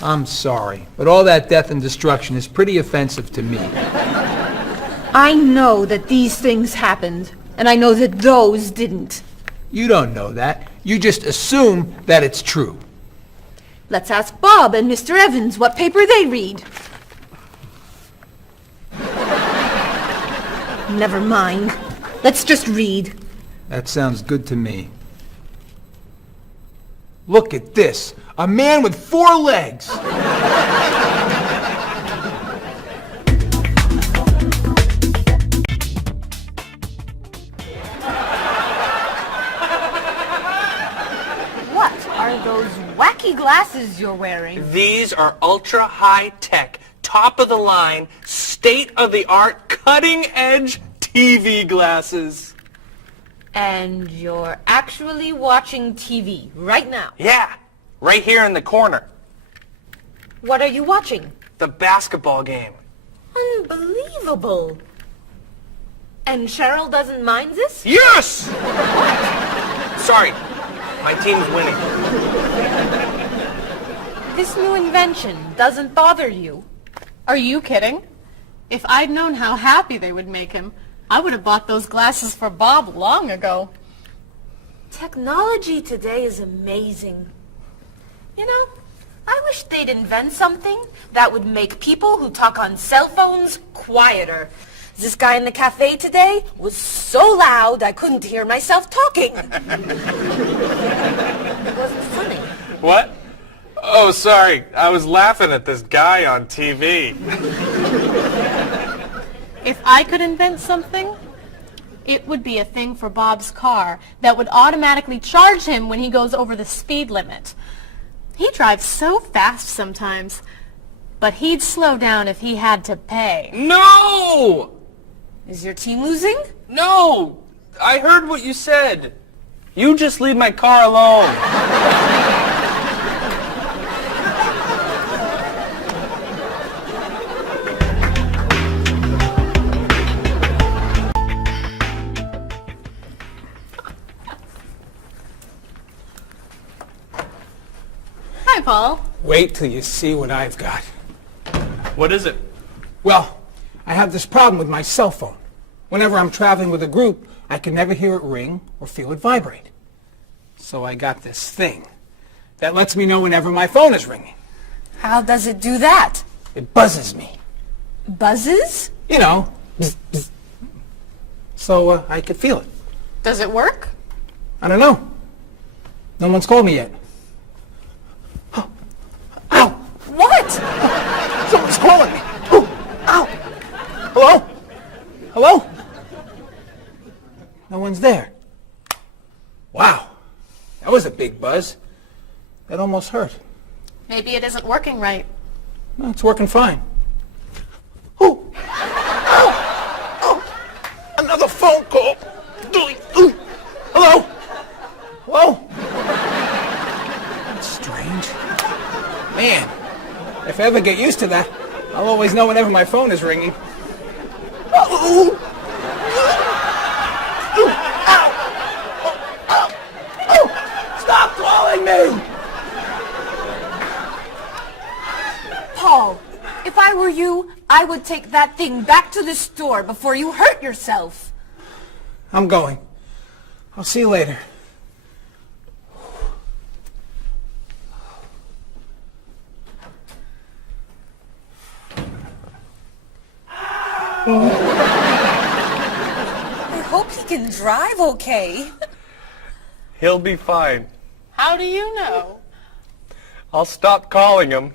I'm sorry, but all that death and destruction is pretty offensive to me. I know that these things happened, and I know that those didn't. You don't know that. You just assume that it's true. Let's ask Bob and Mr. Evans what paper they read. Never mind. Let's just read. That sounds good to me. Look at this. A man with 4 legs. What are those wacky glasses you're wearing? These are ultra high tech, top of the line, state of the art, cutting edge TV glasses. And you're actually watching TV right now. Yeah, right here in the corner. What are you watching? The basketball game. Unbelievable. And Cheryl doesn't mind this? Yes! Sorry, my team's winning. This new invention doesn't bother you. Are you kidding? If I'd known how happy they would make him, I would have bought those glasses for Bob long ago. Technology today is amazing. You know, I wish they'd invent something that would make people who talk on cell phones quieter. This guy in the cafe today was so loud I couldn't hear myself talking. It wasn't funny. What? Oh, sorry. I was laughing at this guy on TV. If I could invent something, it would be a thing for Bob's car that would automatically charge him when he goes over the speed limit. He drives so fast sometimes, but he'd slow down if he had to pay. No! Is your team losing? No! I heard what you said. You just leave my car alone. Hi, Paul. Wait till you see what I've got. What is it? Well, I have this problem with my cell phone. Whenever I'm traveling with a group, I can never hear it ring or feel it vibrate. So I got this thing that lets me know whenever my phone is ringing. How does it do that? It buzzes me. Buzzes? You know, bzz, bzz. So I could feel it. Does it work? I don't know. No one's called me yet. Ow! What? Someone's calling me. Ooh, ow! Hello? Hello? No one's there. Wow. That was a big buzz. That almost hurt. Maybe it isn't working right. No, it's working fine. Ooh! Ow! Oh! Another phone call. Ooh. Hello? Hello? That's strange. Man, if I ever get used to that, I'll always know whenever my phone is ringing. Oh! Stop calling me! Paul, if I were you, I would take that thing back to the store before you hurt yourself. I'm going. I'll see you later. I hope he can drive okay. He'll be fine. How do you know? I'll stop calling him.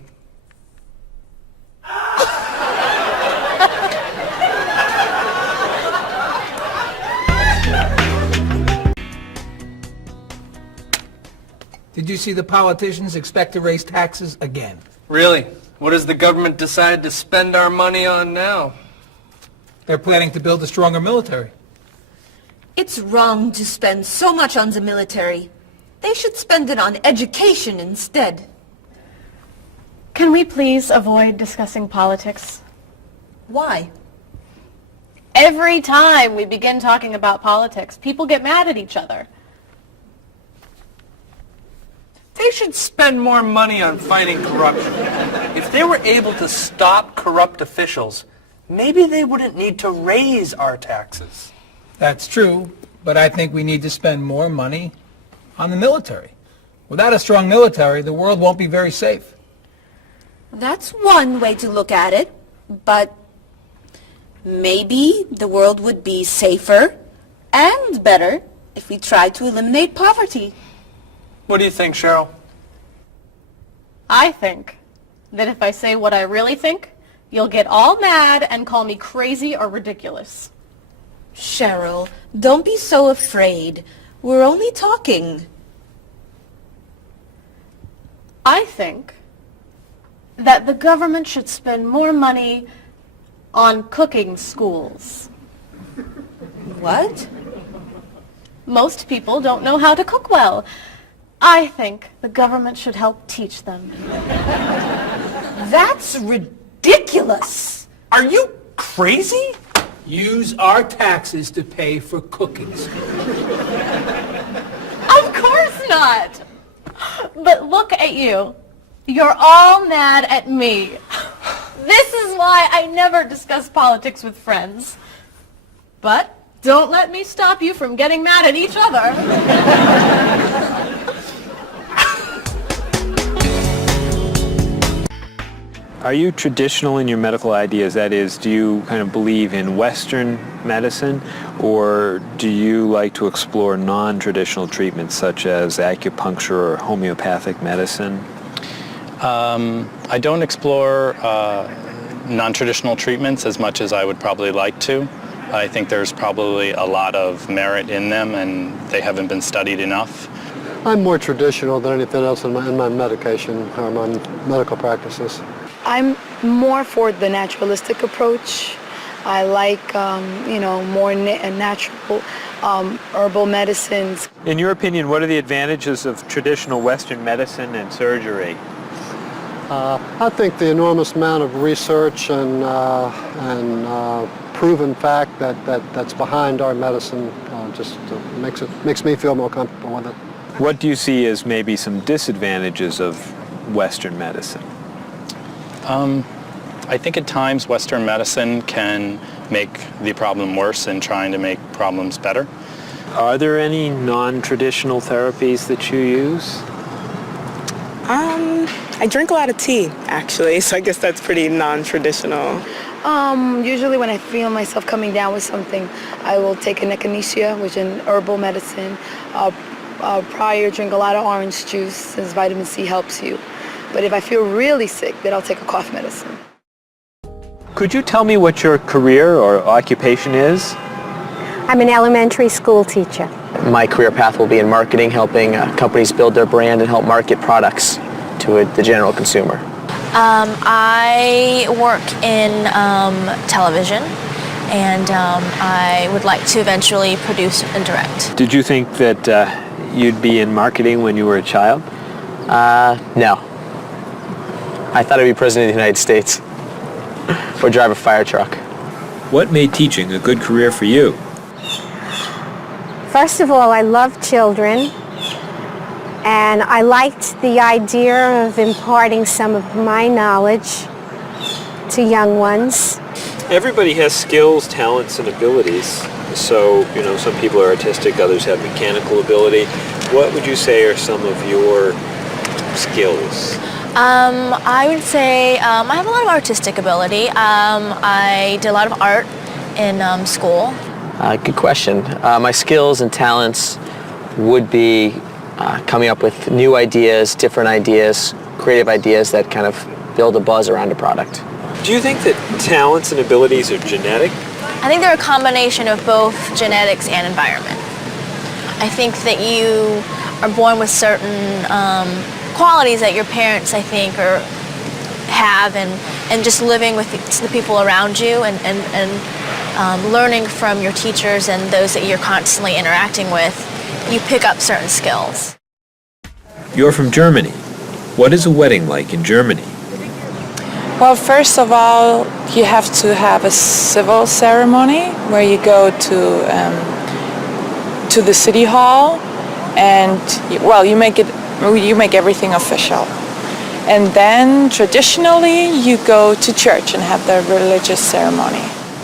Did you see the politicians expect to raise taxes again? Really? What does the government decide to spend our money on now? They're planning to build a stronger military. It's wrong to spend so much on the military. They should spend it on education instead. Can we please avoid discussing politics? Why? Every time we begin talking about politics, people get mad at each other. They should spend more money on fighting corruption. If they were able to stop corrupt officials, maybe they wouldn't need to raise our taxes. That's true, but I think we need to spend more money on the military. Without a strong military, the world won't be very safe. That's one way to look at it, but maybe the world would be safer and better if we tried to eliminate poverty. What do you think, Cheryl? I think that if I say what I really think, you'll get all mad and call me crazy or ridiculous. Cheryl, don't be so afraid. We're only talking. I think that the government should spend more money on cooking schools. What? Most people don't know how to cook well. I think the government should help teach them. That's ridiculous. Are you crazy? Use our taxes to pay for cookies. Of course not. But look at you. You're all mad at me. This is why I never discuss politics with friends. But don't let me stop you from getting mad at each other. Are you traditional in your medical ideas? That is, do you kind of believe in Western medicine, or do you like to explore non-traditional treatments such as acupuncture or homeopathic medicine? I don't explore non-traditional treatments as much as I would probably like to. I think there's probably a lot of merit in them, and they haven't been studied enough. I'm more traditional than anything else in my medication or my medical practices. I'm more for the naturalistic approach. I like, more natural herbal medicines. In your opinion, what are the advantages of traditional Western medicine and surgery? I think the enormous amount of research and proven fact that's behind our medicine just makes me feel more comfortable with it. What do you see as maybe some disadvantages of Western medicine? I think at times Western medicine can make the problem worse in trying to make problems better. Are there any non-traditional therapies that you use? I drink a lot of tea, actually, so I guess that's pretty non-traditional. Usually when I feel myself coming down with something, I will take an echinacea, which is an herbal medicine. Prior, drink a lot of orange juice, since vitamin C helps you. But if I feel really sick, then I'll take a cough medicine. Could you tell me what your career or occupation is? I'm an elementary school teacher. My career path will be in marketing, helping companies build their brand and help market products to the general consumer. I work in television, and I would like to eventually produce and direct. Did you think that you'd be in marketing when you were a child? No. I thought I'd be president of the United States or drive a fire truck. What made teaching a good career for you? First of all, I love children, and I liked the idea of imparting some of my knowledge to young ones. Everybody has skills, talents, and abilities. So, some people are artistic, others have mechanical ability. What would you say are some of your skills? I would say I have a lot of artistic ability. I did a lot of art in school. Good question. My skills and talents would be coming up with new ideas, different ideas, creative ideas that kind of build a buzz around a product. Do you think that talents and abilities are genetic? I think they're a combination of both genetics and environment. I think that you are born with certain qualities that your parents, I think, have, and just living with the people around you and learning from your teachers and those that you're constantly interacting with, you pick up certain skills. You're from Germany. What is a wedding like in Germany? Well, first of all, you have to have a civil ceremony where you go to the city hall, and you make everything official. And then traditionally you go to church and have the religious ceremony.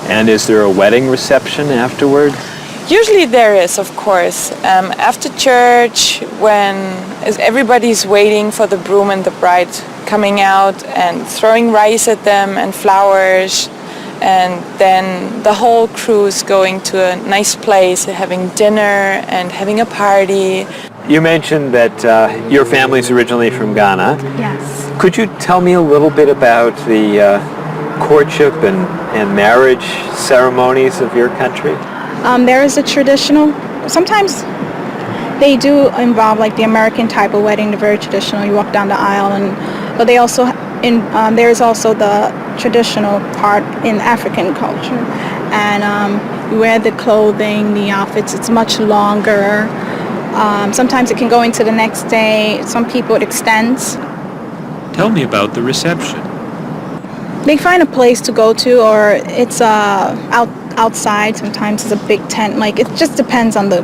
And is there a wedding reception afterward? Usually there is, of course. After church, when everybody's waiting for the groom and the bride coming out and throwing rice at them and flowers, and then the whole crew is going to a nice place, having dinner and having a party. You mentioned that your family's originally from Ghana. Yes. Could you tell me a little bit about the courtship and marriage ceremonies of your country? There is a traditional, sometimes they do involve like the American type of wedding, the very traditional, you walk down the aisle, but they also, there's also the traditional part in African culture. And You wear the clothing, the outfits, it's much longer. Sometimes it can go into the next day. Some people it extends. Tell me about the reception. They find a place to go to, or it's outside. Sometimes it's a big tent. Like, it just depends on the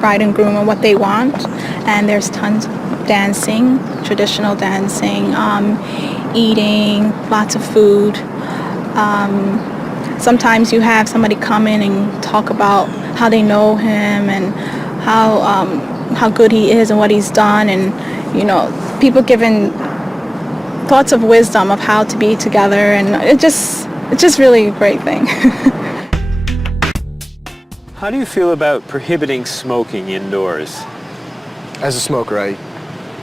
bride and groom and what they want. And there's tons of dancing, traditional dancing, eating, lots of food. Sometimes you have somebody come in and talk about how they know him and how good he is and what he's done, and people giving thoughts of wisdom of how to be together, and it's just really a great thing. How do you feel about prohibiting smoking indoors? As a smoker, I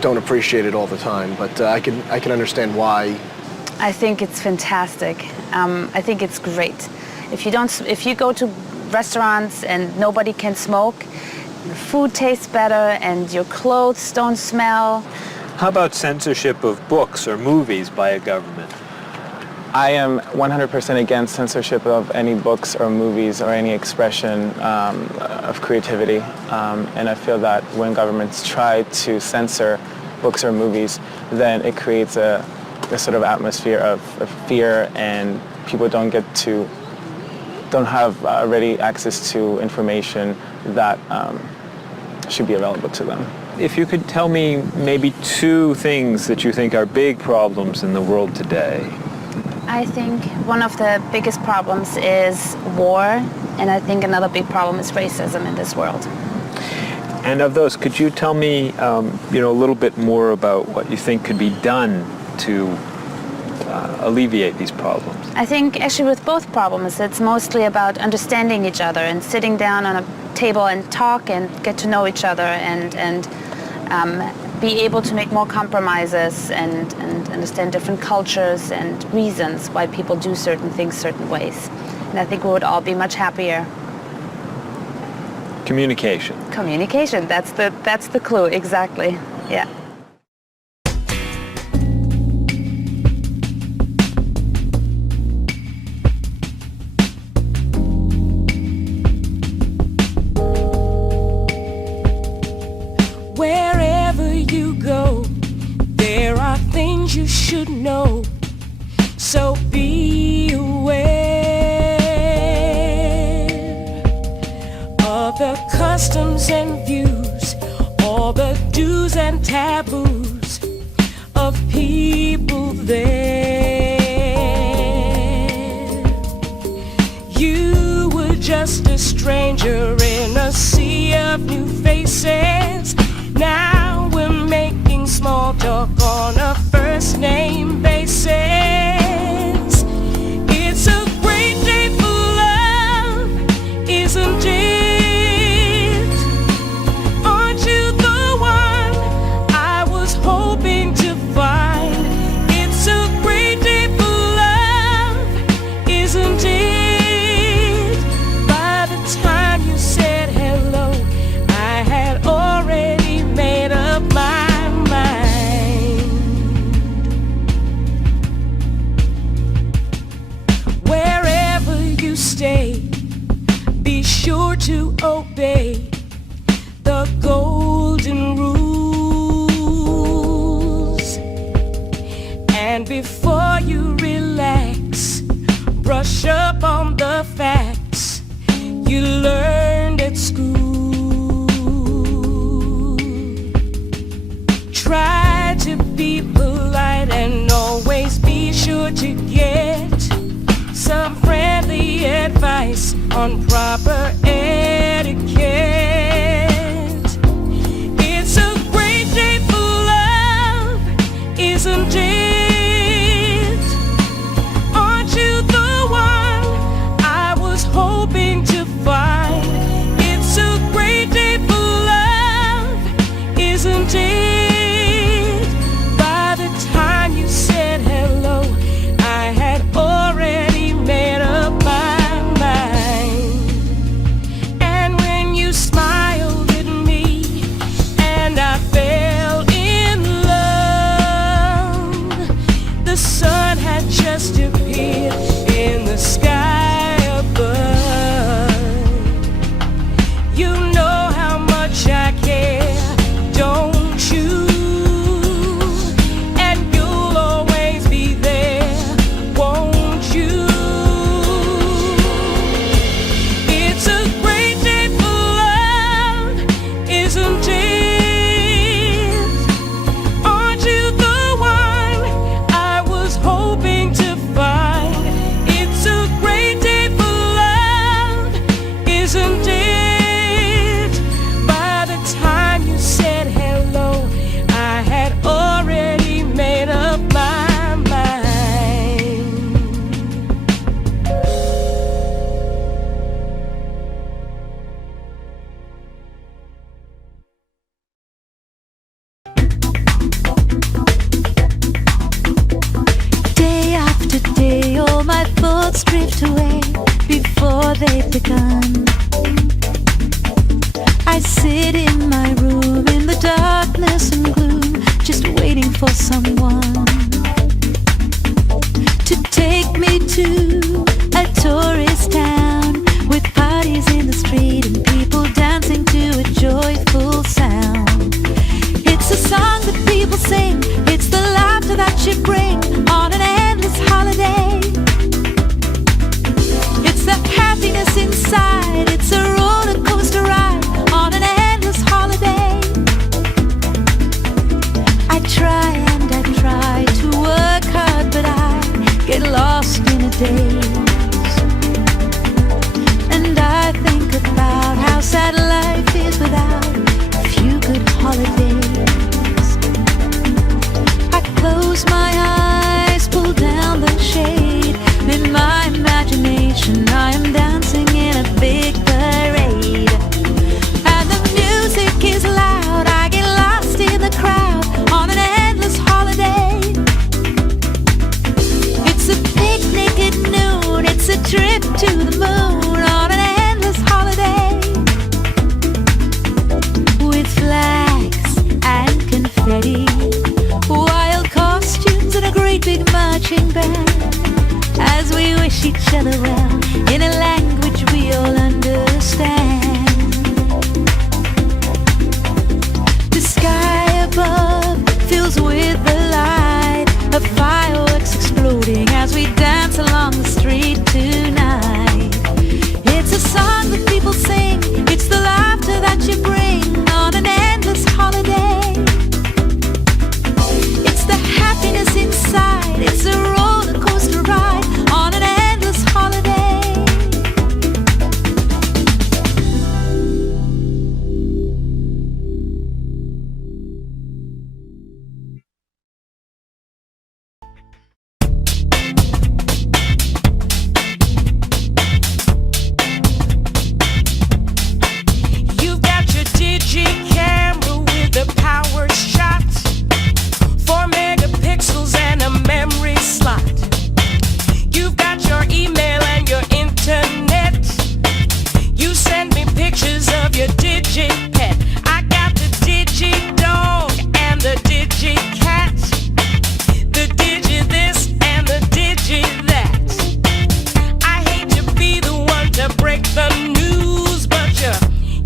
don't appreciate it all the time, but I can understand why. I think it's fantastic. I think it's great. If you go to restaurants and nobody can smoke, the food tastes better and your clothes don't smell. How about censorship of books or movies by a government? I am 100% against censorship of any books or movies or any expression of creativity. And I feel that when governments try to censor books or movies, then it creates a sort of atmosphere of fear, and people don't have ready access to information that should be available to them. If you could tell me maybe 2 things that you think are big problems in the world today. I think one of the biggest problems is war, and I think another big problem is racism in this world. And of those, could you tell me a little bit more about what you think could be done to alleviate these problems? I think actually with both problems, it's mostly about understanding each other and sitting down on a table and talk and get to know each other and be able to make more compromises and understand different cultures and reasons why people do certain things certain ways. And I think we would all be much happier. Communication. Communication, that's the clue, exactly, yeah. Wherever you go, there are things you should know, so be aware of the customs and views, all the do's and taboos of people there. You were just a stranger in a sea of new faces. Now we're making small talk on a first name basis. It's a great day for love, isn't it? Aren't you the one I was hoping to find? It's a great day for love, isn't it? By the time you said hello, I had already made up my mind. Wherever you stay, be sure to obey the golden rules. And before you relax, brush up on the facts you learned at school. Try to be polite and always be sure to get some friendly advice on proper etiquette. It's a great day for love, isn't it? Aren't you the one I was hoping to find? It's a great day for love, isn't it? Time you said hello, I had already made up my mind. slipped away before they've begun. I sit in my room in the darkness and gloom, just waiting for someone to take me to a tourist town with parties in the street and people dancing to a joyful sound. It's a song that people sing, it's the laughter that you bring on an endless holiday. It's the happiness inside, it's a roller coaster ride on an endless holiday. I try and I try to work hard, but I get lost in a daze. And I think about how sad life is without a few good holidays. I close my eyes, pull down the shade, and in my imagination I am dancing in a big parade. And the music is loud, I get lost in the crowd on an endless holiday. It's a picnic at noon, it's a trip to the moon on an endless holiday. With flags and confetti, wild costumes and a great big marching band, as we wish each other well in a language we all understand. The sky above fills with the light of fireworks exploding as we dance along the street tonight. It's a song that people sing, it's the laughter that you bring on an endless holiday. It's the happiness inside, it's a roller coaster ride on an endless holiday. You've got your digi camera with a power shot, 4 megapixels and a memory slot. You've got your email and your internet. You send me pictures of your digi pet. I got the digi dog and the digi cat, the digi this and the digi that. I hate to be the one to break the news, but you're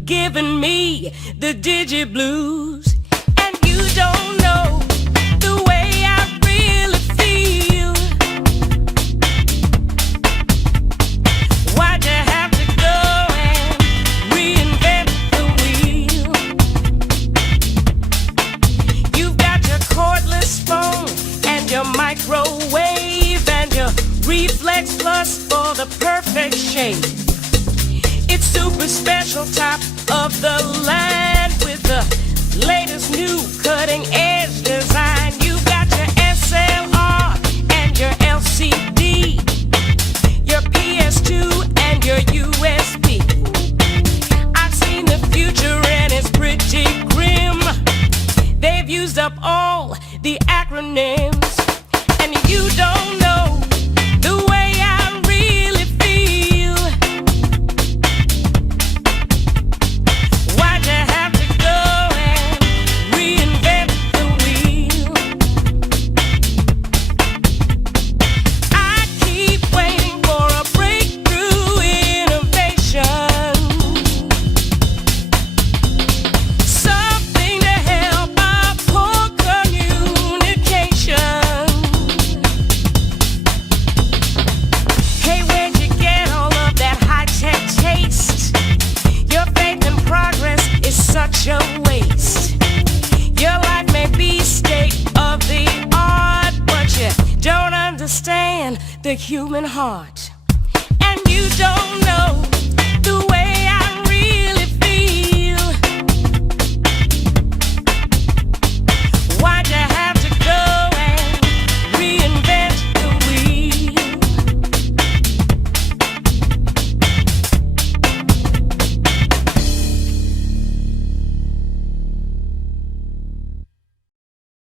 giving me the digi blues. And you don't know the way I really feel. Why'd you have to go and reinvent the wheel? You've got your cordless phone and your microwave and your Reflex Plus for the perfect shape. It's super special, top of the line with the latest new cutting edge design. You've got your SLR and your LCD, your PS2 and your USB. I've seen the future and it's pretty grim. They've used up all the acronyms, and you don't know the way I really feel. Why'd you have to go and reinvent the wheel? I keep waiting for a breakthrough innovation, something to help our poor communication. Hey, where'd you get all of that high-tech taste? Your faith in progress is such a waste. Your life may be state of the art, but you don't understand the human heart. And you don't know